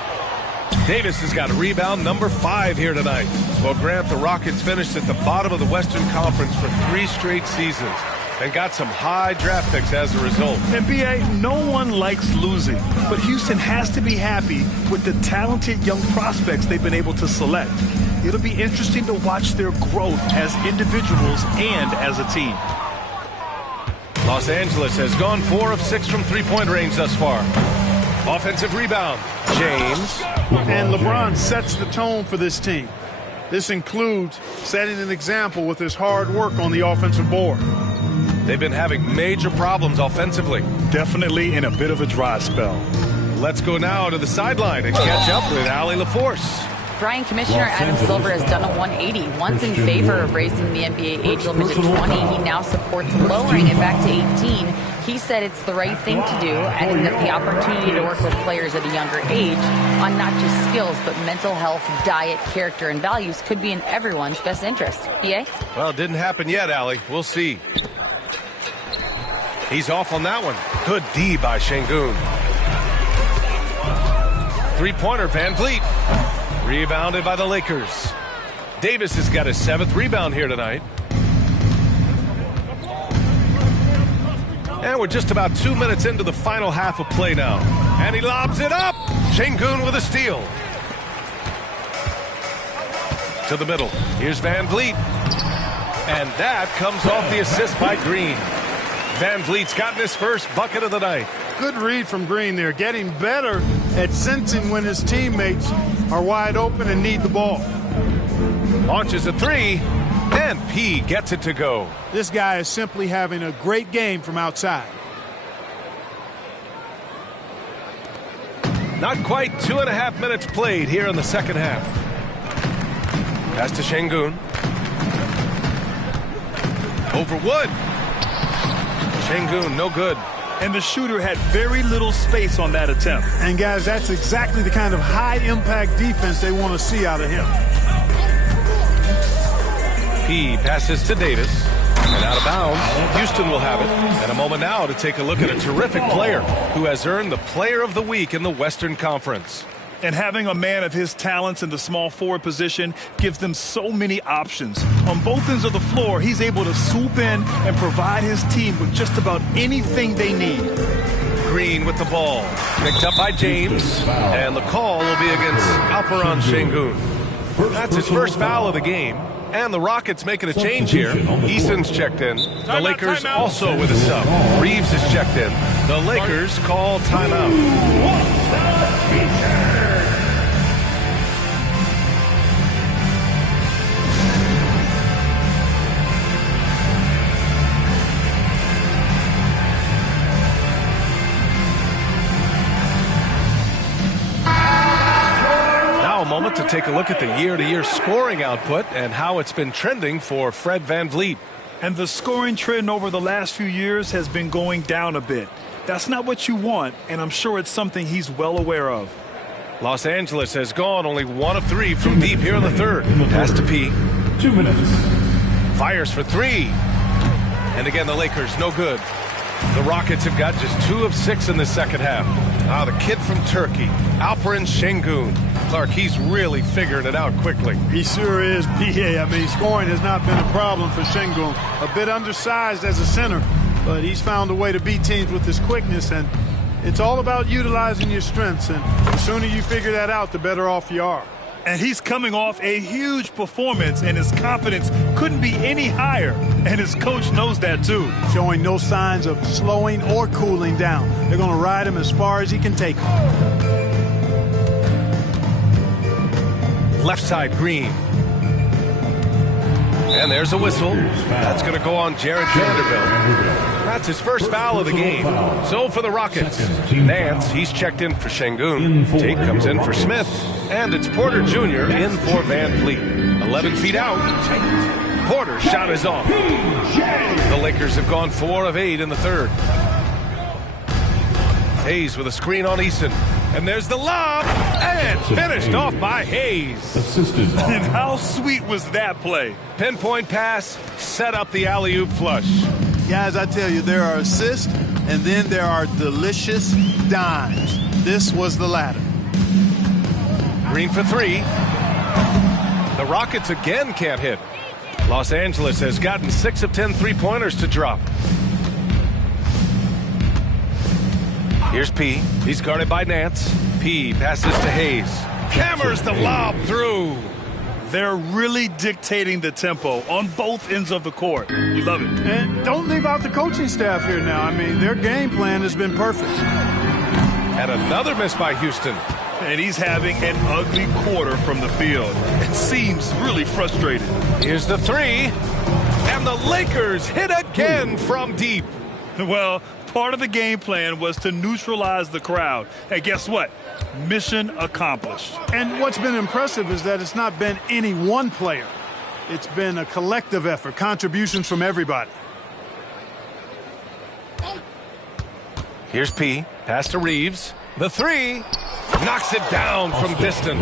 Davis has got rebound number 5 here tonight. Well, Grant, the Rockets finished at the bottom of the Western Conference for 3 straight seasons and got some high draft picks as a result. And B.A., no one likes losing, but Houston has to be happy with the talented young prospects they've been able to select. It'll be interesting to watch their growth as individuals and as a team. Los Angeles has gone 4 of 6 from three-point range thus far. Offensive rebound, James. And LeBron sets the tone for this team. This includes setting an example with his hard work on the offensive board. They've been having major problems offensively. Definitely in a bit of a dry spell. Let's go now to the sideline and catch up with Allie LaForce. Brian, Commissioner Adam Silver has done a 180. Once in favor of raising the NBA age limit to 20, he now supports lowering it back to 18. He said it's the right thing to do, adding that the opportunity to work with players at a younger age on not just skills, but mental health, diet, character, and values could be in everyone's best interest. BA? Well, it didn't happen yet, Allie. We'll see. He's off on that one. Good D by Şengün. Three-pointer, Van Vliet. Rebounded by the Lakers. Davis has got his 7th rebound here tonight. And we're just about 2 minutes into the final half of play now. And he lobs it up. Şengün with a steal. To the middle. Here's Van Vliet. And that comes off the assist by Green. Van Vliet's gotten his first bucket of the night. Good read from Green there, getting better at sensing when his teammates are wide open and need the ball. Launches a 3, and P gets it to go. This guy is simply having a great game from outside. Not quite 2.5 minutes played here in the second half. Pass to Şengün. Over Wood. Şengün, no good. And the shooter had very little space on that attempt. And guys, that's exactly the kind of high-impact defense they want to see out of him. He passes to Davis. And out of bounds, Houston will have it. And a moment now to take a look at a terrific player who has earned the Player of the Week in the Western Conference. And having a man of his talents in the small forward position gives them so many options. On both ends of the floor, he's able to swoop in and provide his team with just about anything they need. Green with the ball. Picked up by James. And the call will be against Alperen Şengün. That's his first foul of the game. And the Rockets making a change here. Eason's checked in. The Lakers also with a sub. Reeves is checked in. The Lakers call timeout. Moment to take a look at the year-to-year scoring output and how it's been trending for Fred Van Vliet. And the scoring trend over the last few years has been going down a bit. That's not what you want, and I'm sure it's something he's well aware of. Los Angeles has gone only 1 of 3 from deep here in the third. Pass to P. 2 minutes. Fires for 3. And again, the Lakers, no good. The Rockets have got just 2 of 6 in the second half. Now the kid from Turkey, Alperen Şengün. Clark, he's really figuring it out quickly. He sure is, PA. I mean, scoring has not been a problem for Şengün. A bit undersized as a center, but he's found a way to beat teams with his quickness, and it's all about utilizing your strengths, and the sooner you figure that out, the better off you are. And he's coming off a huge performance, and his confidence couldn't be any higher. And his coach knows that, too. Showing no signs of slowing or cooling down. They're going to ride him as far as he can take him. Left side, Green. And there's a whistle. That's going to go on Jared Vanderbilt. That's his first foul of the game. So for the Rockets, Nance, he's checked in for Şengün. Tate comes in for Smith. And it's Porter Jr. in for Van Vliet. 11 feet out. Porter's shot is off. The Lakers have gone 4 of 8 in the third. Hayes with a screen on Eason. And there's the lob. And finished off by Hayes. Assisted by. And how sweet was that play? Pinpoint pass, set up the alley-oop flush. Guys, I tell you, there are assists, and then there are delicious dimes. This was the latter. Green for three. The Rockets again can't hit. Los Angeles has gotten 6 of 10 three-pointers to drop. Here's P. He's guarded by Nance. P passes to Hayes. Hammers the lob through. They're really dictating the tempo on both ends of the court. We love it. And don't leave out the coaching staff here now. I mean, their game plan has been perfect. And another miss by Houston. And he's having an ugly quarter from the field. It seems really frustrated. Here's the three. And the Lakers hit again from deep. Well, part of the game plan was to neutralize the crowd. And guess what? Mission accomplished. And what's been impressive is that it's not been any one player. It's been a collective effort, contributions from everybody. Here's P. Pass to Reeves. The three. Knocks it down from distance.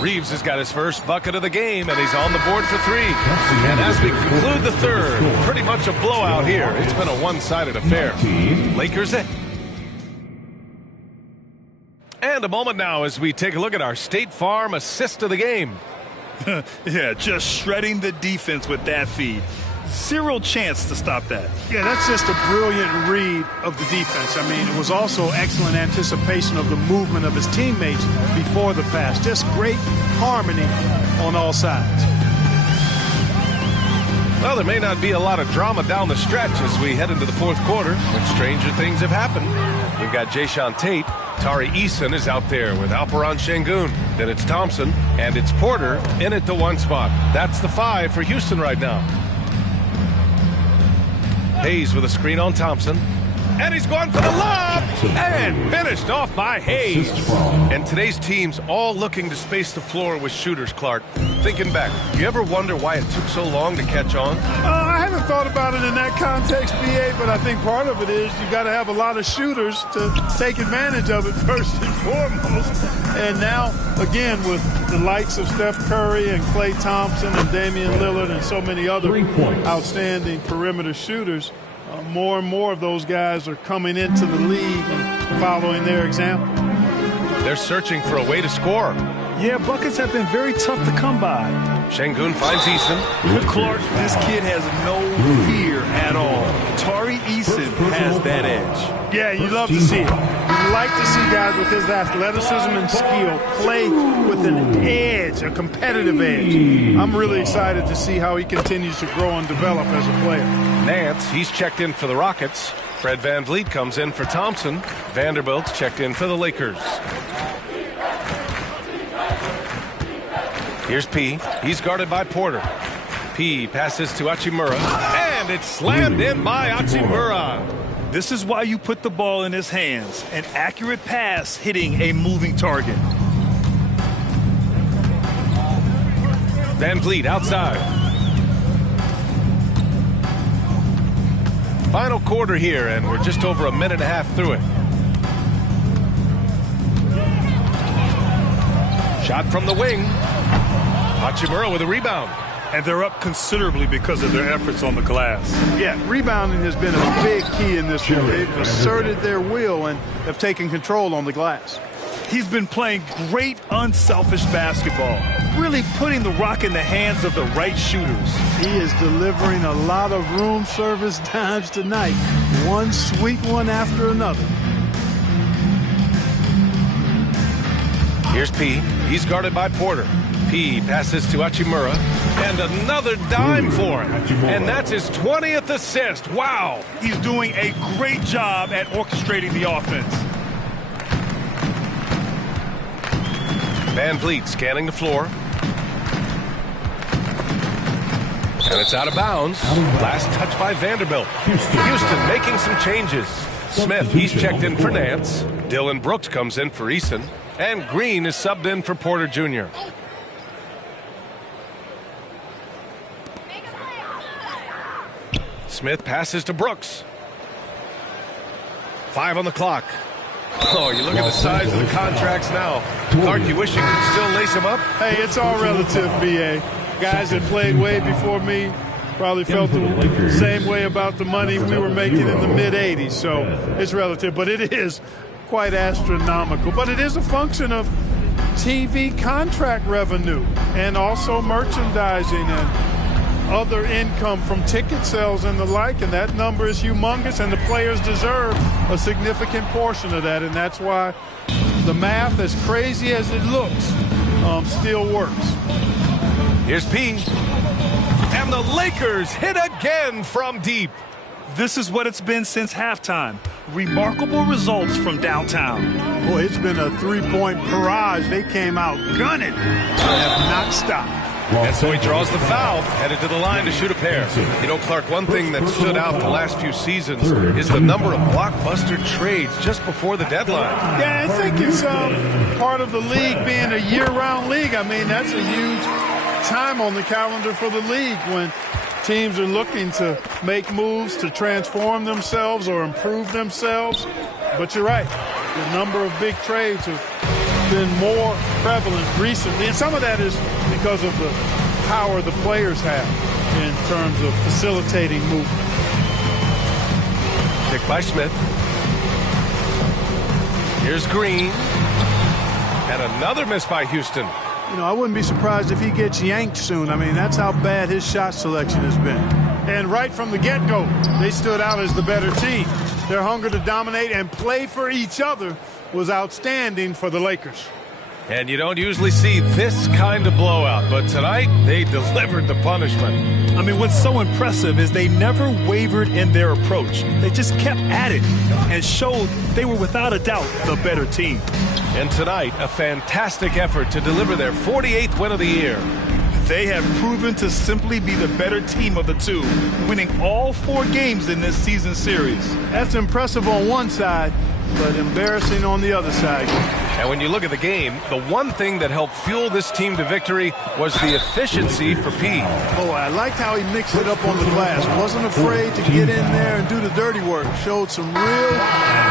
Reeves has got his first bucket of the game, and he's on the board for three. And as we conclude the third, pretty much a blowout here. It's been a one-sided affair. Lakers it. And a moment now as we take a look at our State Farm assist of the game. Yeah, just shredding the defense with that feed. Zero chance to stop that. Yeah, that's just a brilliant read of the defense. I mean, it was also excellent anticipation of the movement of his teammates before the pass. Just great harmony on all sides. Well, there may not be a lot of drama down the stretch as we head into the fourth quarter, when stranger things have happened. We've got Jayshawn Tate. Tari Eason is out there with Alperon Şengün. Then it's Thompson, and it's Porter in at the one spot. That's the 5 for Houston right now. Hayes with a screen on Thompson. And he's going for the lob! And finished off by Hayes. And today's team's all looking to space the floor with shooters, Clark. Thinking back, you ever wonder why it took so long to catch on? I haven't thought about it in that context, BA, but I think part of it is you got to have a lot of shooters to take advantage of it first and foremost. And now, again, with the likes of Steph Curry and Klay Thompson and Damian Lillard and so many other outstanding perimeter shooters, more and more of those guys are coming into the league and following their example. They're searching for a way to score. Yeah, buckets have been very tough to come by. Şengün finds Eason. Clark, this kid has no fear at all. Tari Eason has that edge. Yeah, you love to see it. You like to see guys with his athleticism and skill play with an edge, a competitive edge. I'm really excited to see how he continues to grow and develop as a player. Nance, he's checked in for the Rockets. Fred VanVleet comes in for Thompson. Vanderbilt's checked in for the Lakers. Here's P. He's guarded by Porter. P passes to Hachimura. And it's slammed in by Hachimura. This is why you put the ball in his hands. An accurate pass hitting a moving target. VanVleet outside. Final quarter here, and we're just over a minute and a half through it. Shot from the wing. Hachimura with a rebound. And they're up considerably because of their efforts on the glass. Yeah, rebounding has been a big key in this one. They've asserted their will and have taken control on the glass. He's been playing great, unselfish basketball, really putting the rock in the hands of the right shooters. He is delivering a lot of room service dimes tonight, one sweet one after another. Here's P. He's guarded by Porter. P passes to Hachimura, and another dime for him. And that's his 20th assist. Wow. He's doing a great job at orchestrating the offense. VanVleet scanning the floor. And it's out of bounds. Last touch by Vanderbilt. Houston making some changes. Smith, he's checked in for Nance. Dylan Brooks comes in for Eason. And Green is subbed in for Porter Jr. Smith passes to Brooks. 5 on the clock. Oh, you look at the size of the contracts now. Clark, you wish you could still lace them up? Hey, it's all relative, BA. Guys that played way before me probably felt the same way about the money we were making in the mid-'80s. So it's relative, but it is quite astronomical. But it is a function of TV contract revenue and also merchandising and other income from ticket sales and the like, and that number is humongous, and the players deserve a significant portion of that, and that's why the math, as crazy as it looks, still works. Here's P. And the Lakers hit again from deep. This is what it's been since halftime. Remarkable results from downtown. Boy, it's been a three-point barrage. They came out gunning. They have not stopped. And so he draws the foul, headed to the line to shoot a pair. You know, Clark, one thing that stood out the last few seasons is the number of blockbuster trades just before the deadline. Yeah, I think it's part of the league being a year-round league. I mean, that's a huge time on the calendar for the league when teams are looking to make moves to transform themselves or improve themselves. But you're right, the number of big trades have been more prevalent recently, and some of that is because of the power the players have in terms of facilitating movement. Pick by Smith. Here's Green. And another miss by Houston. You know, I wouldn't be surprised if he gets yanked soon. I mean, that's how bad his shot selection has been. And right from the get-go, they stood out as the better team. Their hunger to dominate and play for each other was outstanding for the Lakers. And you don't usually see this kind of blowout, but tonight they delivered the punishment. I mean, what's so impressive is they never wavered in their approach. They just kept at it and showed they were without a doubt the better team. And tonight, a fantastic effort to deliver their 48th win of the year. They have proven to simply be the better team of the two, winning all 4 games in this season series. That's impressive on one side, but embarrassing on the other side. And when you look at the game, the one thing that helped fuel this team to victory was the efficiency for P. Oh, I liked how he mixed it up on the glass. Wasn't afraid to get in there and do the dirty work. Showed some real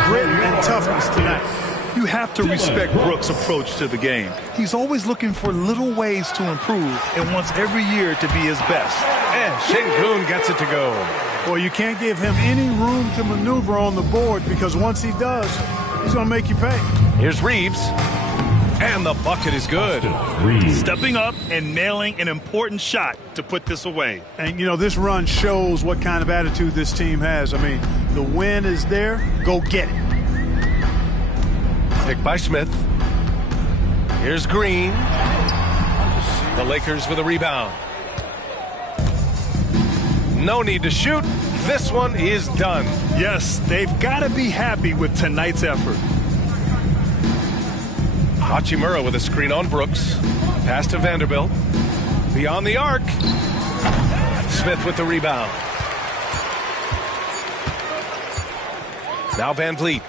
grit and toughness tonight. You have to respect Brooks' approach to the game. He's always looking for little ways to improve and wants every year to be his best. And Şengün gets it to go. Well, you can't give him any room to maneuver on the board because once he does, he's going to make you pay. Here's Reeves. And the bucket is good. Stepping up and nailing an important shot to put this away. And, you know, this run shows what kind of attitude this team has. I mean, the win is there. Go get it. Pick by Smith. Here's Green. The Lakers with a rebound. No need to shoot. This one is done. Yes, they've got to be happy with tonight's effort. Hachimura with a screen on Brooks. Pass to Vanderbilt. Beyond the arc. Smith with the rebound. Now Van Vliet.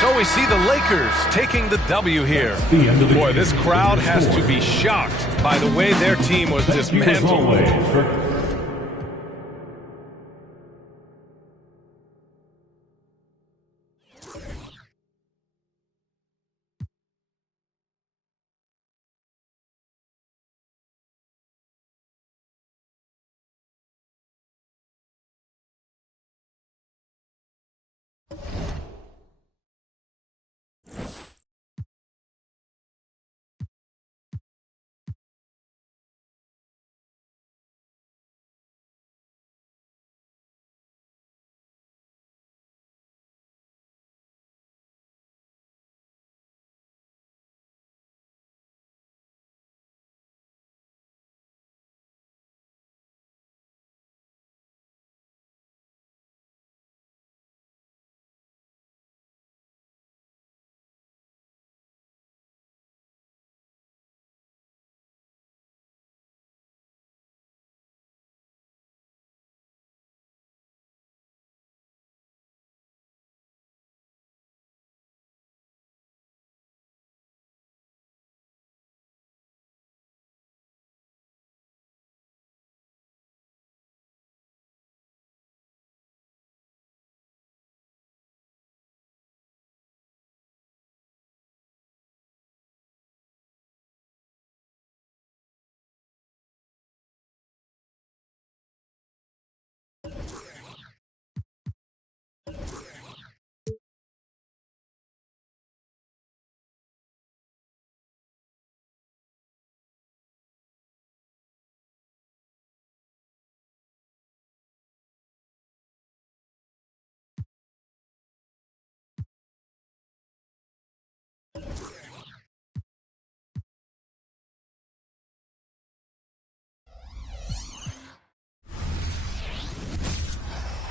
So we see the Lakers taking the W here. Boy, this crowd has to be shocked by the way their team was dismantled.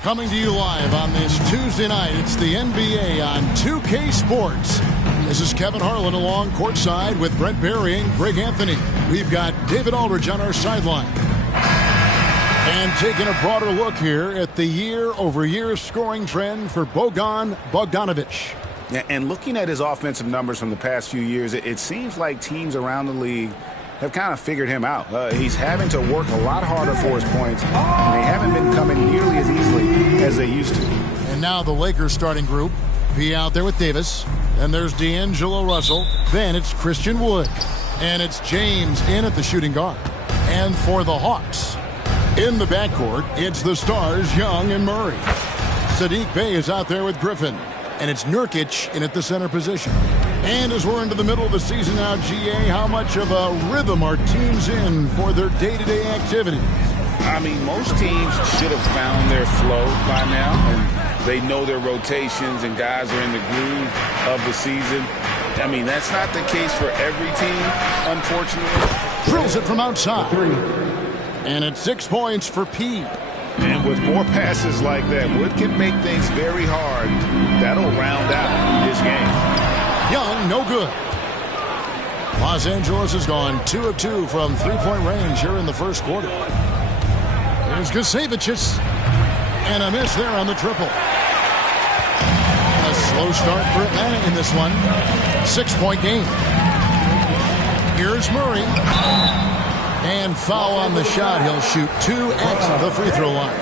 Coming to you live on this Tuesday night. It's the NBA on 2K Sports. This is Kevin Harlan along courtside with Brent Barry and Greg Anthony. We've got David Aldridge on our sideline. And taking a broader look here at the year-over-year scoring trend for Bojan Bogdanovic. Yeah, and looking at his offensive numbers from the past few years, it seems like teams around the league have kind of figured him out. He's having to work a lot harder for his points, and they haven't been coming nearly as easily as they used to. And now the Lakers starting group. Be out there with Davis. Then there's D'Angelo Russell. Then it's Christian Wood. And it's James in at the shooting guard. And for the Hawks, in the backcourt, it's the stars Young and Murray. Sadiq Bey is out there with Griffin. And it's Nurkic in at the center position. And as we're into the middle of the season now, GA, how much of a rhythm are teams in for their day-to-day activity? I mean, most teams should have found their flow by now, and they know their rotations and guys are in the groove of the season. I mean, that's not the case for every team, unfortunately. Drills it from outside. And it's 6 points for P. And with more passes like that, Wood can make things very hard. That'll round out this game. Young, no good. Los Angeles has gone 2 of 2 from three-point range here in the first quarter. There's Gusevicius. And a miss there on the triple. A slow start for Atlanta in this one. 6-point game. Here's Murray. And foul on the shot. He'll shoot 2 at the free throw line.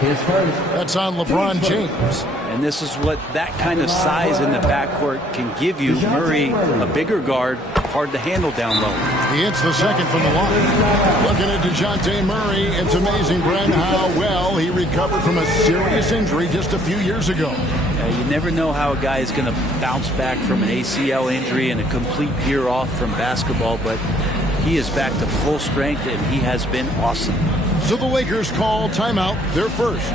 That's on LeBron James. And this is what that kind of size in the backcourt can give you. Murray, a bigger guard, hard to handle down low. He hits the second from the line. Looking at DeJounte Murray, it's amazing, Brent, how well he recovered from a serious injury just a few years ago. You never know how a guy is going to bounce back from an ACL injury and a complete year off from basketball, but he is back to full strength, and he has been awesome. So the Lakers call timeout, their first.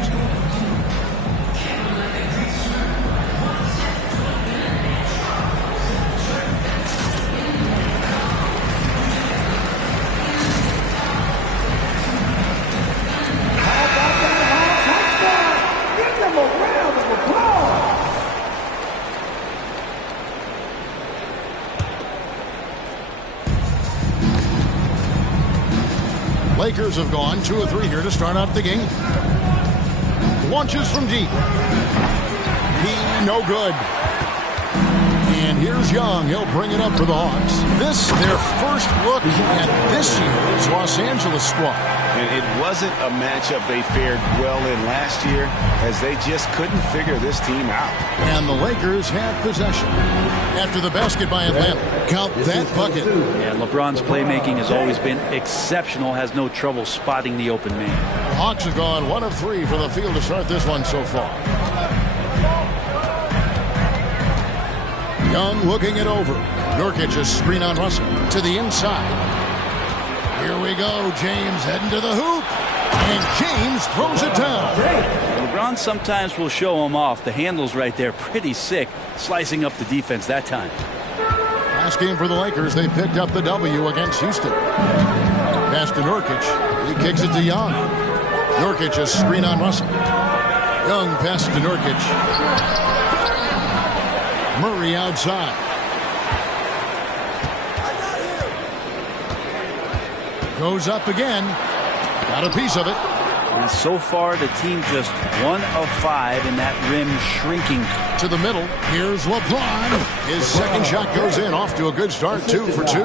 Lakers have gone 2 of 3 here to start out the game. Launches from deep. He no good. And here's Young. He'll bring it up for the Hawks. This their first look at this year's Los Angeles squad. And it wasn't a matchup they fared well in last year, as they just couldn't figure this team out. And the Lakers have possession. After the basket by Atlanta. Count that bucket. Yeah, LeBron's playmaking has always been exceptional. Has no trouble spotting the open man. The Hawks have gone 1 of 3 for the field to start this one so far. Young looking it over. Nurkic a screen on Russell to the inside. Here we go. James heading to the hoop. And James throws it down. LeBron sometimes will show him off. The handle's right there. Pretty sick. Slicing up the defense that time. Last game for the Lakers, they picked up the W against Houston. Pass to Nurkic. He kicks it to Young. Nurkic a screen on Russell. Young passes to Nurkic. Murray outside. Goes up again. Got a piece of it. And so far, the team just 1 of 5 in that rim shrinking. To the middle. Here's LeBron. His second shot goes in. Off to a good start. 2 for 2.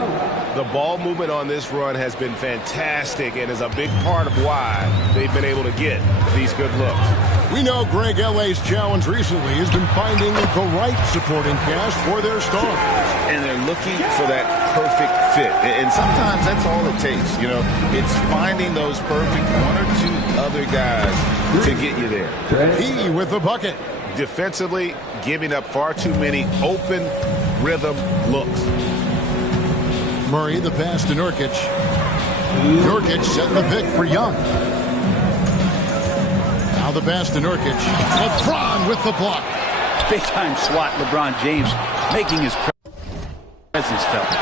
The ball movement on this run has been fantastic and is a big part of why they've been able to get these good looks. We know Greg L.A.'s challenge recently has been finding the right supporting cast for their stars. And they're looking for that perfect fit. And sometimes that's all it takes. You know, it's finding those perfect 1 or 2 other guys to get you there. He with the bucket. Defensively, giving up far too many open rhythm looks. Murray, the pass to Nurkic. Nurkic setting the pick for Young. Now the pass to Nurkic. LeBron with the block. Big-time swat, LeBron James making his presence felt.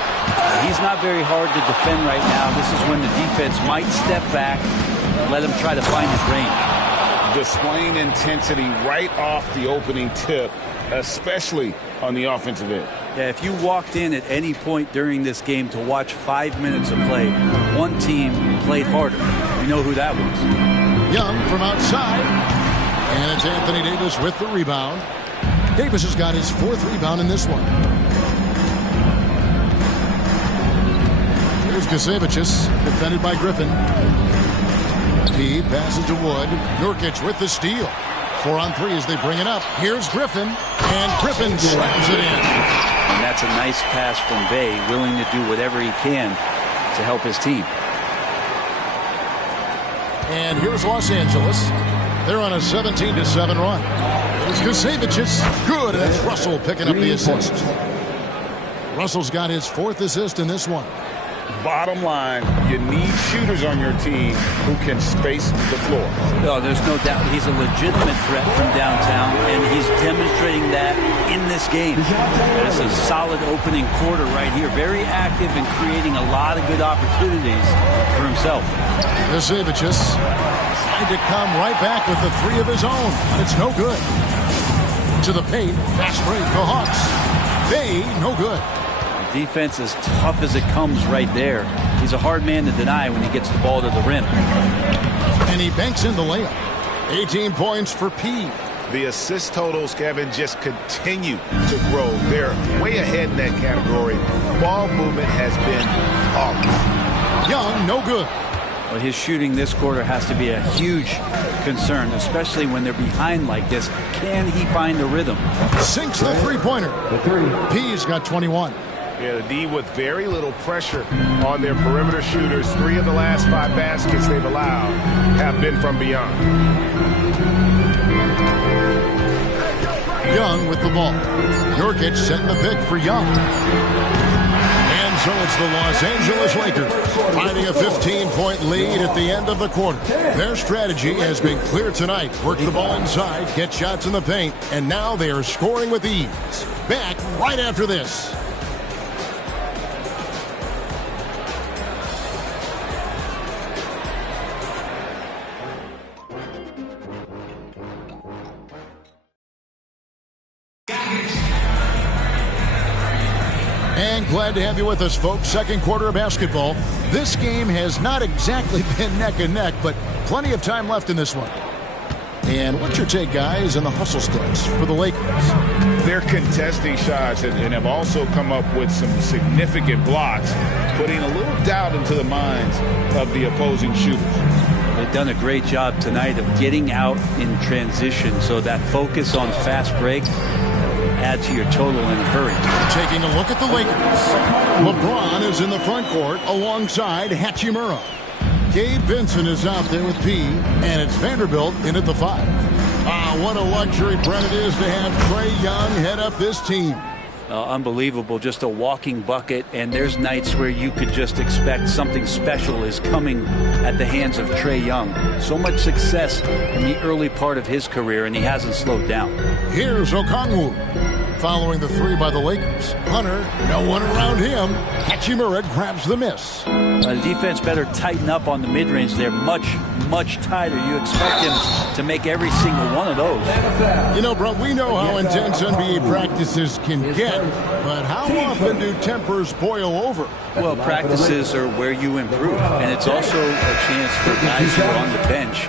He's not very hard to defend right now. This is when the defense might step back and let him try to find his range. displaying intensity right off the opening tip, especially on the offensive end. Yeah, if you walked in at any point during this game to watch 5 minutes of play, one team played harder. We know who that was. Young from outside. And it's Anthony Davis with the rebound. Davis has got his 4th rebound in this one. Here's Kasevicius, defended by Griffin. He passes to Wood. Nurkic with the steal. 4 on 3 as they bring it up. Here's Griffin. And Griffin slams it in. And that's a nice pass from Bay, willing to do whatever he can to help his team. And here's Los Angeles. They're on a 17-7 run. There's Kasevicius. Good. And that's Russell picking up the assist. Russell's got his 4th assist in this one. Bottom line, you need shooters on your team who can space the floor. No, there's no doubt he's a legitimate threat from downtown, and he's demonstrating that in this game. That's a solid opening quarter right here. Very active and creating a lot of good opportunities for himself. Kasevicius trying to come right back with the 3 of his own. It's no good. To the paint. Fast break. The Hawks. They no good. Defense as tough as it comes right there. He's a hard man to deny when he gets the ball to the rim. And he banks in the layup. 18 points for P. The assist totals, Kevin, just continue to grow. They're way ahead in that category. Ball movement has been flawless. Young, no good. Well, his shooting this quarter has to be a huge concern, especially when they're behind like this. Can he find a rhythm? Sinks the three-pointer. P's got 21. Yeah, the D with very little pressure on their perimeter shooters. 3 of the last 5 baskets they've allowed have been from beyond. Young with the ball. Nurkic setting the pick for Young. And so it's the Los Angeles Lakers finding a 15-point lead at the end of the quarter. Their strategy has been clear tonight. Work the ball inside, get shots in the paint, and now they are scoring with ease. Back right after this. And glad to have you with us, folks. Second quarter of basketball. This game has not exactly been neck and neck, but plenty of time left in this one. And what's your take, guys, on the hustle stats for the Lakers? They're contesting shots and have also come up with some significant blocks, putting a little doubt into the minds of the opposing shooters. They've done a great job tonight of getting out in transition, so that focus on fast break add to your total in a hurry. Taking a look at the Lakers. LeBron is in the front court alongside Hachimura. Gabe Vincent is out there with P, and it's Vanderbilt in at the 5. What a luxury, Brent, it is to have Trae Young head up this team. Unbelievable, just a walking bucket, and there's nights where you could just expect something special is coming at the hands of Trae Young. So much success in the early part of his career, and he hasn't slowed down. Here's Okongwu. Following the 3 by the Lakers. Hunter, no one around him. Hachimura grabs the miss. The defense better tighten up on the mid-range there. Much tighter. You expect him to make every single one of those. You know, bro, we know how intense NBA practices can get, but how often do tempers boil over? Well, practices are where you improve, and it's also a chance for guys who are on the bench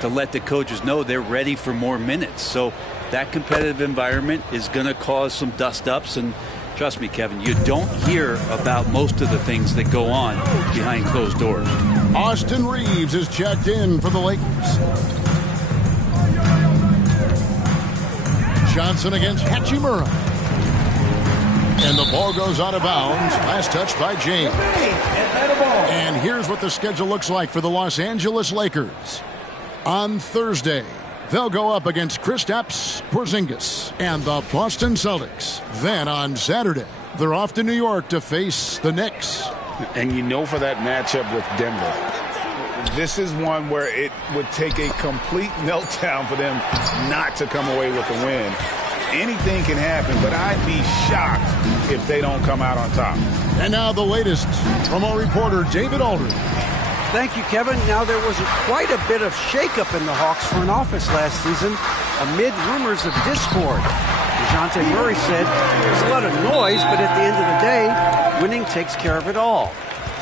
to let the coaches know they're ready for more minutes. So that competitive environment is going to cause some dust-ups, and trust me, Kevin, you don't hear about most of the things that go on behind closed doors. Austin Reeves is checked in for the Lakers. Johnson against Hachimura. And the ball goes out of bounds. Last touch by James. And here's what the schedule looks like for the Los Angeles Lakers. On Thursday, they'll go up against Kristaps Porzingis and the Boston Celtics. Then on Saturday, they're off to New York to face the Knicks. And you know, for that matchup with Denver, this is one where it would take a complete meltdown for them not to come away with a win. Anything can happen, but I'd be shocked if they don't come out on top. And now the latest from our reporter, David Aldridge. Thank you, Kevin. Now, there was quite a bit of shakeup in the Hawks front office last season amid rumors of discord. DeJounte Murray said, there's a lot of noise, but at the end of the day, winning takes care of it all.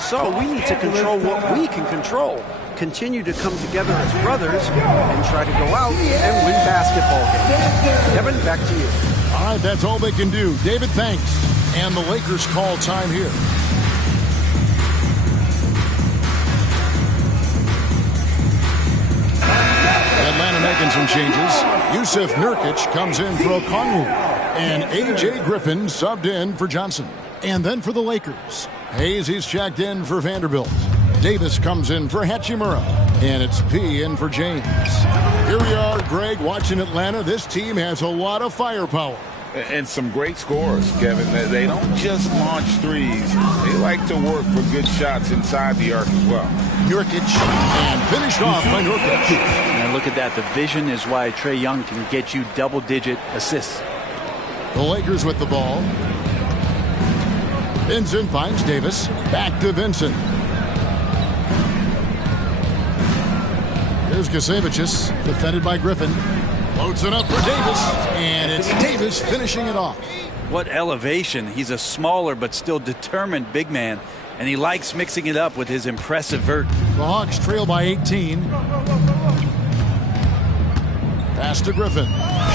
So we need to control what we can control. Continue to come together as brothers and try to go out and win basketball games. Kevin, back to you. All right, that's all they can do. David, thanks. And the Lakers call time here. Atlanta making some changes. Yusuf Nurkic comes in for Okongwu. And A.J. Griffin subbed in for Johnson. And then for the Lakers, Hayes, he's checked in for Vanderbilt. Davis comes in for Hachimura. And it's P in for James. Here we are, Greg, watching Atlanta. This team has a lot of firepower. And some great scores, Kevin. They don't just launch threes. They like to work for good shots inside the arc as well. Nurkic, and finished off by Nurkic. And look at that. The vision is why Trae Young can get you double-digit assists. The Lakers with the ball. Vincent finds Davis. Back to Vincent. Here's Kasevicius, defended by Griffin. Loads it up for Davis, and it's Davis finishing it off. What elevation. He's a smaller but still determined big man, and he likes mixing it up with his impressive vert. The Hawks trail by 18. Pass to Griffin.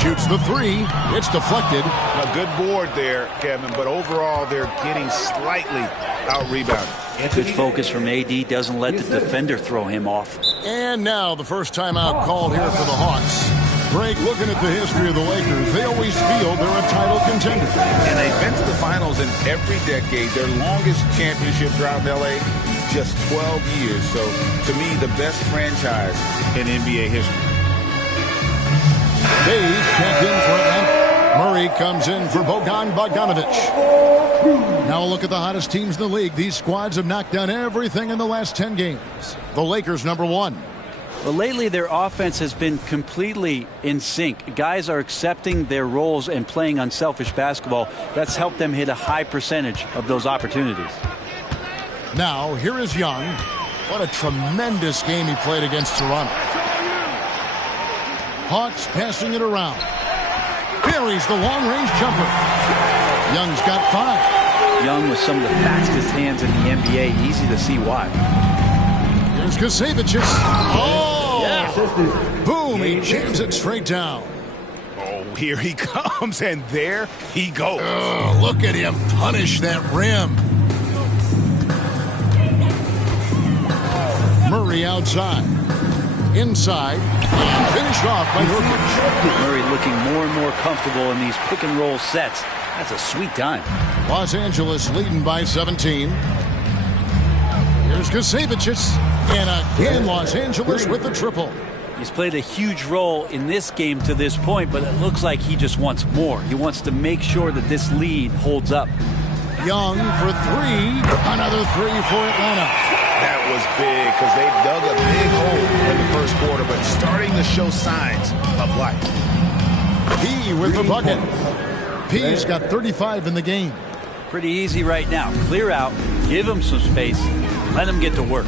Shoots the three. It's deflected. A good board there, Kevin, but overall they're getting slightly out-rebounded. Good focus from AD. Doesn't let the defender throw him off. And now the first timeout called here for the Hawks. Greg, looking at the history of the Lakers, they always feel they're a title contender. And they've been to the finals in every decade. Their longest championship drought in L.A., just 12 years. So, to me, the best franchise in NBA history. Hayes checked in for Atlanta. Murray comes in for Bogdan Bogdanovic. Now a look at the hottest teams in the league. These squads have knocked down everything in the last 10 games. The Lakers, number 1. Well, lately their offense has been completely in sync. Guys are accepting their roles and playing unselfish basketball. That's helped them hit a high percentage of those opportunities. Now, here is Young. What a tremendous game he played against Toronto. Hawks passing it around. Buries the long-range jumper. Young's got 5. Young with some of the fastest hands in the NBA. Easy to see why. Here's Kasevicius. Oh! Yeah. Boom! He jams it straight down. Oh, here he comes, and there he goes. Oh, look at him punish that rim. Murray outside. Inside. And finished off by Nurkic. Murray looking more and more comfortable in these pick-and-roll sets. That's a sweet time. Los Angeles leading by 17. Here's Kasevicius. And again, Los Angeles with the triple. He's played a huge role in this game to this point, but it looks like he just wants more. He wants to make sure that this lead holds up. Young for 3. Another 3 for Atlanta. That was big because they dug a big hole in the first quarter, but starting to show signs of life. P with the bucket. P's got 35 in the game. Pretty easy right now. Clear out, give him some space, let him get to work.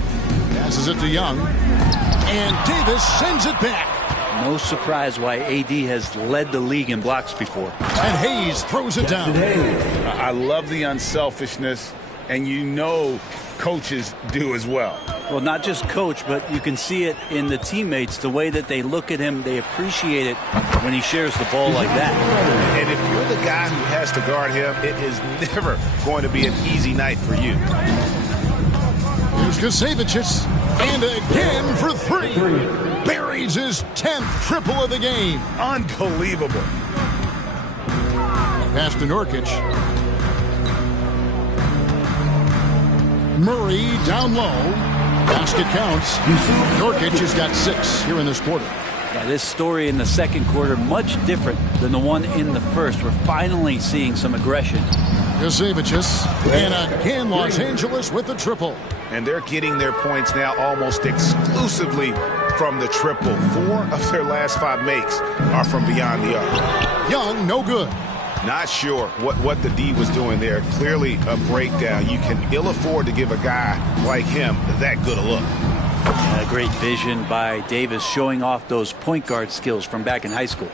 Passes it to Young. And Davis sends it back. No surprise why AD has led the league in blocks before. And Hayes throws it down. I love the unselfishness, and you know coaches do as well. Well, not just coach, but you can see it in the teammates, the way that they look at him. They appreciate it when he shares the ball like that. And if you're the guy who has to guard him, it is never going to be an easy night for you. Here's Kasevicius. And again for 3. Buries his 10th triple of the game. Unbelievable. Pass to Nurkic. Murray down low. Basket counts. Nurkic has got 6 here in this quarter. Yeah, this story in the second quarter much different than the one in the first. We're finally seeing some aggression. Kasevicius. And again, Los Angeles with the triple. And they're getting their points now almost exclusively from the triple. 4 of their last 5 makes are from beyond the arc. Young, no good. Not sure what the D was doing there. Clearly a breakdown. You can ill afford to give a guy like him that good a look. Great vision by Davis, showing off those point guard skills from back in high school.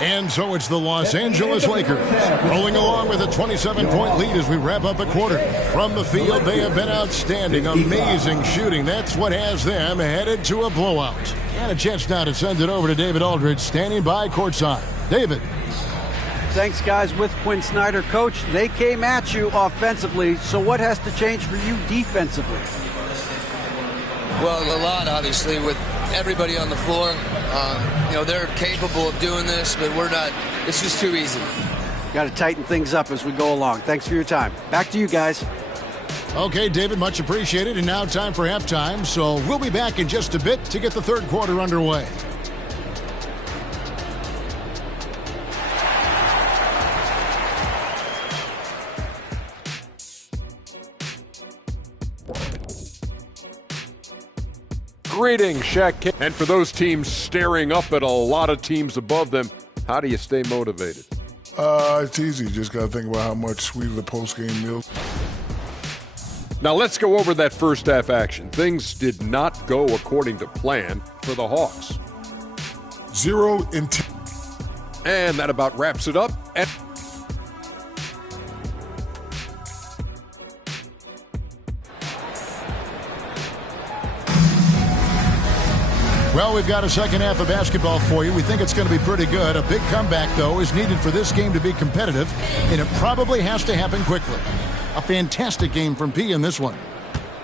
And so it's the Los Angeles Lakers rolling along with a 27-point lead as we wrap up a quarter. From the field, they have been outstanding. Amazing shooting. That's what has them headed to a blowout. And a chance now to send it over to David Aldridge, standing by courtside. David. Thanks, guys. With Quinn Snyder, Coach, they came at you offensively. So what has to change for you defensively? Well, a lot, obviously, with everybody on the floor. They're capable of doing this, but we're not. It's just too easy. Got to tighten things up as we go along. Thanks for your time. Back to you guys. Okay, David, much appreciated. And now time for halftime. So we'll be back in just a bit to get the third quarter underway. Greetings, Shaq. And for those teams staring up at a lot of teams above them, how do you stay motivated? It's easy. Just got to think about how much sweeter the post-game meal. Now let's go over that first half action. Things did not go according to plan for the Hawks. 0 and 10. And that about wraps it up. Well, we've got a second half of basketball for you. We think it's going to be pretty good. A big comeback, though, is needed for this game to be competitive, and it probably has to happen quickly. A fantastic game from P in this one.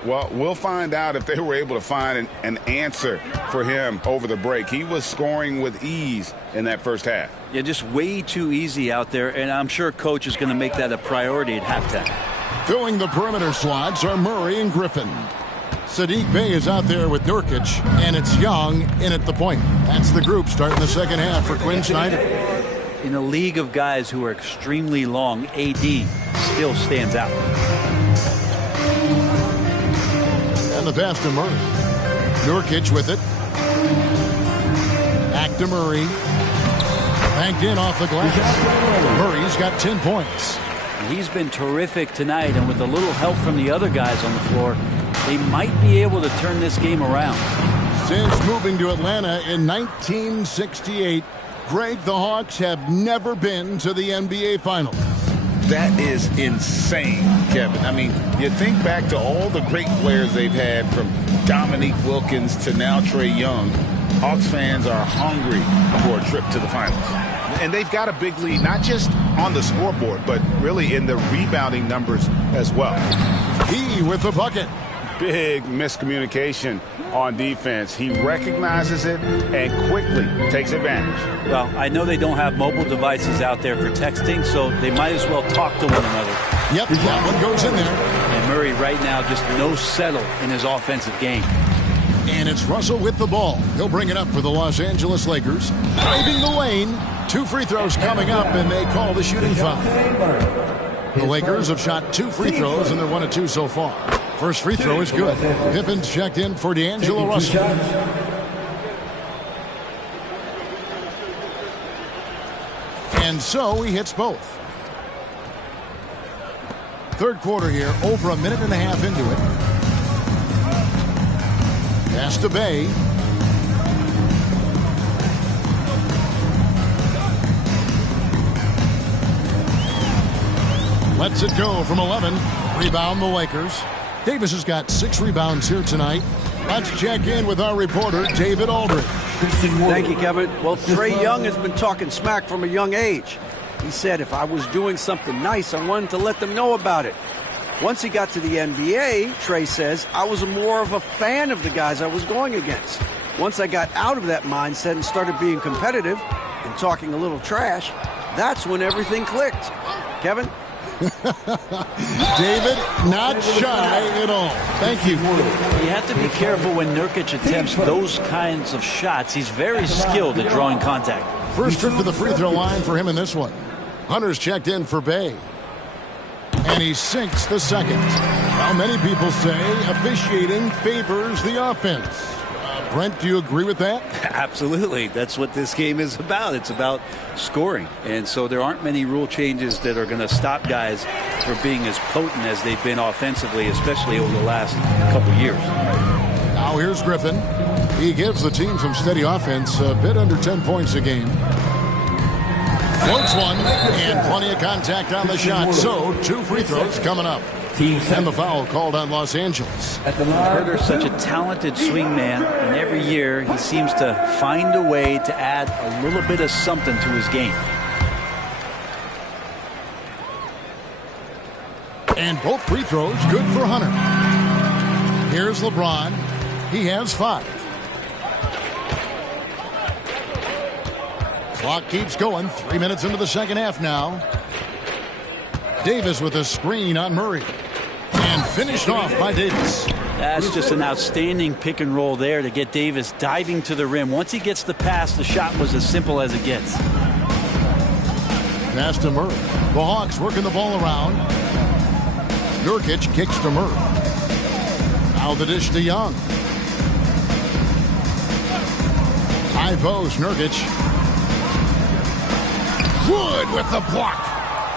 Well, we'll find out if they were able to find an answer for him over the break. He was scoring with ease in that first half. Yeah, just way too easy out there, and I'm sure Coach is going to make that a priority at halftime. Filling the perimeter slots are Murray and Griffin. Sadiq Bey is out there with Nurkic, and it's Young in at the point. That's the group starting the second half for Quinn Snyder. In a league of guys who are extremely long, AD still stands out. And the pass to Murray. Nurkic with it. Back to Murray. Banked in off the glass. Murray's got 10 points. He's been terrific tonight, and with a little help from the other guys on the floor, they might be able to turn this game around. Since moving to Atlanta in 1968, Greg, the Hawks have never been to the NBA Finals. That is insane, Kevin. I mean, you think back to all the great players they've had, from Dominique Wilkins to now Trae Young. Hawks fans are hungry for a trip to the finals. And they've got a big lead, not just on the scoreboard, but really in the rebounding numbers as well. He with the bucket. Big miscommunication on defense. He recognizes it and quickly takes advantage. Well, I know they don't have mobile devices out there for texting, so they might as well talk to one another. Yep, that one goes in there. And Murray right now just no settle in his offensive game. And it's Russell with the ball. He'll bring it up for the Los Angeles Lakers. Driving the lane. 2 free throws coming up, and they call the shooting foul. The Lakers have shot 2 free throws, and they're 1 of 2 so far. First free throw is good. Pippen's checked in for D'Angelo Russell. And so he hits both. Third quarter here, over a minute and a half into it. Pass to Bey. Lets it go from 11. Rebound the Lakers. Davis has got 6 rebounds here tonight. Let's check in with our reporter, David Aldridge. Thank you, Kevin. Well, Trae Young has been talking smack from a young age. He said if I was doing something nice, I wanted to let them know about it. Once he got to the NBA, Trae says, I was more of a fan of the guys I was going against. Once I got out of that mindset and started being competitive and talking a little trash, that's when everything clicked. Kevin? David, not shy at all. Thank you. You have to be careful when Nurkic attempts those kinds of shots. He's very skilled at drawing contact. First trip to the free throw line for him in this one. Hunter's checked in for Bey. And he sinks the second. Well, many people say officiating favors the offense. Brent, do you agree with that? Absolutely. That's what this game is about. It's about scoring. And so there aren't many rule changes that are going to stop guys for being as potent as they've been offensively, especially over the last couple years. Now here's Griffin. He gives the team some steady offense, a bit under 10 points a game. Floats one, and plenty of contact on the shot. So 2 free throws coming up. And the foul called on Los Angeles. Herter's such a talented swing man, and every year he seems to find a way to add a little bit of something to his game. And both free throws good for Hunter. Here's LeBron. He has 5. Clock keeps going. 3 minutes into the second half now. Davis with a screen on Murray. And finished off by Davis. That's just an outstanding pick and roll there to get Davis diving to the rim. Once he gets the pass, the shot was as simple as it gets. Pass to Murray. The Hawks working the ball around. Nurkic kicks to Murray. Now the dish to Young. High post, Nurkic. Wood with the block.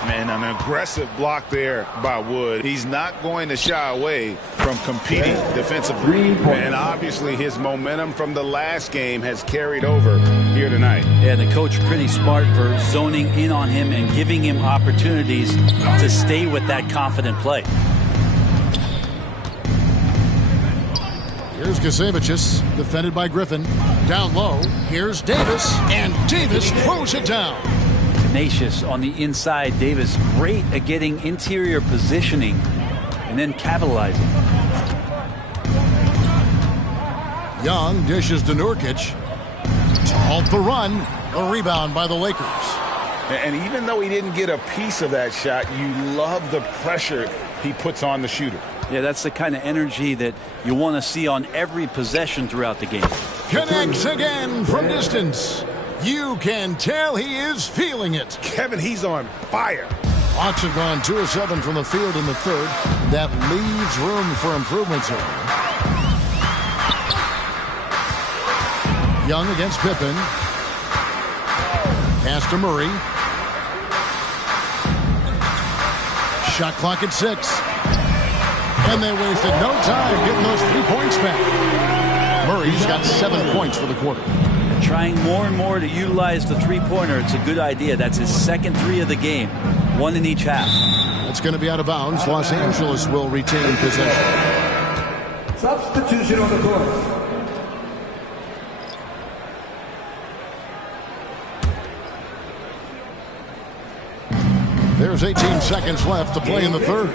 Man, an aggressive block there by Wood. He's not going to shy away from competing defensively. And obviously his momentum from the last game has carried over here tonight. Yeah, the coach pretty smart for zoning in on him and giving him opportunities to stay with that confident play. Here's Kasevicius, defended by Griffin. Down low, here's Davis, and Davis throws it down. Tenacious on the inside. Davis great at getting interior positioning and then capitalizing. Young dishes to Nurkic to halt the run. A rebound by the Lakers. And even though he didn't get a piece of that shot, you love the pressure he puts on the shooter. Yeah, that's the kind of energy that you want to see on every possession throughout the game. Connects again from distance. You can tell he is feeling it. Kevin, he's on fire. Hawks have gone 2 of 7 from the field in the third. That leaves room for improvements here. Young against Pippen. Pass to Murray. Shot clock at 6. And they wasted no time getting those 3 points back. Murray's got 7 points for the quarter. Trying more and more to utilize the three-pointer. It's a good idea. That's his second 3 of the game. 1 in each half. That's going to be out of bounds. Los Angeles will retain possession. Substitution on the court. There's 18 seconds left to play in the third.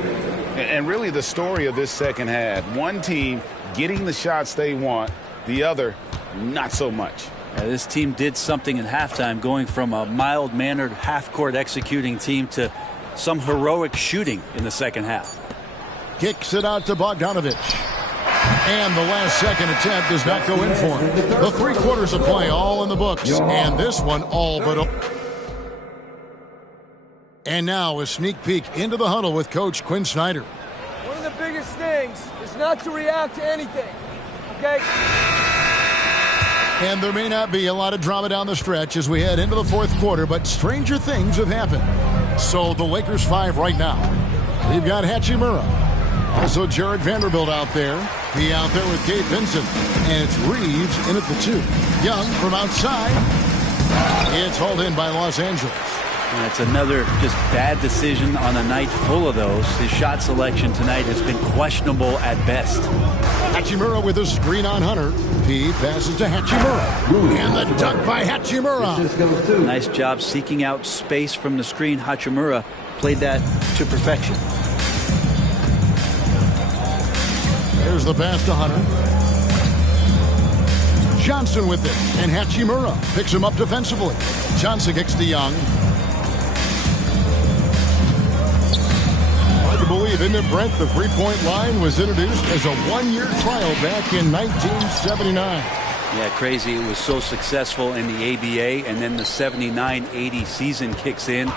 And really the story of this second half, one team getting the shots they want, the other not so much. Yeah, this team did something in halftime, going from a mild-mannered half-court executing team to some heroic shooting in the second half. Kicks it out to Bogdanovic. And the last second attempt does not go in for him. The 3 quarters of play all in the books. And this one all but... And now a sneak peek into the huddle with Coach Quinn Snyder. One of the biggest things is not to react to anything, okay? And there may not be a lot of drama down the stretch as we head into the fourth quarter, but stranger things have happened. So the Lakers 5 right now. We've got Hachimura. Also Jared Vanderbilt out there. He out there with Gabe Vincent. And it's Reeves in at the 2. Young from outside. It's hauled in by Los Angeles. That's another just bad decision on a night full of those. His shot selection tonight has been questionable at best. Hachimura with a screen on Hunter. He passes to Hachimura. And the dunk by Hachimura. Nice job seeking out space from the screen. Hachimura played that to perfection. There's the pass to Hunter. Johnson with it. And Hachimura picks him up defensively. Johnson kicks to Young. Hard to believe, isn't it, Brent? The three-point line was introduced as a one-year trial back in 1979. Yeah, crazy. It was so successful in the ABA, and then the 79-80 season kicks in.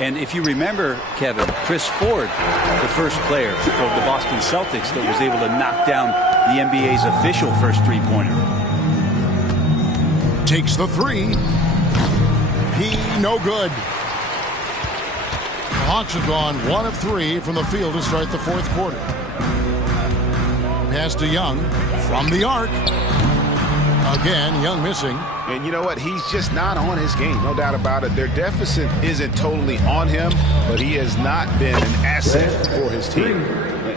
And if you remember, Kevin, Chris Ford, the first player of the Boston Celtics that was able to knock down the NBA's official first three-pointer. Takes the 3. He no good. Hawks have gone 1 of 3 from the field to start the fourth quarter. Pass to Young from the arc. Again, Young missing. And you know what? He's just not on his game, no doubt about it. Their deficit isn't totally on him, but he has not been an asset for his team.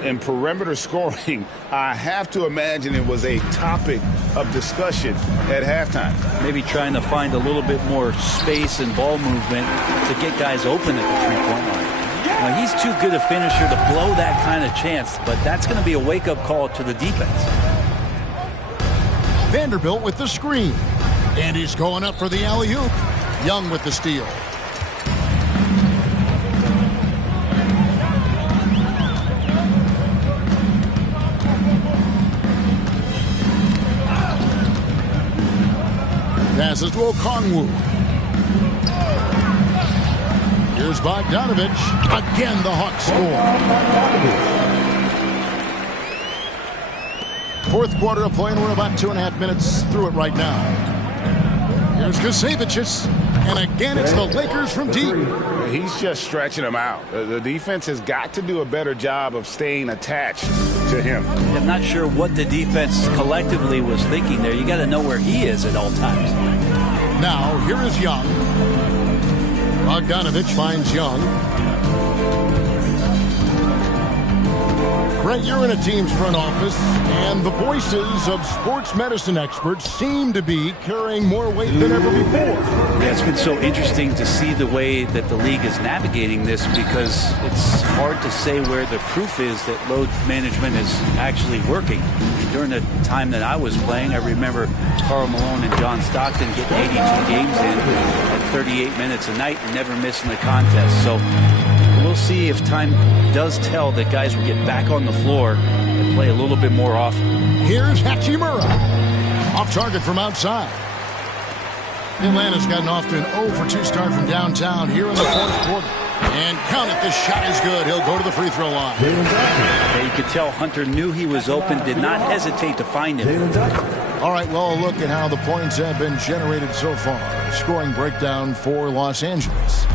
And perimeter scoring, I have to imagine it was a topic of discussion at halftime. Maybe trying to find a little bit more space and ball movement to get guys open at the three-point line. Now, he's too good a finisher to blow that kind of chance, but that's going to be a wake-up call to the defense. Vanderbilt with the screen. And he's going up for the alley-oop. Young with the steal. Passes to Okongwu. Here's Bogdanovich. Again, the Hawks score. Fourth quarter of play, and we're about 2.5 minutes through it right now. Here's Kasevicius, and again it's the Lakers from deep. He's just stretching them out. The defense has got to do a better job of staying attached to him. I'm not sure what the defense collectively was thinking there. You got to know where he is at all times. Now, here is Young. Bogdanovich finds Young. Brett, you're in a team's front office, and the voices of sports medicine experts seem to be carrying more weight than ever before. Yeah, it's been so interesting to see the way that the league is navigating this, because it's hard to say where the proof is that load management is actually working. During the time that I was playing, I remember Karl Malone and John Stockton getting 82 games in at 38 minutes a night and never missing a contest. So we'll see if time does tell that guys will get back on the floor and play a little bit more often. Here's Hachimura. Off target from outside. Atlanta's gotten off to an 0 for 2 start from downtown here in the fourth quarter. And count it, this shot is good. He'll go to the free throw line. Yeah, you could tell Hunter knew he was open, did not hesitate to find him. All right, well, look at how the points have been generated so far. Scoring breakdown for Los Angeles.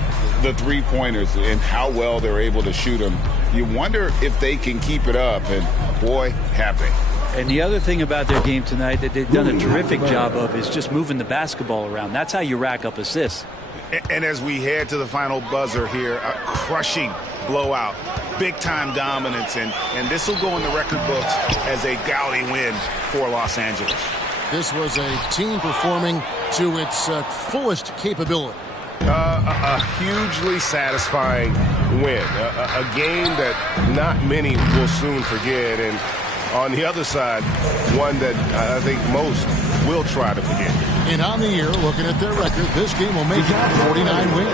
The three-pointers and how well they're able to shoot them. You wonder if they can keep it up, and boy, have they. And the other thing about their game tonight that they've done a terrific job of is just moving the basketball around. That's how you rack up assists. And as we head to the final buzzer here, a crushing blowout, big-time dominance, and this will go in the record books as a gaudy win for Los Angeles. This was a team performing to its fullest capability. A hugely satisfying win, a game that not many will soon forget, and on the other side, one that I think most will try to forget. And on the year, looking at their record, this game will make it 49 wins.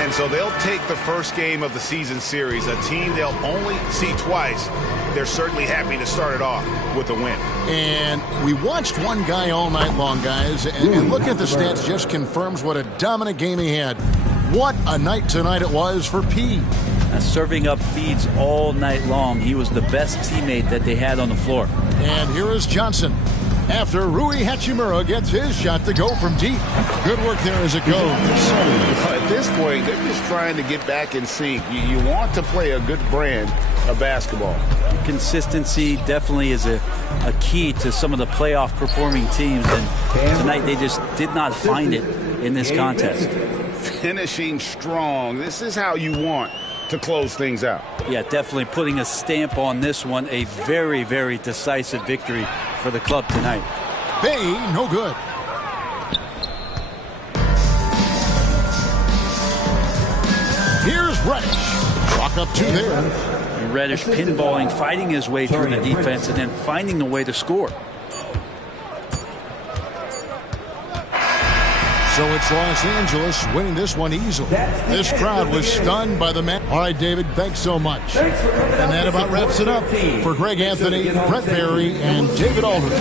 And so they'll take the first game of the season series, a team they'll only see twice. They're certainly happy to start it off with a win. And we watched one guy all night long, guys, and looking at the stats just confirms what a dominant game he had. What a night tonight it was for P. Serving up feeds all night long. He was the best teammate that they had on the floor. And here is Johnson. After Rui Hachimura gets his shot to go from deep. Good work there as it goes. At this point, they're just trying to get back in sync. You want to play a good brand of basketball. Consistency definitely is a key to some of the playoff performing teams, and tonight they just did not find it in this contest. Finishing strong. This is how you want to close things out. Yeah, definitely putting a stamp on this one. A very, very decisive victory for the club tonight. Bay, no good. Here's Reddish. Clock up 2 there. And Reddish pinballing, fighting his way through the defense, and then finding the way to score. So it's Los Angeles winning this one easily. This crowd was stunned by the man. All right, David, thanks so much. And that about wraps it up for Greg Anthony, Brett Barry, and David Aldridge.